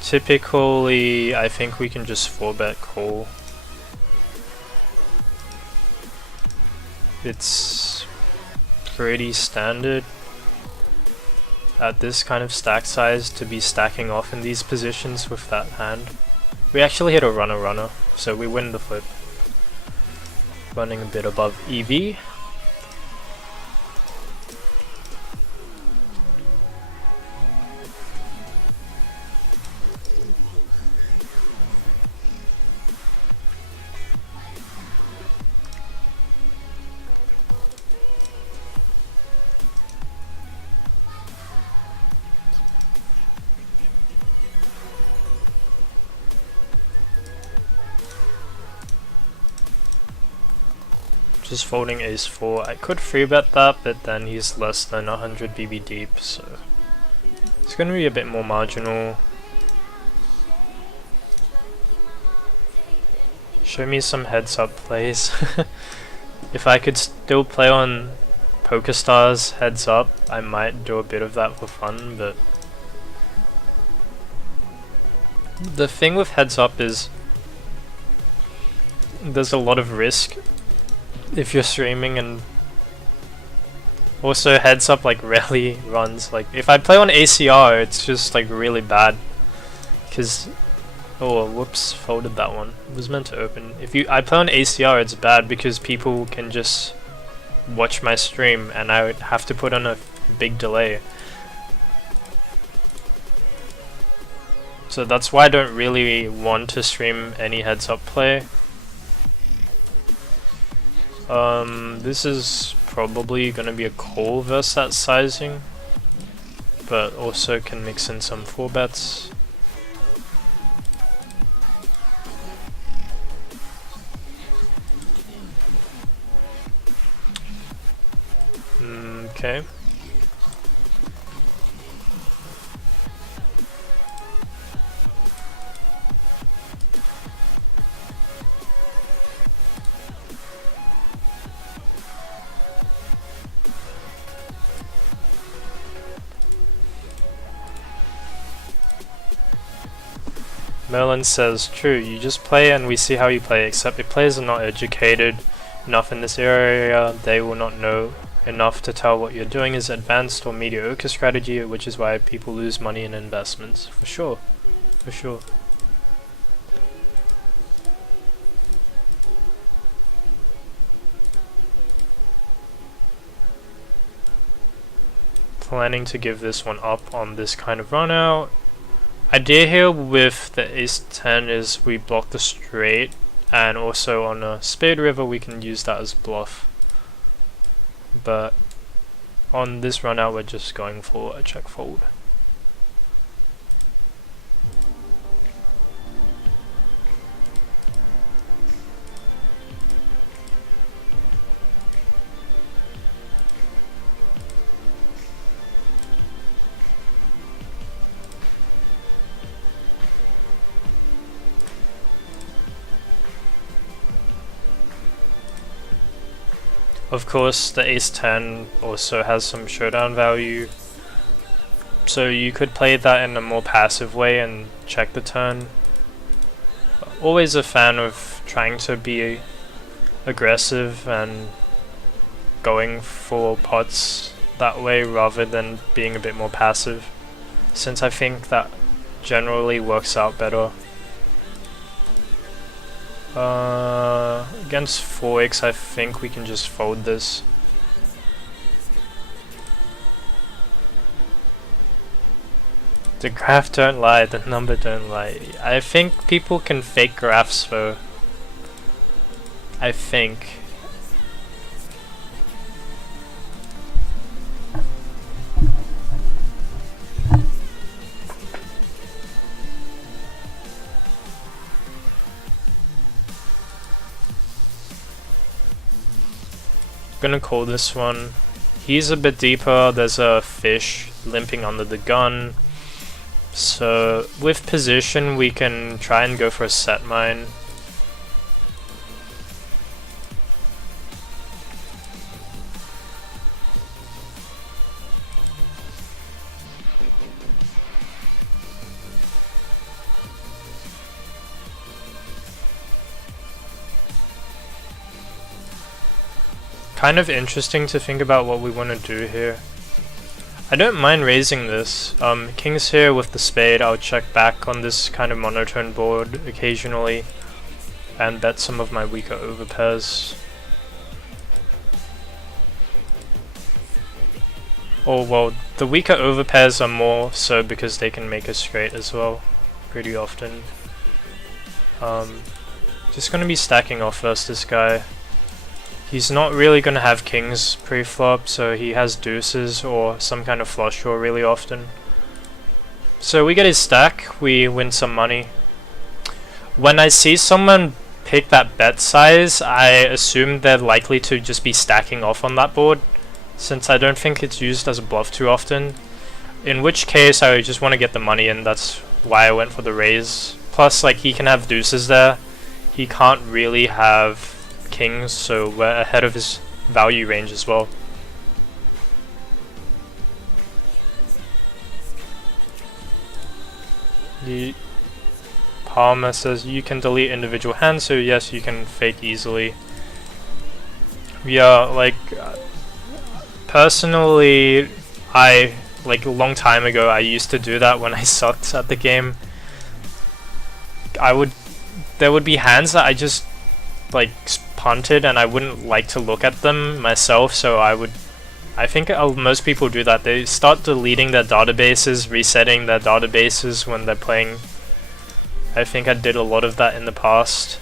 Typically, I think we can just 4-bet call. It's pretty standard at this kind of stack size to be stacking off in these positions with that hand. We actually hit a runner, so we win the flip. Running a bit above EV. Just folding ace-4. I could 3-bet that, but then he's less than 100 BB deep, so it's going to be a bit more marginal. Show me some heads-up plays. If I could still play on PokerStars heads-up, I might do a bit of that for fun, but the thing with heads-up is there's a lot of risk if you're streaming, and also heads up like rarely runs. Like if I play on ACR, it's just like really bad because whoops, folded that one. It was meant to open. If I play on ACR, it's bad because people can just watch my stream and I would have to put on a big delay. So that's why I don't really want to stream any heads up play. This is probably gonna be a call versus that sizing, but also can mix in some 4-bets. Okay. Merlin says, true, you just play and we see how you play, except if players are not educated enough in this area, they will not know enough to tell what you're doing is advanced or mediocre strategy, which is why people lose money in investments. For sure. For sure. Planning to give this one up on this kind of run out. Idea here with the ace-10 is we block the straight, and also on a spade river we can use that as bluff. But on this run out we're just going for a check fold. Of course, the ace-10 also has some showdown value, so you could play that in a more passive way and check the turn. Always a fan of trying to be aggressive and going for pots that way rather than being a bit more passive, since I think that generally works out better. Against 4x, I think we can just fold this. The graph don't lie, the number don't lie. I think people can fake graphs though. I think. gonna call this one. He's a bit deeper, there's a fish limping under the gun. So with position we can try and go for a set mine. Kind of interesting to think about what we want to do here. I don't mind raising this. King's here with the spade. I'll check back on this kind of monotone board occasionally and bet some of my weaker overpairs. Or well, the weaker overpairs are more so because they can make a straight as well, pretty often. Just gonna be stacking off first this guy. He's not really gonna have kings pre-flop, so he has deuces or some kind of flush draw really often. So we get his stack, we win some money. When I see someone pick that bet size, I assume they're likely to just be stacking off on that board, since I don't think it's used as a bluff too often. In which case I just want to get the money in, that's why I went for the raise. Plus, like, he can have deuces there, he can't really have kings, so we're ahead of his value range as well. The Palmer says you can delete individual hands, so yes, you can fake easily. Yeah, like, personally, like a long time ago, I used to do that when I sucked at the game. There would be hands that I just like punted and I wouldn't like to look at them myself, so I think most people do that. They start deleting their databases, resetting their databases when they're playing. I think I did a lot of that in the past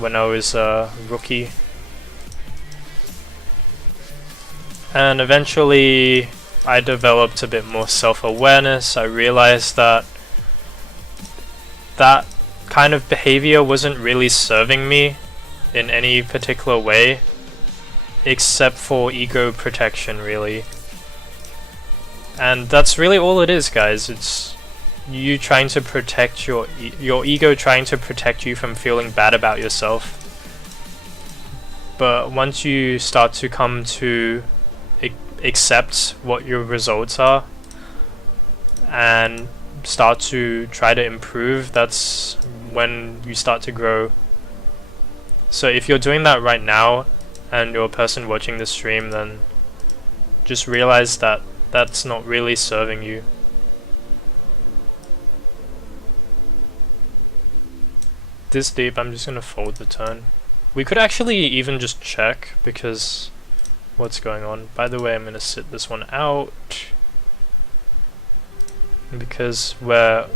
when I was a rookie. And eventually I developed a bit more self-awareness. I realized that that kind of behavior wasn't really serving me in any particular way, except for ego protection, really. And that's really all it is, guys. It's you trying to protect your ego, trying to protect you from feeling bad about yourself. But once you start to come to accept what your results are and start to try to improve, that's when you start to grow. So if you're doing that right now and you're a person watching the stream, then just realize that that's not really serving you. This deep, I'm just gonna fold the turn. We could actually even just check, because what's going on? By the way, I'm gonna sit this one out because we're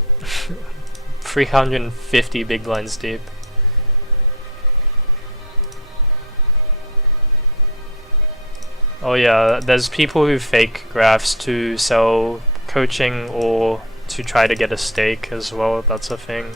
350 big blinds deep. Oh yeah, there's people who fake graphs to sell coaching or to try to get a stake as well. That's a thing.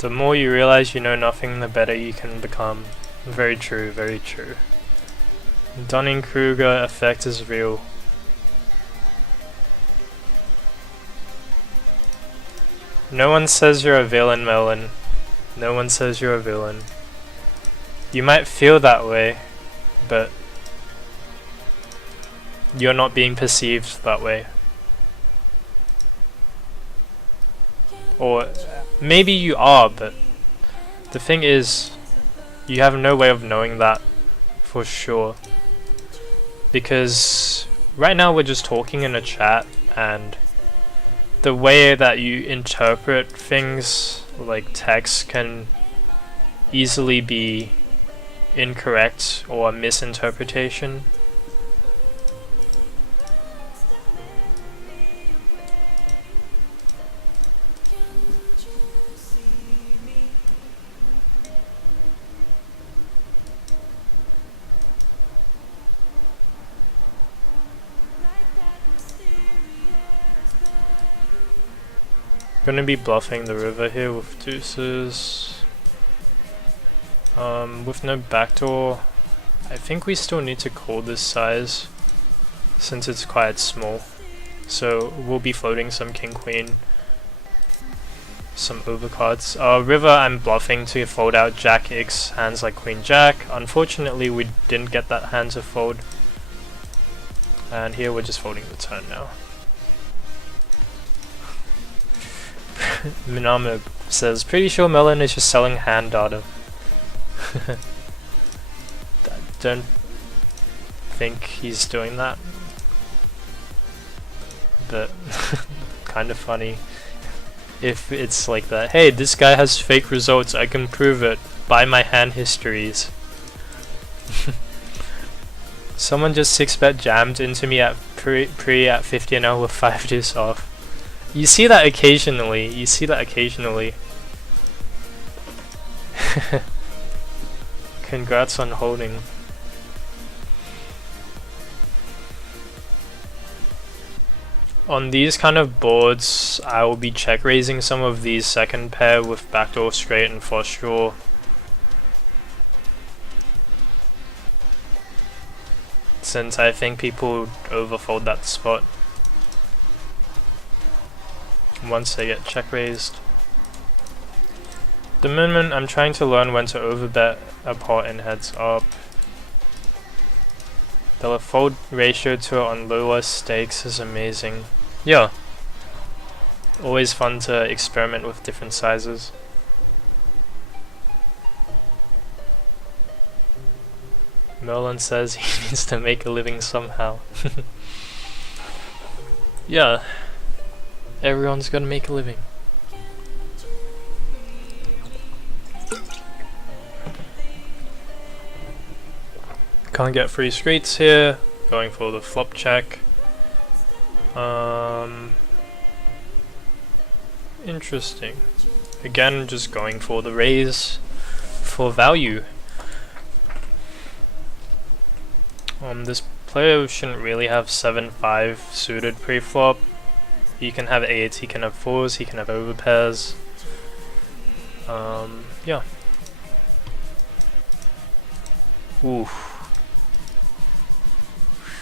The more you realize you know nothing, the better you can become. Very true, very true. Dunning-Kruger effect is real. No one says you're a villain, Melon. No one says you're a villain. You might feel that way, but you're not being perceived that way. Or maybe you are, but the thing is, you have no way of knowing that for sure. Because right now we're just talking in a chat, and the way that you interpret things like text can easily be incorrect or a misinterpretation. Gonna be bluffing the river here with deuces. With no backdoor, I think we still need to call this size since it's quite small. So we'll be floating some king queen, some overcards. River, I'm bluffing to fold out jack x hands like queen jack. Unfortunately, we didn't get that hand to fold, and here we're just folding the turn now. Minamo says, pretty sure Melon is just selling hand data. I don't think he's doing that, but kind of funny if it's like that. Hey, this guy has fake results, I can prove it. Buy my hand histories. Someone just 6-bet jammed into me at pre at 50 and 0 with 5 deuce off. You see that occasionally. You see that occasionally. Congrats on holding. On these kind of boards, I will be check raising some of these second pair with backdoor straight and flush draw. Since I think people overfold that spot once they get check raised. The moment I'm trying to learn when to overbet a pot in heads up. The fold ratio to it on lower stakes is amazing. Yeah. Always fun to experiment with different sizes. Merlin says he needs to make a living somehow. Yeah. Everyone's gonna make a living. Can't get free straights here. Going for the flop check. Interesting. Again, just going for the raise for value. This player shouldn't really have 7-5 suited pre-flop. He can have 8s, he can have 4s, he can have overpairs. Yeah. Ooh.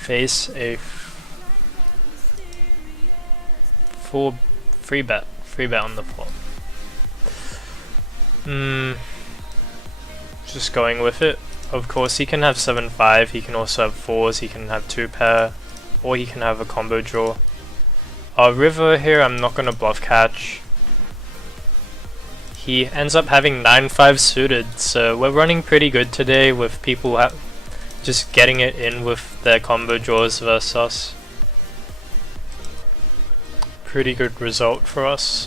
Face a full free bet on the flop. Just going with it. Of course, he can have 7-5, he can also have 4s, he can have 2 pair, or he can have a combo draw. River here, I'm not gonna bluff catch. He ends up having 9-5 suited, so we're running pretty good today with people just getting it in with their combo draws versus us. Pretty good result for us.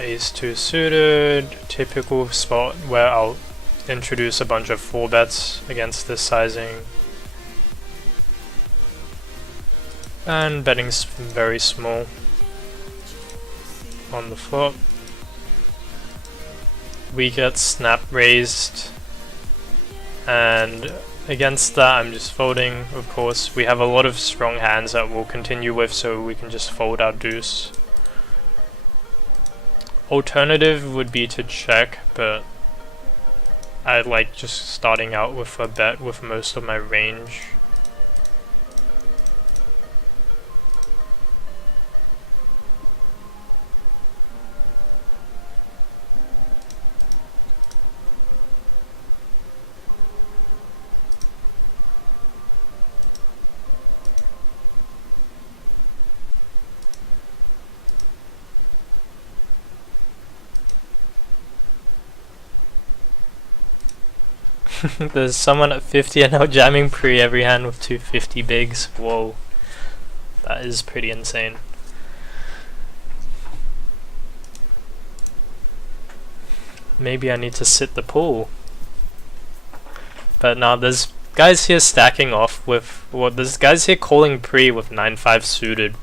Ace 2 suited, typical spot where I'll introduce a bunch of 4 bets against this sizing. And betting's very small on the flop. We get snap raised, and against that I'm just folding. Of course, we have a lot of strong hands that we'll continue with, so we can just fold our deuce. Alternative would be to check, but I like just starting out with a bet with most of my range. There's someone at 50 and now jamming pre every hand with 250 bigs. Whoa. That is pretty insane. maybe I need to sit the pool. But now there's guys here stacking off with, well, there's guys here calling pre with 9-5 suited.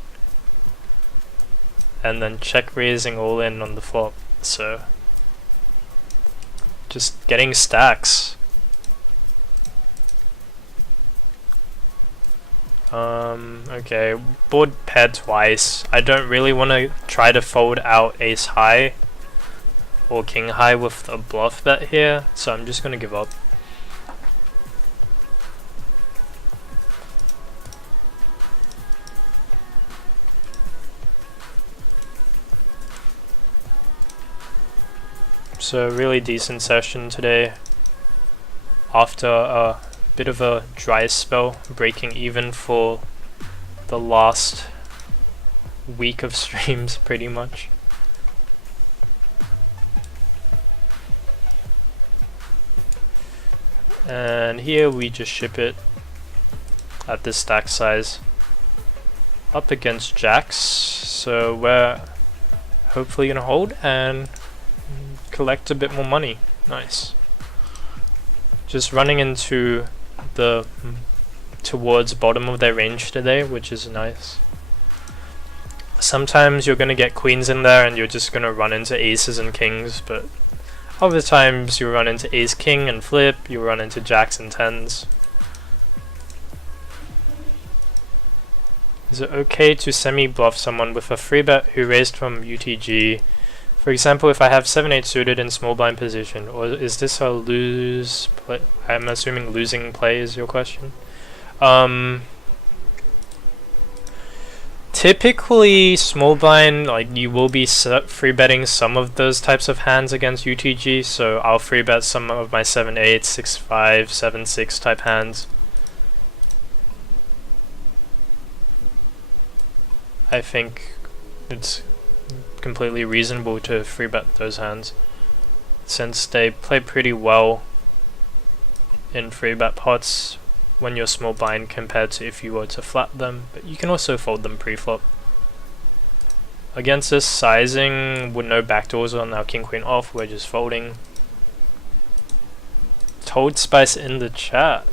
And then check raising all in on the flop, so just getting stacks. Okay, board paired twice. I don't really want to try to fold out ace high or king high with a bluff bet here, so I'm just gonna give up. So really decent session today after a bit of a dry spell, breaking even for the last week of streams pretty much. And here we just ship it at this stack size up against jacks, so we're hopefully gonna hold and collect a bit more money. Nice. Just running into the towards bottom of their range today, which is nice. Sometimes you're gonna get queens in there and you're just gonna run into aces and kings, but other times you run into ace king and flip, you run into jacks and tens. Is it okay to semi-bluff someone with a free bet who raised from UTG? For example, if I have 7-8 suited in small blind position, or is this a lose play? I'm assuming losing play is your question. Typically, small blind, like, you will be free betting some of those types of hands against UTG, so I'll free bet some of my 7-8, 6-5, 7-6 type hands. I think it's completely reasonable to free bet those hands, since they play pretty well in free bet pots when you're small blind compared to if you were to flat them, but you can also fold them pre-flop. Against this sizing with no backdoors on our king queen off, we're just folding. Toad Spice in the chat.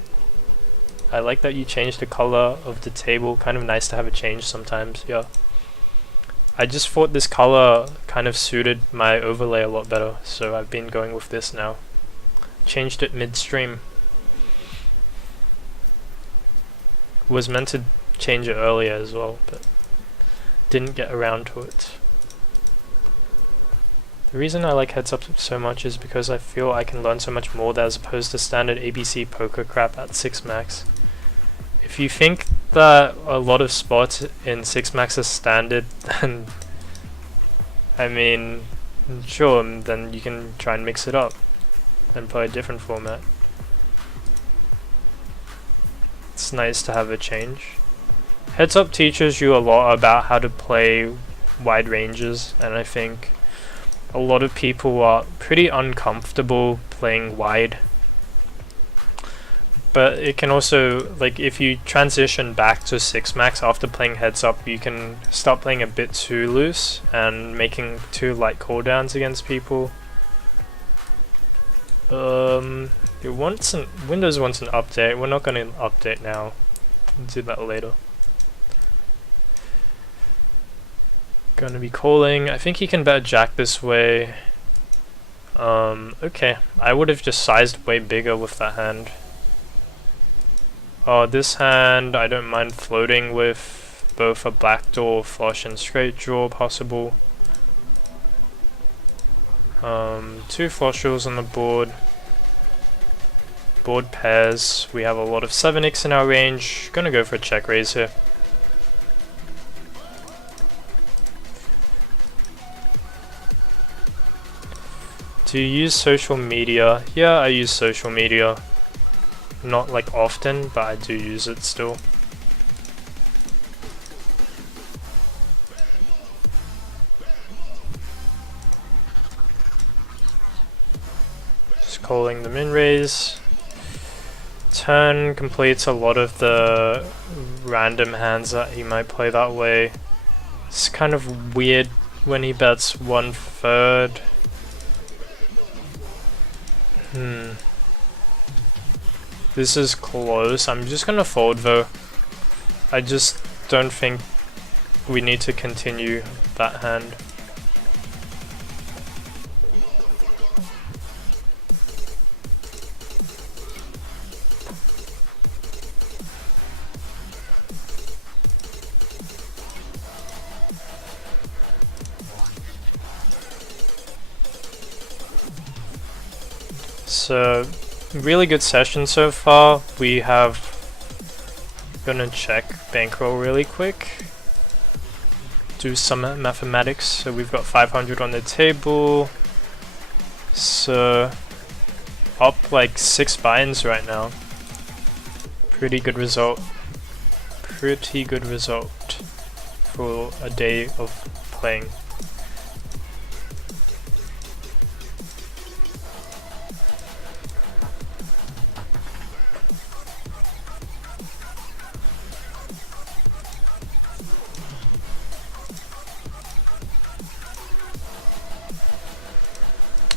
I like that you changed the color of the table, kind of nice to have a change sometimes, yeah. I just thought this color kind of suited my overlay a lot better, so I've been going with this now. Changed it midstream. Was meant to change it earlier as well, but didn't get around to it. The reason I like heads up so much is because I feel I can learn so much more there as opposed to standard ABC poker crap at 6 max. If you think that a lot of spots in 6 max are standard, then I mean, sure, then you can try and mix it up and play a different format. It's nice to have a change. Heads up teaches you a lot about how to play wide ranges, and I think a lot of people are pretty uncomfortable playing wide. But it can also, like, if you transition back to 6 max after playing heads up, you can start playing a bit too loose and making too light cooldowns against people. Windows wants an update. We're not going to update now. We'll do that later. Gonna be calling. I think he can bet jack this way. Okay. I would have just sized way bigger with that hand. This hand, I don't mind floating with both a backdoor flush and straight draw possible. 2 flush draws on the board. Board pairs. We have a lot of 7x in our range. Gonna go for a check raise here. Do you use social media? Yeah, I use social media. Not like often, but I do use it still. Just calling the min raise. Turn completes a lot of the random hands that he might play that way. It's kind of weird when he bets 1/3. This is close. I'm just gonna fold though. I just don't think we need to continue that hand. So, really good session so far. We have gonna check bankroll really quick. Do some mathematics. So we've got 500 on the table. So up like 6 buy-ins right now. Pretty good result. Pretty good result for a day of playing.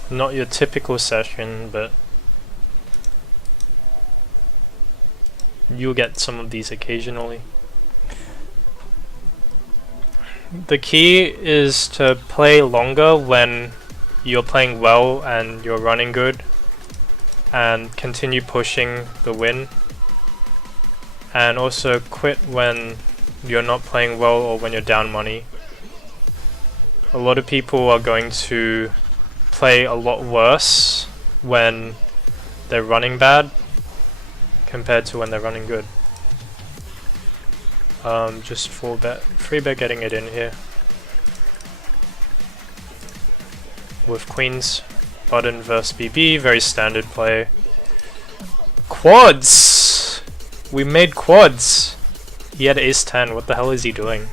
Not your typical session, but you'll get some of these occasionally. The key is to play longer when you're playing well and you're running good, and continue pushing the win, and also quit when you're not playing well or when you're down money. A lot of people are going to play a lot worse when they're running bad compared to when they're running good. Just 4-bet, 3-bet getting it in here. With queens, button versus BB, very standard play. Quads! We made quads! He had ace 10, what the hell is he doing?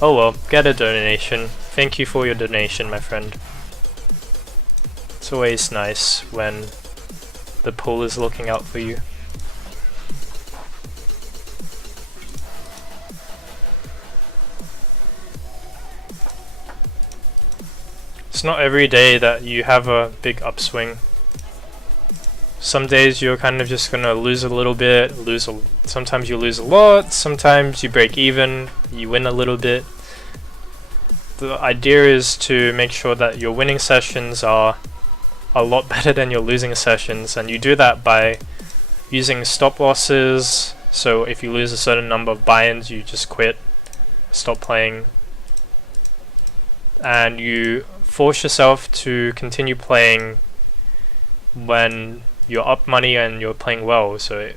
Oh well, get a donation. Thank you for your donation, my friend. It's always nice when the pool is looking out for you. It's not every day that you have a big upswing. Some days you're kind of just gonna lose a little bit, sometimes you lose a lot, sometimes you break even, you win a little bit. The idea is to make sure that your winning sessions are a lot better than your losing sessions, and you do that by using stop losses. So if you lose a certain number of buy-ins, you just quit, stop playing, and you force yourself to continue playing when you're up money and you're playing well. So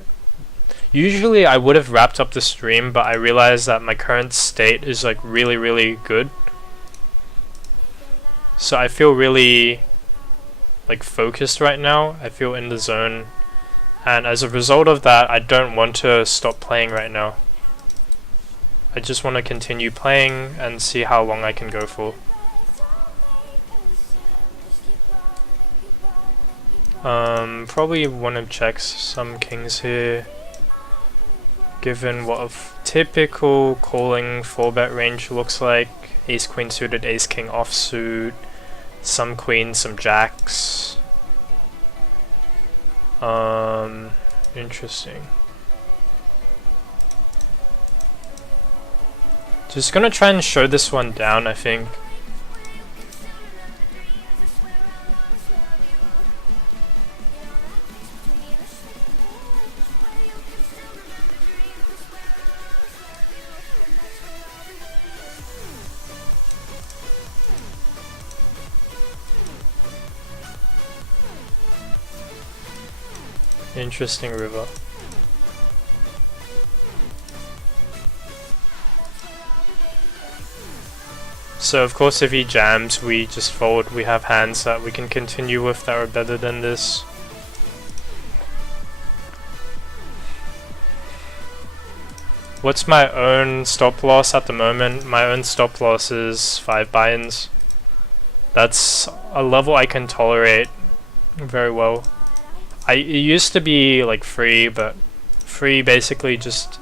usually I would have wrapped up the stream, but I realized that my current state is like really good. So I feel really like focused right now. I feel in the zone, and as a result of that, I don't want to stop playing right now. I just want to continue playing and see how long I can go for. Probably want to check some kings here, given what a typical calling 4-bet range looks like. Ace queen suited, ace king offsuit, some queens, some jacks. Interesting. Just gonna try and show this one down, I think. Interesting river. So of course if he jams, we just fold. We have hands that we can continue with that are better than this. What's my own stop loss at the moment? My own stop loss is 5 buy-ins. That's a level I can tolerate very well. It used to be like free, but free basically just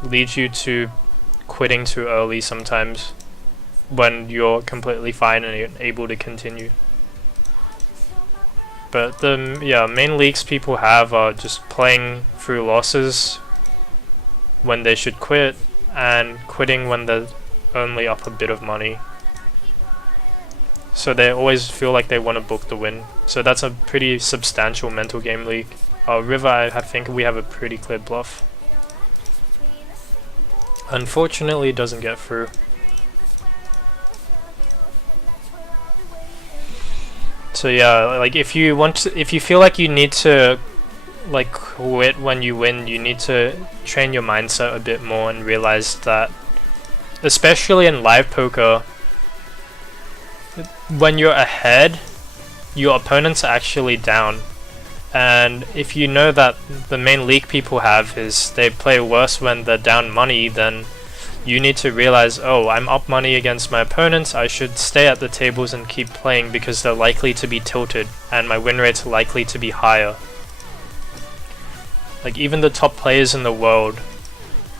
leads you to quitting too early sometimes when you're completely fine and you're able to continue. But the main leaks people have are just playing through losses when they should quit, and quitting when they're only up a bit of money. So they always feel like they want to book the win. So that's a pretty substantial mental game leak. River, I think we have a pretty clear bluff. Unfortunately, it doesn't get through. So yeah, like if you feel like you need to like quit when you win, you need to train your mindset a bit more and realize that, especially in live poker, when you're ahead, your opponents are actually down. And if you know that the main leak people have is they play worse when they're down money, then you need to realize, oh, I'm up money against my opponents, I should stay at the tables and keep playing because they're likely to be tilted and my win rate's likely to be higher. Like, even the top players in the world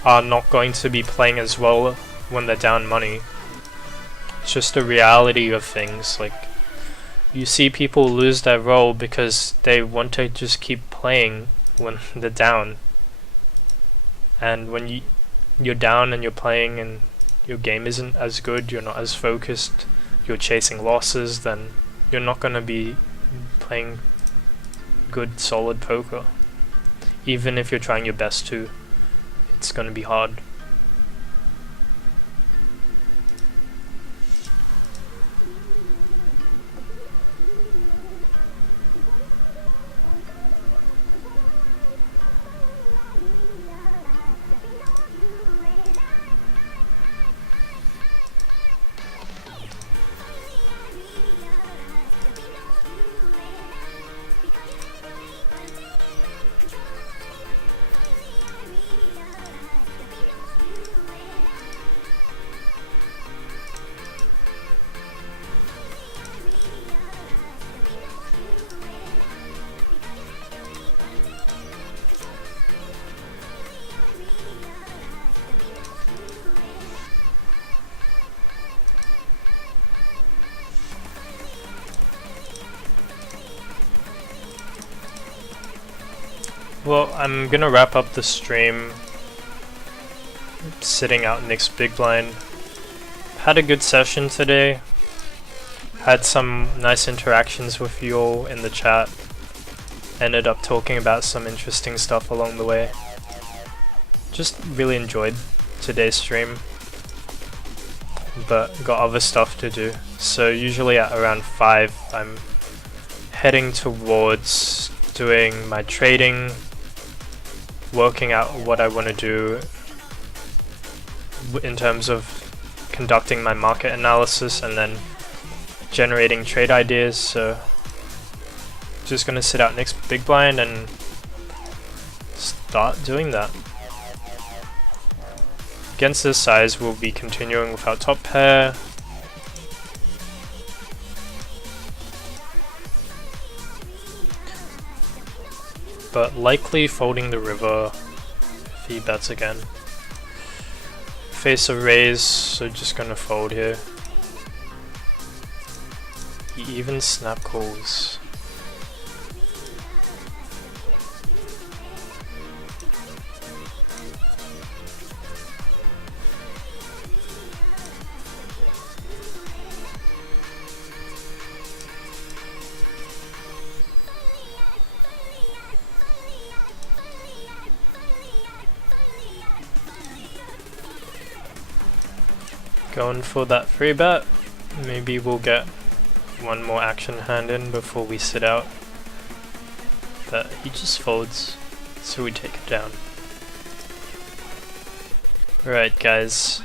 are not going to be playing as well when they're down money. It's just the reality of things. Like, you see people lose their role because they want to just keep playing when they're down. And when you're down and you're playing and your game isn't as good, you're not as focused, you're chasing losses, then you're not going to be playing good, solid poker. Even if you're trying your best to, it's going to be hard. Well, I'm gonna wrap up the stream sitting out Nick's big blind. Had a good session today. Had some nice interactions with you all in the chat. Ended up talking about some interesting stuff along the way. Just really enjoyed today's stream, but got other stuff to do. So usually at around 5 I'm heading towards doing my trading, working out what I want to do in terms of conducting my market analysis and then generating trade ideas. So just gonna sit out next big blind and start doing that. Against this size, we'll be continuing with our top pair. But likely folding the river if he bets again. Face a raise, so just gonna fold here. He even snap calls. Going for that free bet. Maybe we'll get one more action hand in before we sit out. But he just folds, so we take it down. Alright guys,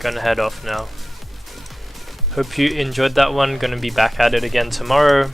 gonna head off now. Hope you enjoyed that one, gonna be back at it again tomorrow.